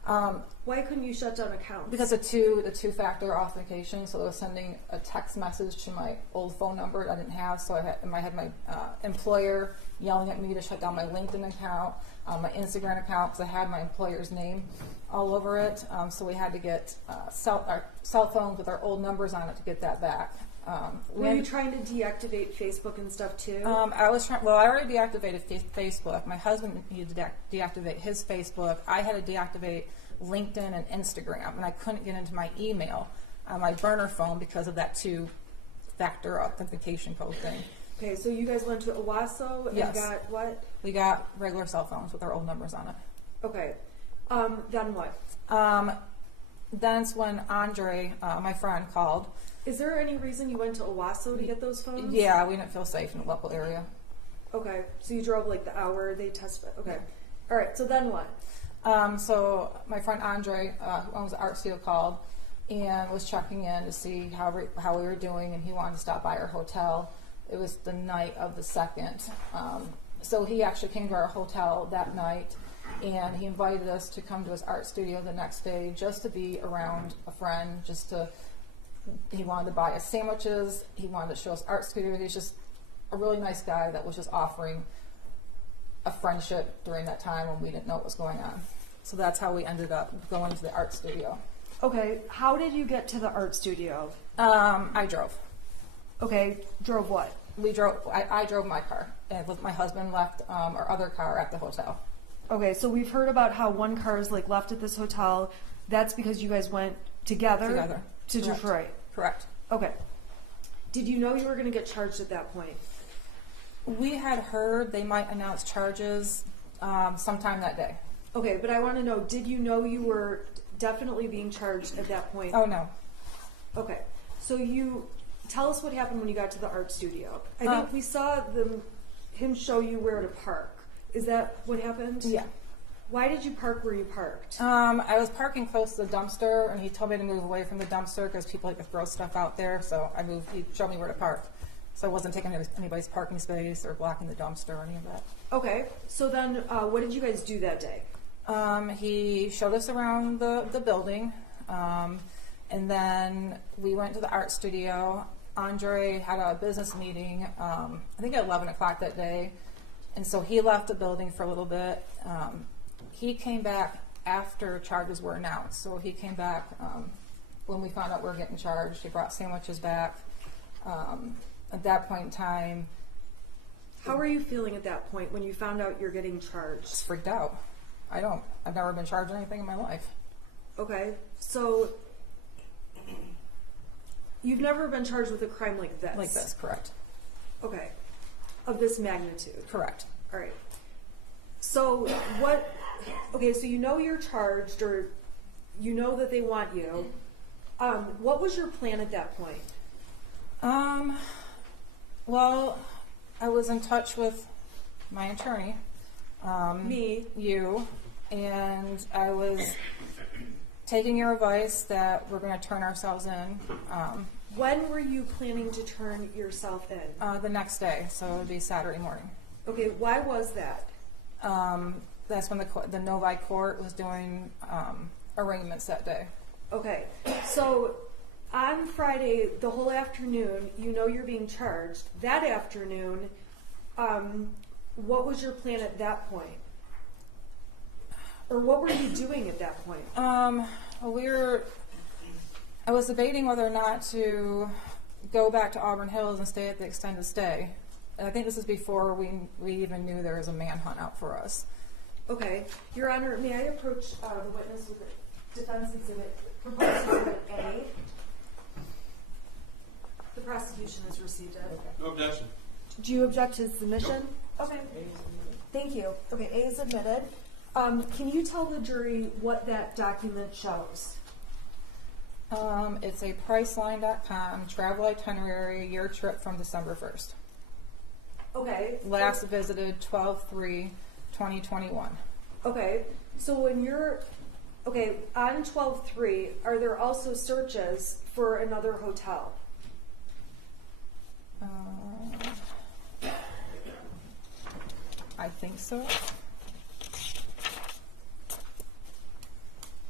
Why couldn't you shut down accounts? Because the two-factor authentication, so it was sending a text message to my old phone number I didn't have, so I had my employer yelling at me to shut down my LinkedIn account, my Instagram account, because I had my employer's name all over it, so we had to get our cell phones with our old numbers on it to get that back. Were you trying to deactivate Facebook and stuff too? I was trying. Well, I already deactivated Facebook. My husband needed to deactivate his Facebook. I had to deactivate LinkedIn and Instagram, and I couldn't get into my email on my burner phone because of that two-factor authentication code thing. Okay, so you guys went to Owasso and Yes. got what? We got regular cell phones with our old numbers on it. Okay. Then what? Then it's when Andre, my friend, called. Is there any reason you went to Owasso to get those phones? Yeah, we didn't feel safe in the local area. Okay, so you drove like the hour they tested. Okay. All right, so then what? So my friend Andre, who owns the art studio, called and was checking in to see how we were doing, and he wanted to stop by our hotel. It was the night of the 2nd. So he actually came to our hotel that night, and he invited us to come to his art studio the next day just to be around a friend, he wanted to buy us sandwiches, he wanted to show us art studio. He's just a really nice guy that was just offering a friendship during that time when we didn't know what was going on. So that's how we ended up going to the art studio. Okay, how did you get to the art studio? I drove. Okay, drove what? I drove my car, and my husband left our other car at the hotel. Okay, so we've heard about how one car is like left at this hotel. That's because you guys went together to Correct. Detroit. Correct. Okay. Did you know you were going to get charged at that point? We had heard they might announce charges sometime that day. Okay, but I want to know, did you know you were definitely being charged at that point? Oh, no. Okay, so tell us what happened when you got to the art studio. I think we saw him show you where to park. Is that what happened? Yeah. Why did you park where you parked? I was parking close to the dumpster, and he told me to move away from the dumpster because people like to throw stuff out there. So I moved. He showed me where to park, so I wasn't taking anybody's parking space or blocking the dumpster or any of that. Okay, so then what did you guys do that day? He showed us around the building, and then we went to the art studio. Andre had a business meeting, I think at 11 o'clock that day, and so he left the building for a little bit. He came back after charges were announced. So he came back when we found out we were getting charged. He brought sandwiches back. At that point in time, How were you feeling at that point when you found out you're getting charged? just freaked out. I've never been charged anything in my life. Okay, so you've never been charged with a crime like this? Like this, correct. Okay, of this magnitude. Correct. All right. So so you know you're charged, or you know that they want you. What was your plan at that point? Well, I was in touch with my attorney, Me. you, and I was taking your advice that we're going to turn ourselves in When were you planning to turn yourself in? the next day, so it would be Saturday morning. Okay, why was that? That's when the Novi court was doing arraignments that day. Okay, so on Friday, the whole afternoon, you know you're being charged. That afternoon, what was your plan at that point? Or what were you doing at that point? I was debating whether or not to go back to Auburn Hills and stay at the extended stay. And I think this is before we even knew there was a manhunt out for us. Okay, Your Honor, may I approach the witness with the defense exhibit, proposed exhibit A? The prosecution has received it. No objection. Do you object to submission? Okay, thank you. Okay, A is admitted. Can you tell the jury what that document shows? It's a Priceline.com travel itinerary, year trip from December 1st. Okay. Last visited 12/3/2021. Okay, so when you're, on 12/3, are there also searches for another hotel? I think so.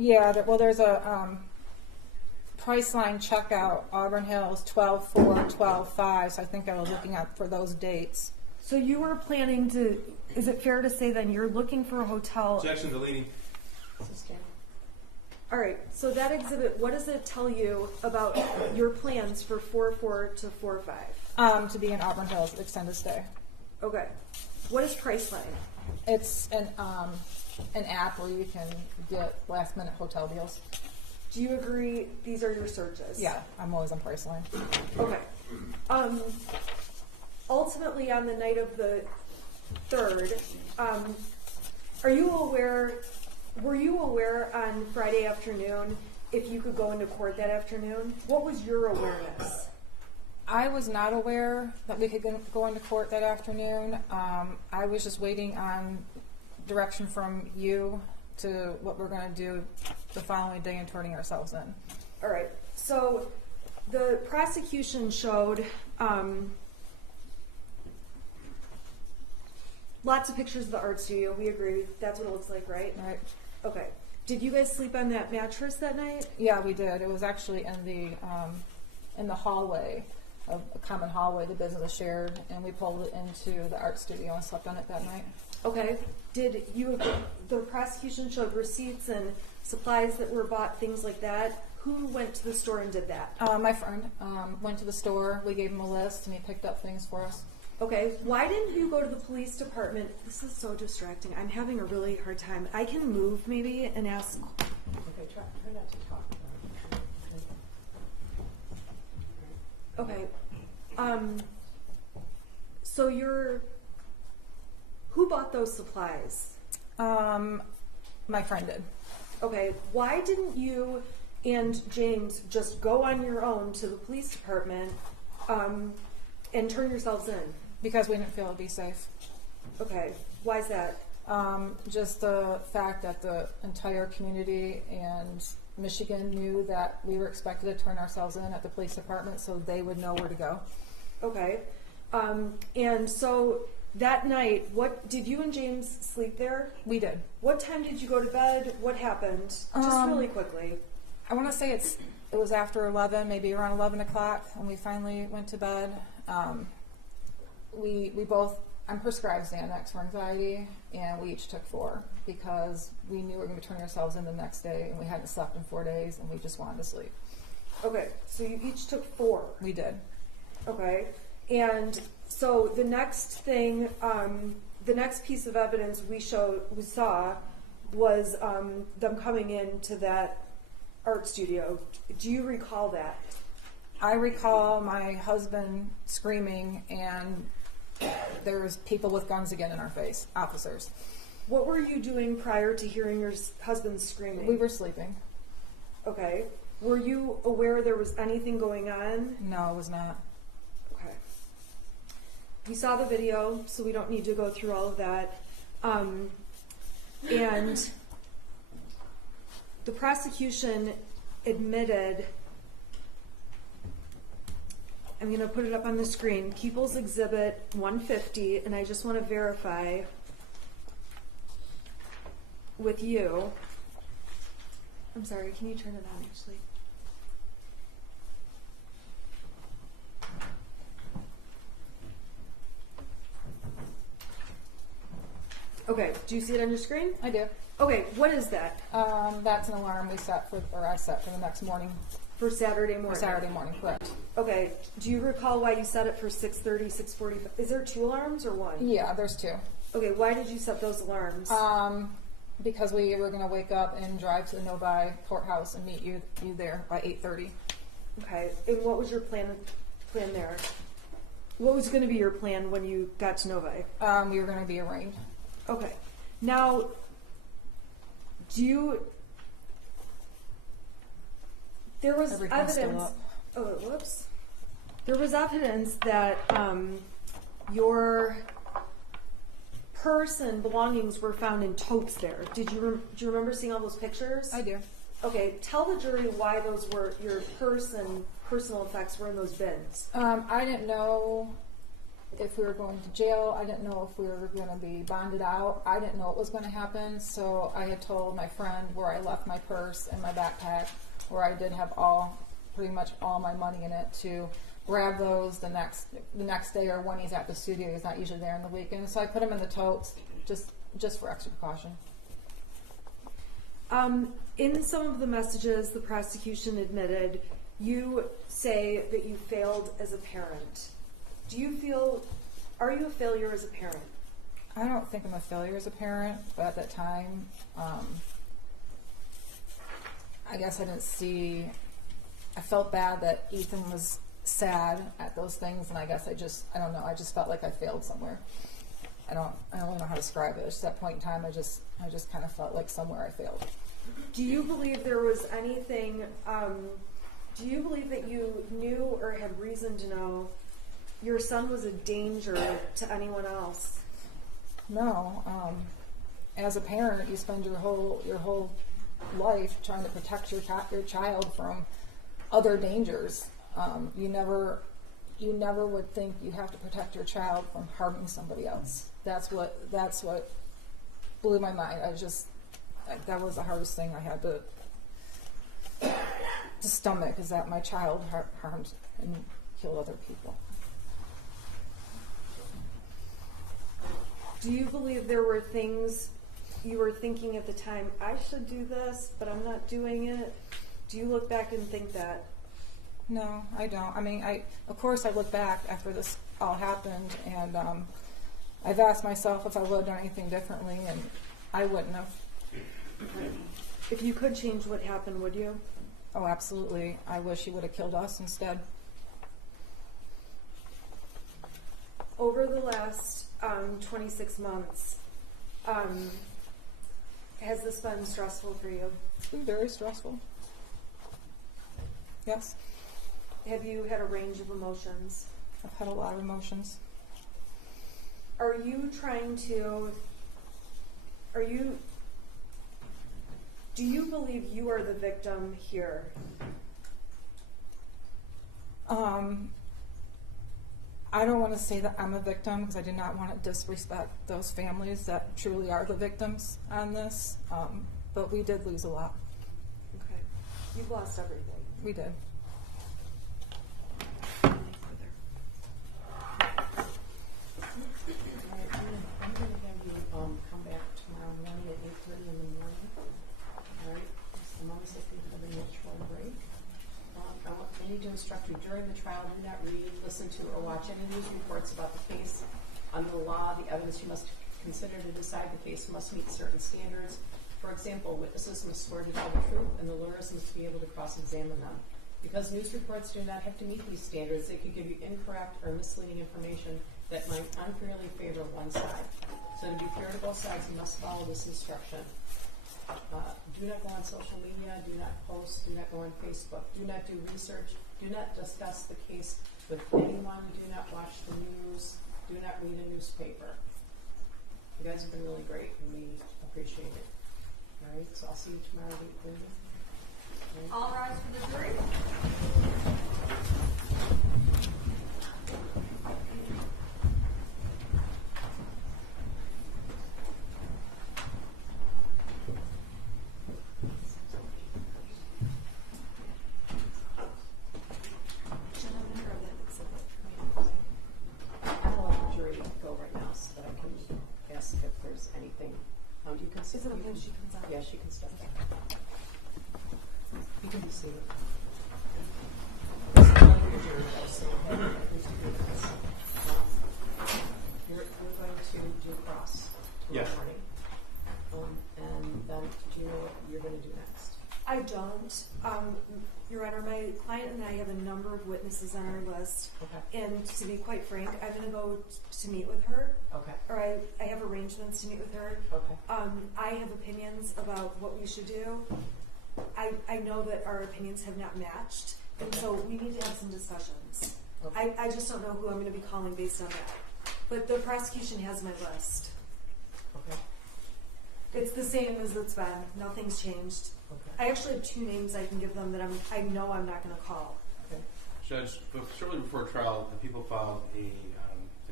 Yeah, there's a Priceline checkout, Auburn Hills, 12/4, 12/5, so I think I was looking out for those dates. So you were planning to, is it fair to say then you're looking for a hotel? Objection deleting. All right, so that exhibit, what does it tell you about your plans for 4/4 to 4/5? To be in Auburn Hills, extended stay. Okay. What is Priceline? It's an app where you can get last minute hotel deals. Do you agree these are your searches? Yeah, I'm always on Priceline. Okay. Ultimately, on the night of the 3rd, were you aware on Friday afternoon if you could go into court that afternoon? What was your awareness? I was not aware that we could go into court that afternoon. I was just waiting on direction from you to what we're going to do the following day and turning ourselves in. All right. So the prosecution showed lots of pictures of the art studio. We agree. That's what it looks like, right? Right. Okay. Did you guys sleep on that mattress that night? Yeah, we did. It was actually in the hallway, a common hallway the business is shared, and we pulled it into the art studio and slept on it that night. Okay. Did you? The prosecution showed receipts and supplies that were bought, things like that. Who went to the store and did that? My friend went to the store. We gave him a list, and he picked up things for us. Okay. Why didn't you go to the police department? This is so distracting. I'm having a really hard time. I can move maybe and ask. Okay, try not to talk about it. Okay. So who bought those supplies? My friend did. Okay. Why didn't you and James just go on your own to the police department and turn yourselves in? Because we didn't feel it'd be safe. Okay. Why is that? Just the fact that the entire community and Michigan knew that we were expected to turn ourselves in at the police department, so they would know where to go. Okay. And so that night, what did you and James sleep there? We did. What time did you go to bed? What happened? Just really quickly. I want to say it was after 11, maybe around 11 o'clock, when we finally went to bed. We both, I'm prescribed Xanax for anxiety, and we each took 4 because we knew we were going to be turning ourselves in the next day, and we hadn't slept in 4 days, and we just wanted to sleep. Okay, so you each took 4. We did. Okay, and so the next thing, the next piece of evidence we saw was them coming into that art studio. Do you recall that? I recall my husband screaming, and there was people with guns again in our face, officers. What were you doing prior to hearing your husband screaming? We were sleeping. Okay. Were you aware there was anything going on? No, it was not. Okay. We saw the video, so we don't need to go through all of that. And the prosecution admitted, I'm going to put it up on the screen, People's Exhibit 150, and I just want to verify with you. I'm sorry, can you turn it on actually? Okay, do you see it on your screen? I do. Okay, what is that? That's an alarm we set for, or I set for the next morning. For Saturday morning? For Saturday morning, correct. Okay, do you recall why you set it for 6:30, 6:45? Is there 2 alarms or 1? Yeah, there's 2. Okay, why did you set those alarms? Because we were going to wake up and drive to the Novi courthouse and meet you there by 8:30. Okay, and what was your plan there? What was going to be your plan when you got to Novi? We were going to be arraigned. Okay, now, there was Everything's still evidence. up. Oh, whoops. There was evidence that your purse and belongings were found in totes there. Do you remember seeing all those pictures? I do. Okay, tell the jury why those were your purse and personal effects were in those bins. I didn't know if we were going to jail. I didn't know if we were going to be bonded out. I didn't know what was going to happen. So I had told my friend where I left my purse and my backpack, where I did have pretty much all my money in it, to grab those the next day, or when he's at the studio. He's not usually there on the weekend. So I put them in the totes just for extra precaution. In some of the messages the prosecution admitted, you say that you failed as a parent. Are you a failure as a parent? I don't think I'm a failure as a parent, but at that time, I guess I felt bad that Ethan was sad at those things, and I guess I don't know, I just felt like I failed somewhere. I don't really know how to describe it. It's just that point in time, I just kind of felt like somewhere I failed. Do you believe there was anything, do you believe that you knew or had reason to know your son was a danger to anyone else? No. As a parent, you spend your whole life trying to protect your child from other dangers. You never would think you have to protect your child from harming somebody else. That's what blew my mind. That was the hardest thing I had to stomach, is that my child harmed and killed other people. Do you believe there were things you were thinking at the time, I should do this, but I'm not doing it? Do you look back and think that? No, I don't. I mean, of course I look back after this all happened, and I've asked myself if I would have done anything differently, and I wouldn't have. If you could change what happened, would you? Oh, absolutely. I wish he would have killed us instead. Over the last 26 months, has this been stressful for you? It's been very stressful. Yes. Have you had a range of emotions? I've had a lot of emotions. Do you believe you are the victim here? I don't want to say that I'm a victim, because I do not want to disrespect those families that truly are the victims on this. But we did lose a lot. Okay. You've lost everything. We did. I'm going to have you come back tomorrow morning at 8:30 in the morning. All right, the mom's looking for the natural break. I need to instruct you during the trial, do not read, listen to, or watch any news reports about the case. Under the law, the evidence you must consider to decide the case must meet certain standards. For example, witnesses must swear to tell the truth, and the lawyers must be able to cross-examine them. Because news reports do not have to meet these standards, they could give you incorrect or misleading information that might unfairly favor one side. So to be fair to both sides, you must follow this instruction. Do not go on social media, do not post, do not go on Facebook, do not do research, do not discuss the case with anyone, do not watch the news, do not read a newspaper. You guys have been really great, and we appreciate it. All right, so I'll see you tomorrow at 8:30. Right. All rise for the jury. I'll let the jury go right now so that I can ask if there's anything. You can sit. Is it okay if she comes out? Yeah, she can step back. You can be seated. This is not your jury, though, so who's to do this? You're going to do cross tomorrow Yes. morning. And then, do you know what you're going to do next? I don't. Your Honor, my client and I have a number of witnesses on our list. Okay. And to be quite frank, I'm going to go to meet with her. Okay. Or I have arrangements to meet with her. Okay. I have opinions about what we should do. I know that our opinions have not matched, and so we need to have some discussions. Okay. I just don't know who I'm going to be calling based on that. But the prosecution has my list. Okay. It's the same as it's been. Nothing's changed. Okay. I actually have 2 names I can give them that I know I'm not going to call. Okay. Judge, shortly before trial, the people filed a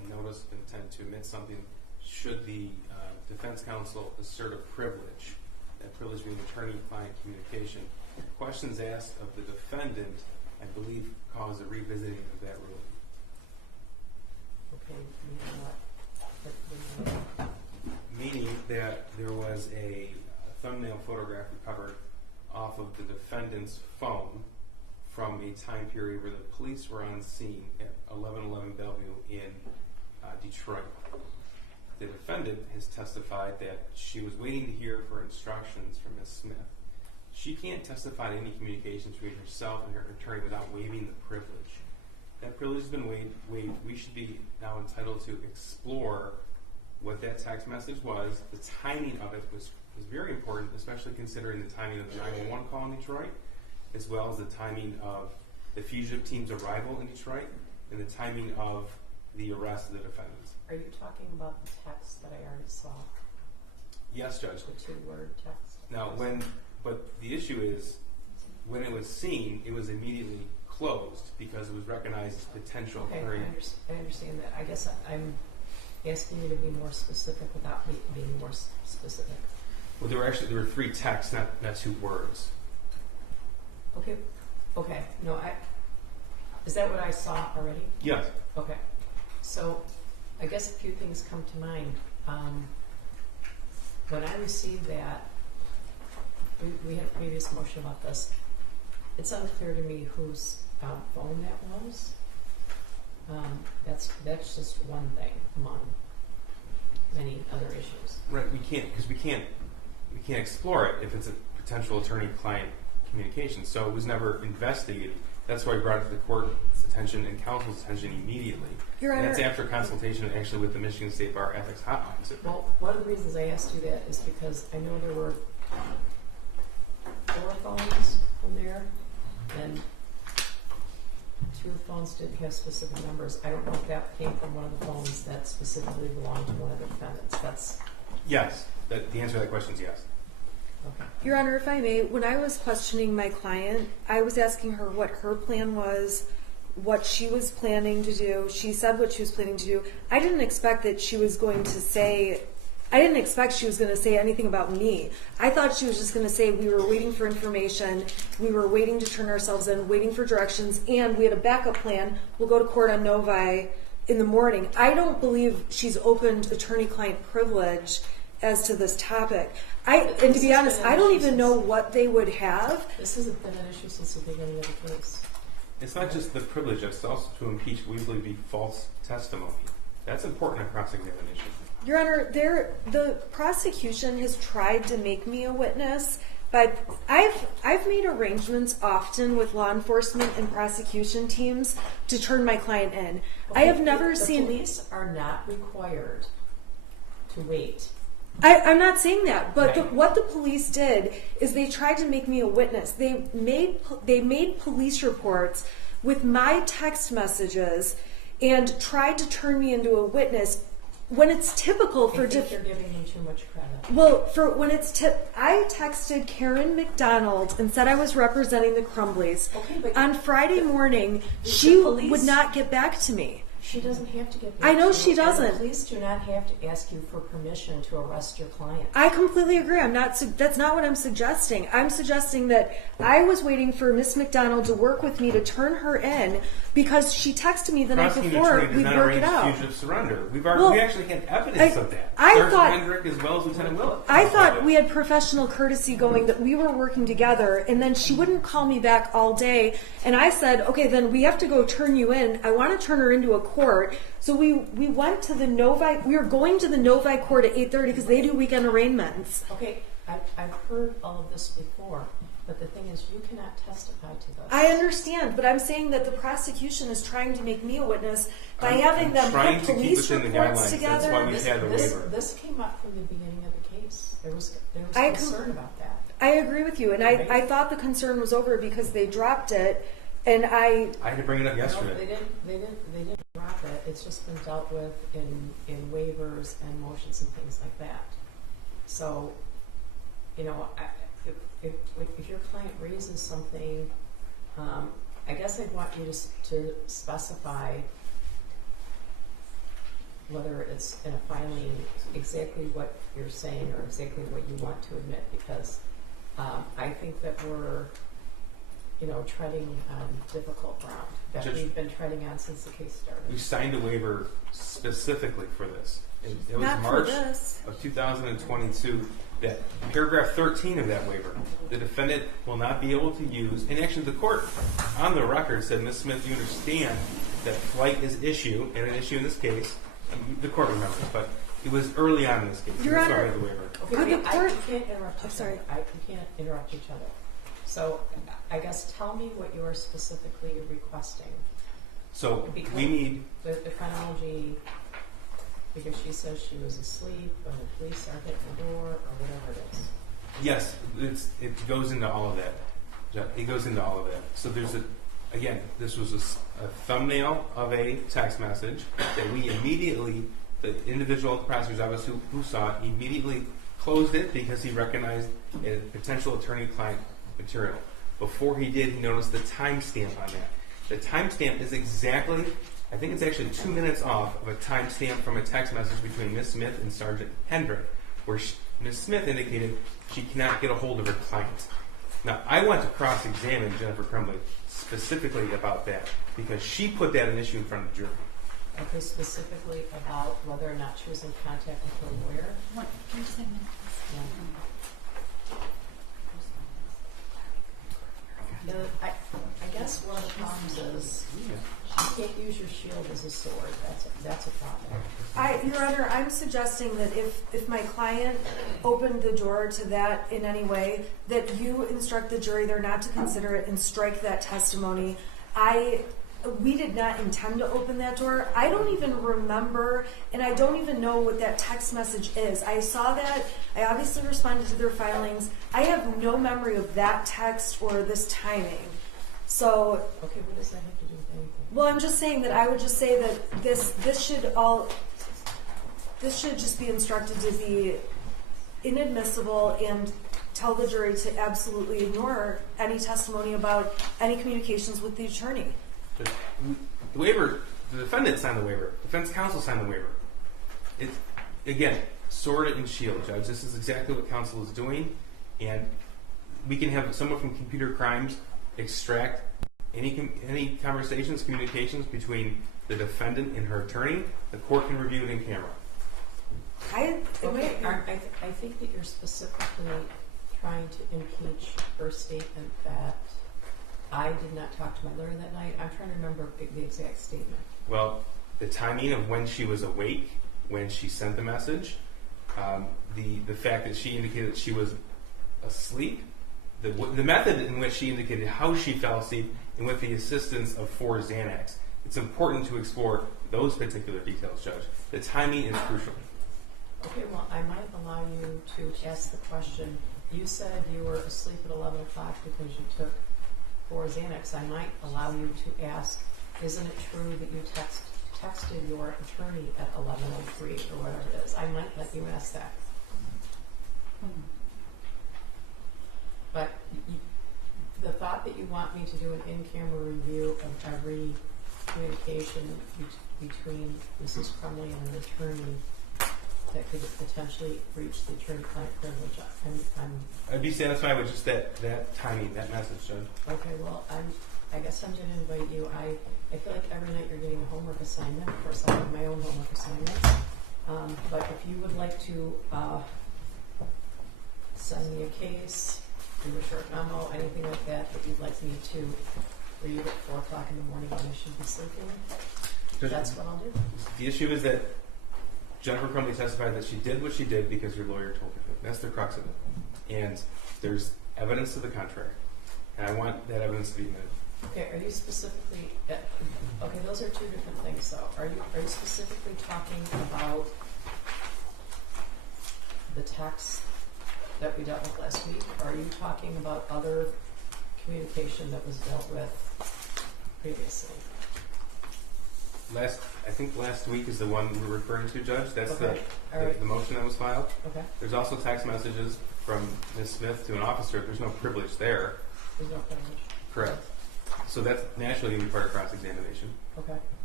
notice of intent to admit something should the defense counsel assert a privilege, that privilege being attorney-client communication. Questions asked of the defendant, I believe, cause a revisiting of that ruling. Okay, you know what? Meaning that there was a thumbnail photograph recovered off of the defendant's phone from a time period where the police were on scene at 1111 Bellevue in Detroit. The defendant has testified that she was waiting to hear for instructions from Ms. Smith. She can't testify to any communications between herself and her attorney without waiving the privilege. That privilege has been waived. We should be now entitled to explore what that text message was. The timing of it was very important, especially considering the timing of the 911 call in Detroit, as well as the timing of the fugitive team's arrival in Detroit, and the timing of the arrest of the defendants. Are you talking about the text that I already saw? Yes, Judge. The 2-word text? Now, but the issue is, when it was seen, it was immediately closed because it was recognized as potential Okay, carrying. I understand that. I guess I'm asking you to be more specific without me being more specific. Well, there were 3 texts, not 2 words. Okay. No, is that what I saw already? Yes. Okay. So I guess a few things come to mind. When I received that, we had a previous motion about this. It's unclear to me whose phone that was. That's just one thing among many other issues. Right. We can't explore it if it's a potential attorney-client communication. So it was never investigated. That's why we brought it to the court's attention and counsel's attention immediately. Your Honor, and that's after consultation actually with the Michigan State Bar Ethics Hotline. Well, one of the reasons I asked you that is because I know there were 4 phones from there, and 2 phones didn't have specific numbers. I don't know if that came from one of the phones that specifically belonged to one of the defendants. Yes. The answer to that question is yes. Okay. Your Honor, if I may, when I was questioning my client, I was asking her what her plan was, what she was planning to do. She said what she was planning to do. I didn't expect she was going to say anything about me. I thought she was just going to say we were waiting for information, we were waiting to turn ourselves in, waiting for directions, and we had a backup plan. We'll go to court on Novi in the morning. I don't believe she's opened attorney-client privilege as to this topic. And to be honest, I don't even know what they would have. This hasn't been an issue since the beginning of the case. It's not just the privilege, it's also to impeach what we believe to be false testimony. That's important in cross-examination. Your Honor, the prosecution has tried to make me a witness, but I've made arrangements often with law enforcement and prosecution teams to turn my client in. Okay, I have never seen. The police are not required to wait. I'm not saying that, but Right. what the police did is they tried to make me a witness. They made police reports with my text messages and tried to turn me into a witness when it's typical for I think you're giving them too much credit. Well, for when it's I texted Karen McDonald and said I was representing the Crumbleys. Okay, but on Friday morning, the she police- would not get back to me. She doesn't have to get I know back to she you, and doesn't. The police do not have to ask you for permission to arrest your client. I completely agree. That's not what I'm suggesting. I'm suggesting that I was waiting for Miss McDonald to work with me to turn her in because she texted me the night Prosecuting before attorney does we'd not work arrange it out. fugitive surrender. We Well, actually had evidence of that. I Sergeant thought- Hendrick as well as Lieutenant Willett. I thought we had professional courtesy going, that we were working together, and then she wouldn't call me back all day. And I said, okay, then we have to go turn you in. I want to turn her into a court. So we went to the Novi. We were going to the Novi court at 8:30 because they do weekend arraignments. Okay, I've heard all of this before, but the thing is, you cannot testify to this. I understand, but I'm saying that the prosecution is trying to make me a witness by having them trying put to keep police within the reports guidelines. together. That's why we had the waiver. This came up from the beginning of the case. There was I concern about that. I agree with you, and Right. I thought the concern was over because they dropped it, and I I had to bring it up No, yesterday. they didn't drop it. It's just been dealt with in waivers and motions and things like that. So, if your client raises something, I guess I'd want you to specify whether it's in a filing exactly what you're saying or exactly what you want to admit, because I think that we're, treading on difficult ground that Judge, we've been treading on since the case started. We signed a waiver specifically for this. It was Not for March this. of 2022 that paragraph 13 of that waiver, the defendant will not be able to use, and actually the court on the record said, Ms. Smith, you understand that flight is issue, and an issue in this case, the court remembers, but it was early on in this case. Your That's why we Honor, had the waiver. Okay, Could wait, the court- you can't interrupt each I'm sorry. other. You can't interrupt each other. So I guess tell me what you are specifically requesting. So Because we need, the chronology, because she says she was asleep when the police are hitting the door or whatever it is. yes, it goes into all of that. It goes into all of that. So there's again, this was a thumbnail of a text message that we immediately, the individual at the prosecutor's office who saw it, immediately closed it because he recognized a potential attorney-client material. Before he did, he noticed the timestamp on that. The timestamp is exactly, I think it's actually 2 minutes off of a timestamp from a text message between Ms. Smith and Sergeant Hendrick, where Ms. Smith indicated she cannot get a hold of her client. Now, I want to cross-examine Jennifer Crumbley specifically about that because she put that an issue in front of the jury. Okay, specifically about whether or not she was in contact with her lawyer. Can you just say a minute, please? I guess one of the problems is you can't use your shield as a sword. That's a problem. Your Honor, I'm suggesting that if my client opened the door to that in any way, that you instruct the jury they're not to consider it and strike that testimony. We did not intend to open that door. I don't even remember, and I don't even know what that text message is. I saw that. I obviously responded to their filings. I have no memory of that text or this timing. So, Okay, what does that have to do with anything? well, I'm just saying that I would just say that this should just be instructed to be inadmissible and tell the jury to absolutely ignore any testimony about any communications with the attorney. The waiver, the defendant signed the waiver. Defense counsel signed the waiver. It's, again, sword and shield, Judge. This is exactly what counsel is doing. And we can have someone from computer crimes extract any conversations, communications between the defendant and her attorney. The court can review it in camera. I think that you're specifically trying to impeach her statement that I did not talk to my lawyer that night. I'm trying to remember the exact statement. Well, the timing of when she was awake, when she sent the message, the fact that she indicated that she was asleep, the method in which she indicated how she fell asleep, and with the assistance of 4 Xanax. It's important to explore those particular details, Judge. The timing is crucial. Okay, well, I might allow you to ask the question. You said you were asleep at 11 o'clock because you took 4 Xanax. I might allow you to ask, isn't it true that you texted your attorney at 11:03 or whatever it is? I might let you ask that. But the thought that you want me to do an in-camera review of every communication between Mrs. Crumbley and an attorney that could potentially breach the attorney-client privilege, I'd be satisfied with just that timing, that message, Judge. okay. Well, I guess I'm going to invite you. I feel like every night you're getting a homework assignment. Of course, I have my own homework assignments. But if you would like to send me a case, do a short memo, anything like that you'd like me to read at 4 o'clock in the morning when I should be sleeping, that's what I'll do. The issue is that Jennifer Crumbley testified that she did what she did because her lawyer told her to. That's the crux of it. And there's evidence to the contrary. And I want that evidence to be admitted. Okay, are you specifically, okay, those are two different things though. Are you specifically talking about the text that we dealt with last week? Or are you talking about other communication that was dealt with previously? I think last week is the one we're referring to, Judge. That's Okay. the motion that was filed. Okay, There's also text messages from Ms. Smith to an officer. There's no privilege there. there's no privilege. Correct. So that's naturally going to be part of cross-examination. Okay.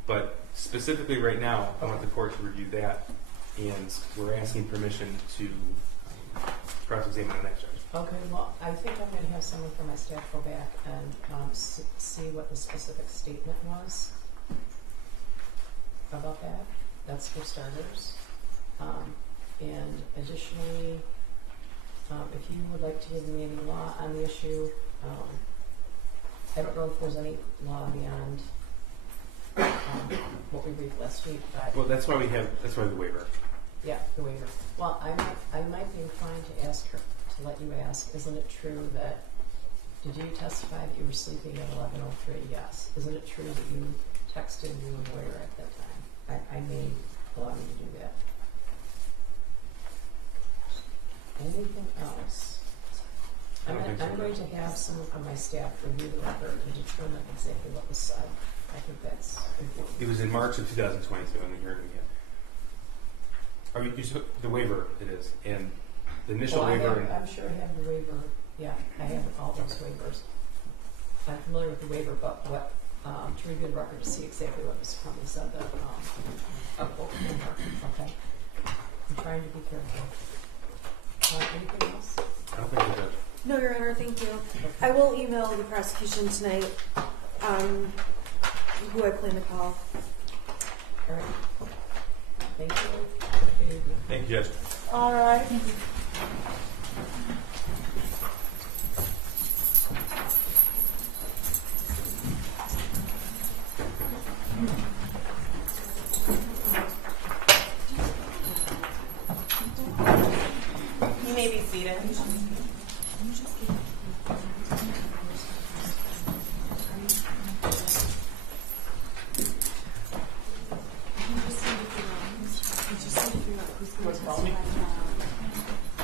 But specifically right now, I want the court to review that, and we're asking permission to cross-examine the next charge. Okay, well, I think I'm gonna have someone from my staff go back and see what the specific statement was about that. That's for starters. And additionally, if you would like to give me any law on the issue, I don't know if there's any law beyond what we briefed last week, but Well, that's why the waiver. yeah, the waiver. Well, I might be inclined to ask her, to let you ask, isn't it true that, did you testify that you were sleeping at 11:03? Yes. Isn't it true that you texted your lawyer at that time? I may allow you to do that. Anything else? I'm going to have someone on my staff review the record and determine exactly what was said. I think that's important. It was in March of 2022 when the hearing began. The waiver, it is, and the initial Well, waiver. I'm sure I have the waiver. Yeah, I have all those waivers. I'm familiar with the waiver, but what to review the record to see exactly what Mr. Crumbley said that okay. I'm trying to be careful. Anything else? I don't think it does. No, Your Honor, thank you. Okay. I will email the prosecution tonight, who I plan to call. All right. Thank you. Good evening. Thank you, Judge. All right. You may be seated.